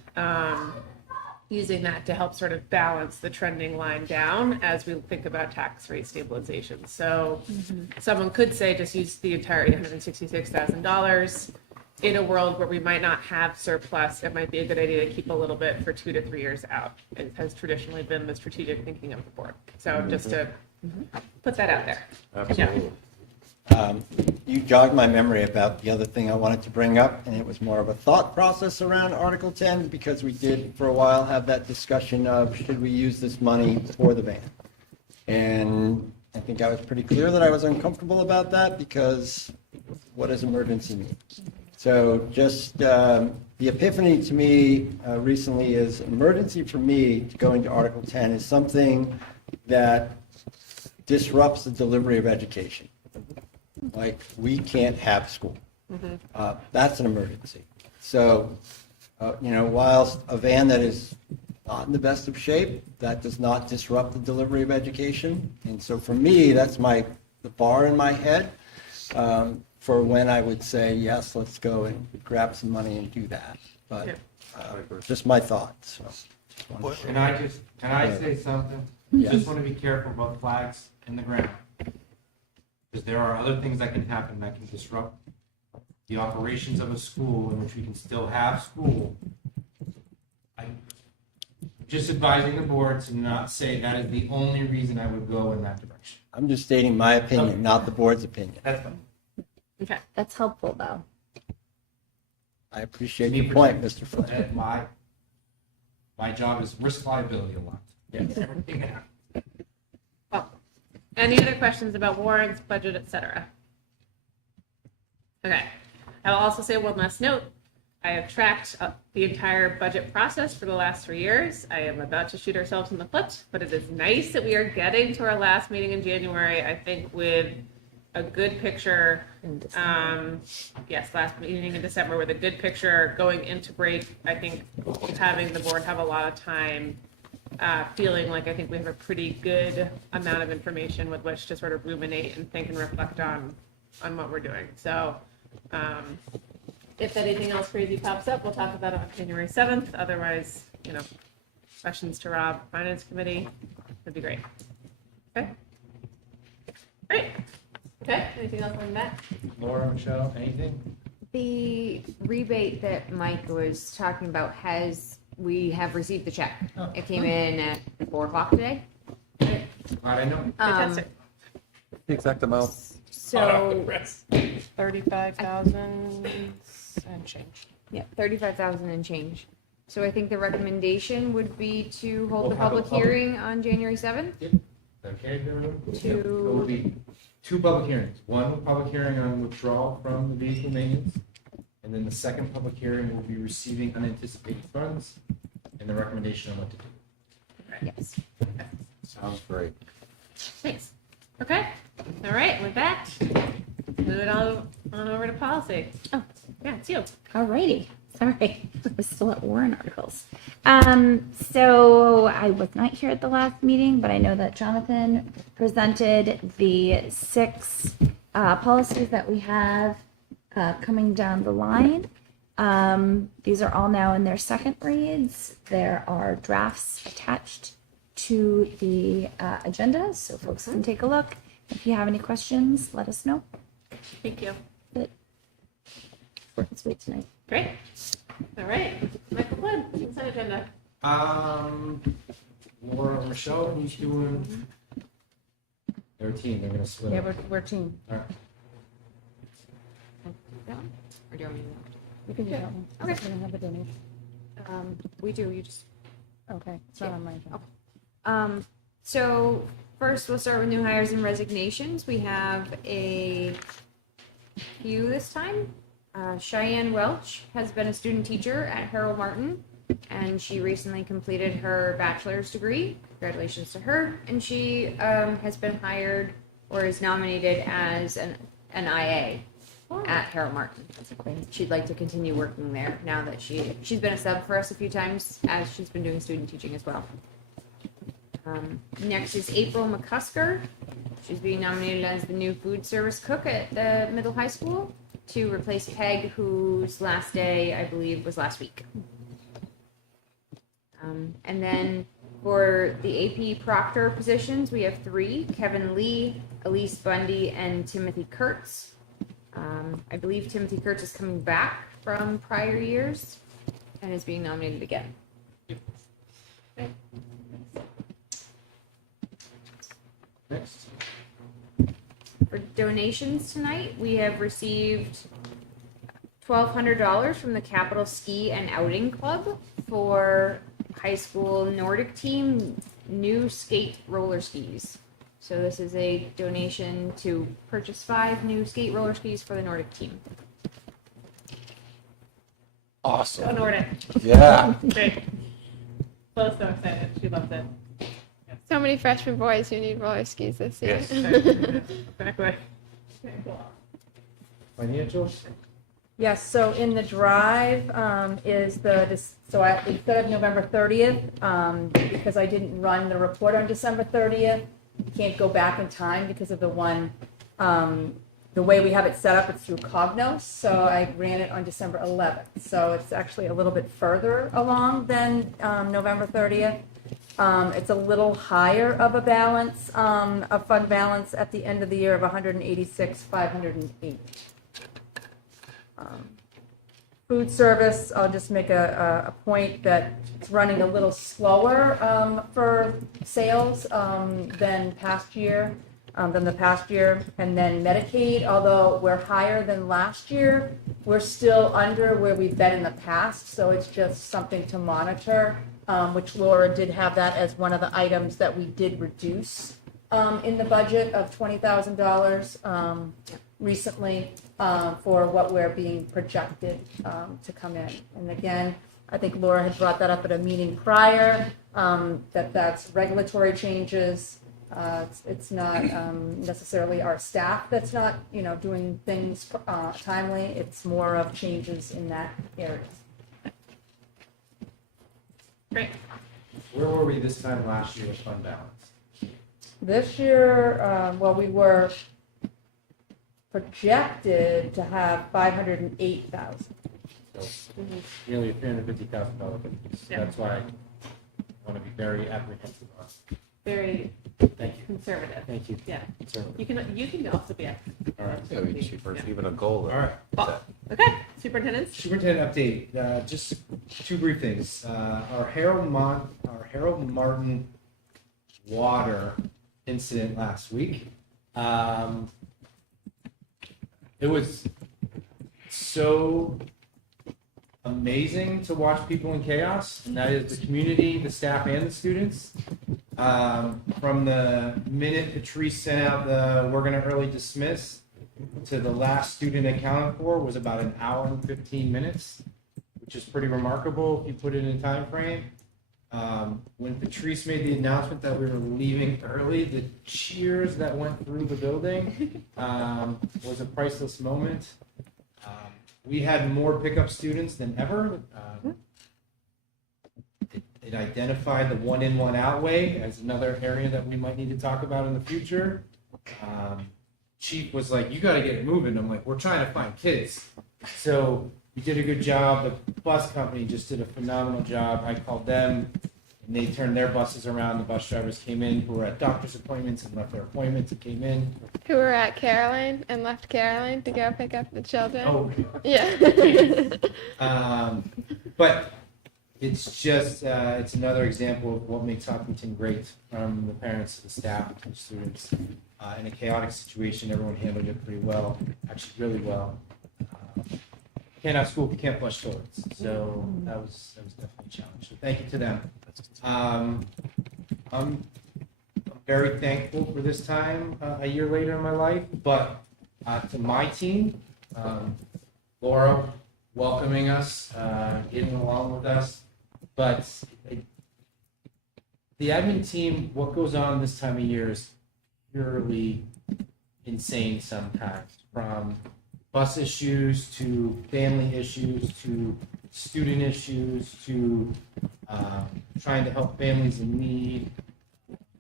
using that to help sort of balance the trending line down as we think about tax rate stabilization. So someone could say just use the entire $866,000. In a world where we might not have surplus, it might be a good idea to keep a little bit for 2 to 3 years out. It has traditionally been the strategic thinking of the board. So just to put that out there. Absolutely. You jogged my memory about the other thing I wanted to bring up, and it was more of a thought process around Article 10, because we did for a while have that discussion of should we use this money for the band. And I think I was pretty clear that I was uncomfortable about that, because what does emergency mean? So just the epiphany to me recently is emergency for me to go into Article 10 is something that disrupts the delivery of education. Like, we can't have school. That's an emergency. So, whilst a van that is not in the best of shape, that does not disrupt the delivery of education. And so for me, that's the bar in my head for when I would say, yes, let's go and grab some money and do that. But just my thoughts. So. Can I say something? Yes. Just want to be careful about flags in the ground. Because there are other things that can happen that can disrupt the operations of a school in which we can still have school. I'm just advising the board to not say that is the only reason I would go in that direction. I'm just stating my opinion, not the board's opinion. That's fine. Okay. That's helpful, though. I appreciate your point, Mr. Flynn. And my job is risk liability a lot. Yes. Everything else. Any other questions about warrants, budget, etc.? Okay. I will also say one last note. I have tracked the entire budget process for the last 3 years. I am about to shoot ourselves in the foot, but it is nice that we are getting to our last meeting in January, I think, with a good picture. Yes, last meeting in December with a good picture going into break. I think having the board have a lot of time, feeling like I think we have a pretty good amount of information with which to sort of ruminate and think and reflect on what we're doing. So, if anything else crazy pops up, we'll talk about it on January 7th. Otherwise, questions to Rob, Finance Committee, that'd be great. Okay. Great. Okay, anything else on that? Laura, Michelle, anything? The rebate that Mike was talking about we have received the check. It came in at 4 o'clock today. Glad I know. Fantastic. The exact amount. So, 35,000 and change. yeah, 35,000 and change. So I think the recommendation would be to hold We'll the have a public hearing on January 7th. Okay, everyone? To- There will be 2 public hearings. One public hearing on withdrawal from the vehicle maintenance, and then the second public hearing will be receiving unanticipated funds and the recommendation on what to do. Yes. Sounds great. Thanks. Okay. All right. With that, move it on over to policy. Oh, yeah, it's you. Alrighty. Sorry, I was still at Warren articles. So I was not here at the last meeting, but I know that Jonathan presented the 6 policies that we have coming down the line. These are all now in their second reads. There are drafts attached to the agenda, so folks can take a look. If you have any questions, let us know. Thank you. But let's wait tonight. Great. All right. Michael Flynn, consent agenda. Laura, Michelle, who's doing their team? They're gonna split. Yeah, up. we're team. All right. That one? Or do you want me You can do that one. Okay. We don't have a donation. we do, you just. Okay, it's not on my agenda. So first we'll start with new hires and resignations. We have a few this time. Cheyenne Welch has been a student teacher at Harold Martin, and she recently completed her bachelor's degree. Congratulations to her. And she has been hired or is nominated as an IA at Harold Martin. She'd like to continue working there now that she's been a sub for us a few times as she's been doing student teaching as well. Next is April McCusker. She's being nominated as the new food service cook at the middle high school to replace Peg, whose last day, I believe, was last week. And then for the AP Proctor positions, we have 3, Kevin Lee, Elise Bundy, and Timothy Kurtz. I believe Timothy Kurtz is coming back from prior years and is being nominated again. Next. For donations tonight, we have received $1,200 from the Capital Ski and Outing Club for high school Nordic team new skate roller skis. So this is a donation to purchase 5 new skate roller skis for the Nordic team. Awesome. Go Nordic. Yeah. Great. Flo's so excited. She loves it. So many freshman boys who need roller skis this year. Yes. Exactly. Okay, cool. Financials? Yes, so in the drive is instead of November 30th, because I didn't run the report on December 30th, you can't go back in time because of the way we have it set up, it's through Cognos, so I ran it on December 11th. So it's actually a little bit further along than November 30th. It's a little higher of a balance, a fund balance at the end of the year of 186,508. Food service, I'll just make a point that it's running a little slower for sales than past year. than the past year. And then Medicaid, although we're higher than last year, we're still under where we've been in the past. So it's just something to monitor, which Laura did have that as one of the items that we did reduce in the budget of $20,000 recently for what we're being projected to come in. And again, I think Laura had brought that up at a meeting prior, that's regulatory changes. It's not necessarily our staff that's not, doing things timely. It's more of changes in that area. Great. Where were we this time last year with fund balance? This year, well, we were projected to have 508,000. Nearly a $350,000 increase. Yeah. That's why I want to be very apprehensive on. Very Thank you. conservative. Thank you. Yeah. Conservative. You can also be. All right. Yeah, we cheaper, Yeah. even a goal. All right. Okay. Superintendent. Superintendent update. Just two brief things. Our Harold Martin water incident last week. It was so amazing to watch people in chaos, and that is the community, the staff, and the students. From the minute Patrice sent out the "we're going to early dismiss" to the last student accounted for was about an hour and 15 minutes, which is pretty remarkable if you put it in a time frame. When Patrice made the announcement that we were leaving early, the cheers that went through the building was a priceless moment. We had more pickup students than ever. It identified the one in, one out way as another area that we might need to talk about in the future. Chief was like, "You got to get moving." I'm like, "We're trying to find kids." So we did a good job. The bus company just did a phenomenal job. I called them, and they turned their buses around. The bus drivers came in who were at doctor's appointments and left their appointments and came in. Who were at Caroline and left Caroline to go pick up the children. Oh, yeah. But it's just, it's another example of what makes Hopkinton great, from the parents to the staff to the students. In a chaotic situation, everyone handled it pretty well, actually really well. Can't have school if you can't flush toilets, so that was definitely a challenge. So thank you to them. I'm very thankful for this time a year later in my life, but to my team, Laura welcoming us, getting along with us, but the admin team, what goes on this time of year is purely insane sometimes, from bus issues to family issues to student issues to trying to help families in need.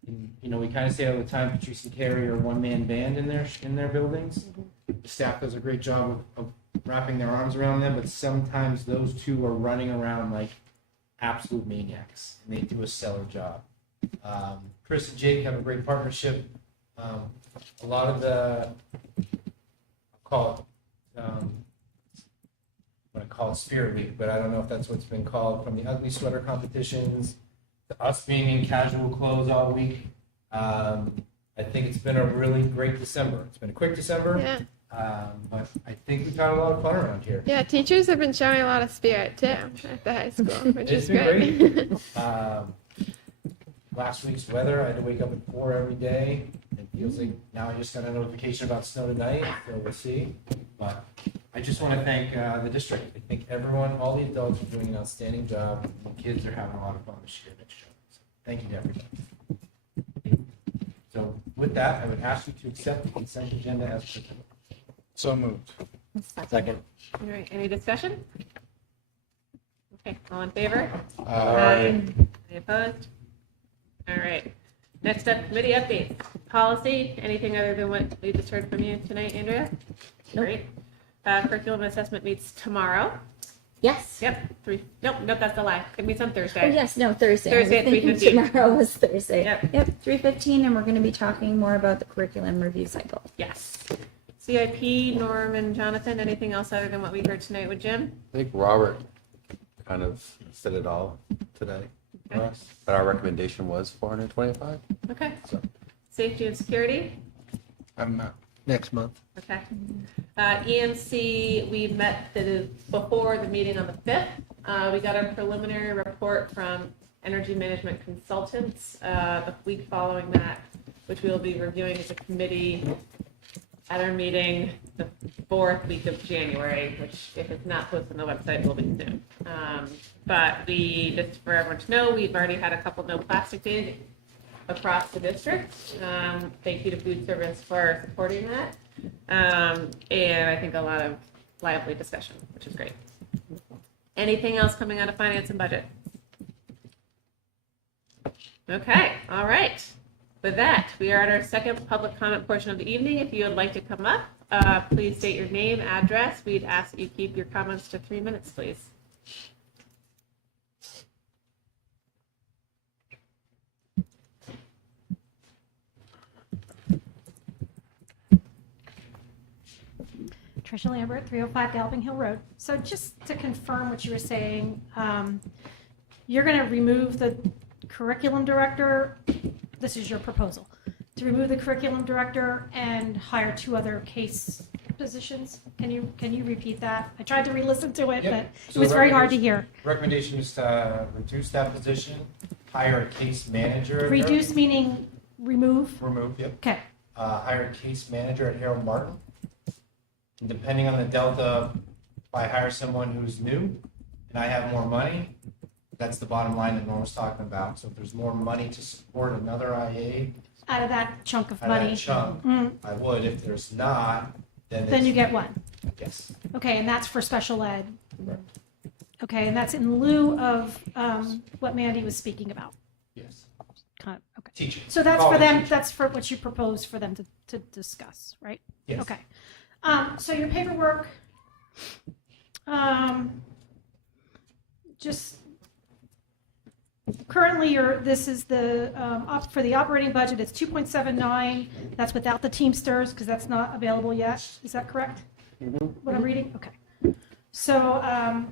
And, we kind of say all the time, Patrice and Carrie are a one-man band in their buildings. The staff does a great job of wrapping their arms around them, but sometimes those two are running around like absolute maniacs, and they do a stellar job. Chris and Jake have a great partnership. A lot of the, I'm going to call it Spirit Week, but I don't know if that's what's been called, from the ugly sweater competitions to us being in casual clothes all week. I think it's been a really great December. It's been a quick December, but I think we've had a lot of fun around here. Yeah, teachers have been showing a lot of spirit too at the high school, which It's is been great. Last week's weather, I had to wake up at 4 every day. It feels like now I just got a notification about snow tonight, so we'll see. But I just want to thank the district. I think everyone, all the adults, are doing an outstanding job. The kids are having a lot of fun this year next year. So thank you to everybody. So with that, I would ask you to accept the consent agenda as presented. So moved. Second. All right. Any discussion? Okay. All in favor? Aye. Any opposed? All right. Next up, committee updates. Policy. Anything other than what we just heard from you tonight, Andrea? Nope. Great. Curriculum assessment meets tomorrow. Yes. Yep. Nope, that's a lie. It meets on Oh, Thursday. yes, no, Thursday. Thursday I at was thinking 3:15. tomorrow was Thursday. Yep. 3:15, and we're going to be talking more about the curriculum review cycle. Yes. CIP, Norm and Jonathan, anything else other than what we heard tonight with Jim? I think Robert kind of said it all today for us. But our recommendation was 425. Okay. So Safety and security? I don't know. Next month. Okay. EMC, we met before the meeting on the 5th. We got a preliminary report from Energy Management Consultants the week following that, which we will be reviewing as a committee at our meeting the 4th week of January, which if it's not posted on the website will be soon. But just for everyone to know, we've already had a couple no plastic days across the district. Thank you to food service for supporting that. And I think a lot of lively discussion, which is great. Anything else coming out of finance and budget? Okay, all right. With that, we are at our second public comment portion of the evening. If you would like to come up, please state your name, address. We'd ask that you keep your comments to 3 minutes, please. Tricia Lambert, 305 Galloping Hill Road. So just to confirm what you were saying, you're going to remove the curriculum director. This is your proposal to remove the curriculum director and hire 2 other case positions. Can you repeat that? I tried to re-listen to it, but it was very hard to hear. Recommendation is to reduce that position, hire a case manager. Reduce meaning remove? Remove, yep. Okay. Hire a case manager at Harold Martin. And depending on the delta, if I hire someone who's new and I have more money, that's the bottom line that Norm was talking about. So if there's more money to support another IA Out of that chunk of out money. of that chunk, I would. If there's not, Then you get one. Yes. Okay, and that's for special ed. Correct. Okay, and that's in lieu of what Mandy was speaking about. Yes. Kind of, okay. Teaching. So that's College for them, teaching. that's for what you propose for them to discuss, right? Yes. Okay. So your paperwork, just currently this is the, for the operating budget, it's 2.79. That's without the Teamsters because that's not available yet. Is that correct? What I'm reading? Okay. So I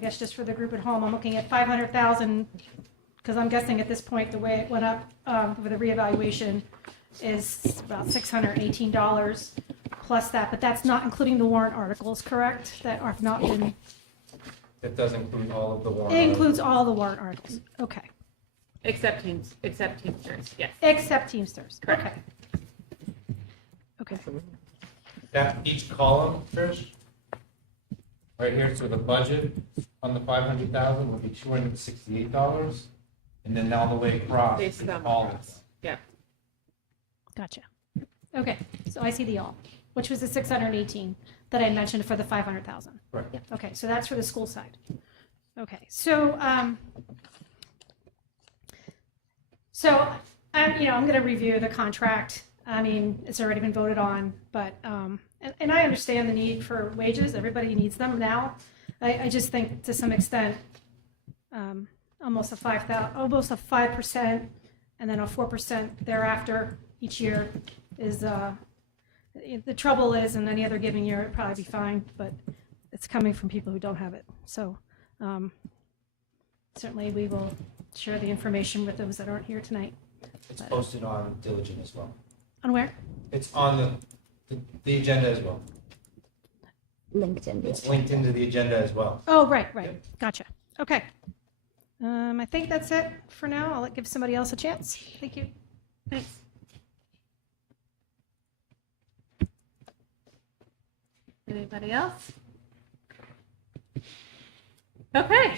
guess just for the group at home, I'm looking at 500,000 because I'm guessing at this point, the way it went up for the reevaluation is about $618 plus that, but that's not including the warrant articles, correct? That have not been, That does include all of the warrant. it includes all the warrant articles, okay. Except Teamsters, yes. Except Teamsters, okay. Okay. That each column, Trish, right here, so the budget on the 500,000 would be $268, and then all the way across, Based on all of across. them. Yeah. Gotcha. Okay, so I see the all, which was the 618 that I mentioned for the 500,000. Right. Okay, so that's for the school side. Okay, so I'm going to review the contract. I mean, it's already been voted on, but and I understand the need for wages. Everybody needs them now. I just think to some extent, almost a 5%, and then a 4% thereafter each year is the trouble is, in any other given year, it'd probably be fine, but it's coming from people who don't have it. So certainly we will share the information with those that aren't here tonight. It's posted on Diligent as well. On where? It's on the agenda as well. LinkedIn. It's linked into the agenda as well. Oh, right. Gotcha. Okay. I think that's it for now. I'll give somebody else a chance. Thank you. Thanks. Anybody else? Okay,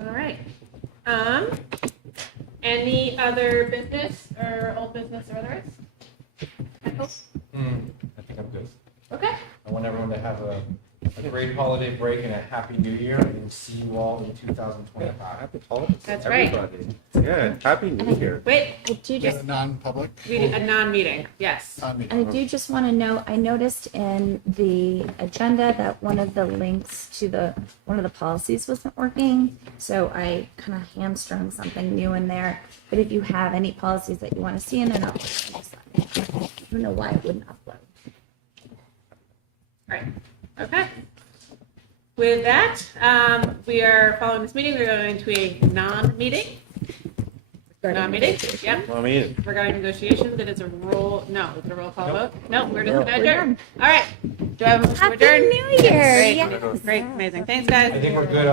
all right. Any other business or old business or otherwise? Michael? I think I'm good. Okay. I want everyone to have a great holiday break and a happy new year, and we'll see you all in 2025. Happy holidays. That's right. Everybody. Yeah, happy New Year. Wait, I do just, Non-public? we did a non-meeting, yes. I do just want to know, I noticed in the agenda that one of the links to one of the policies wasn't working. So I kind of hamstrung something new in there. But if you have any policies that you want to see in there, I don't know why it wouldn't upload. Right, okay. With that, we are following this meeting, we're going to a non-meeting. Non-meeting? Yep. Well, me either. Regarding negotiations, it is a roll, no, is it a roll call vote? No, we're just No. gonna adjourn. All right. Do I have a motion to Happy adjourn? New Year. Great, Yes. great, amazing. Thanks, guys. I think we're good on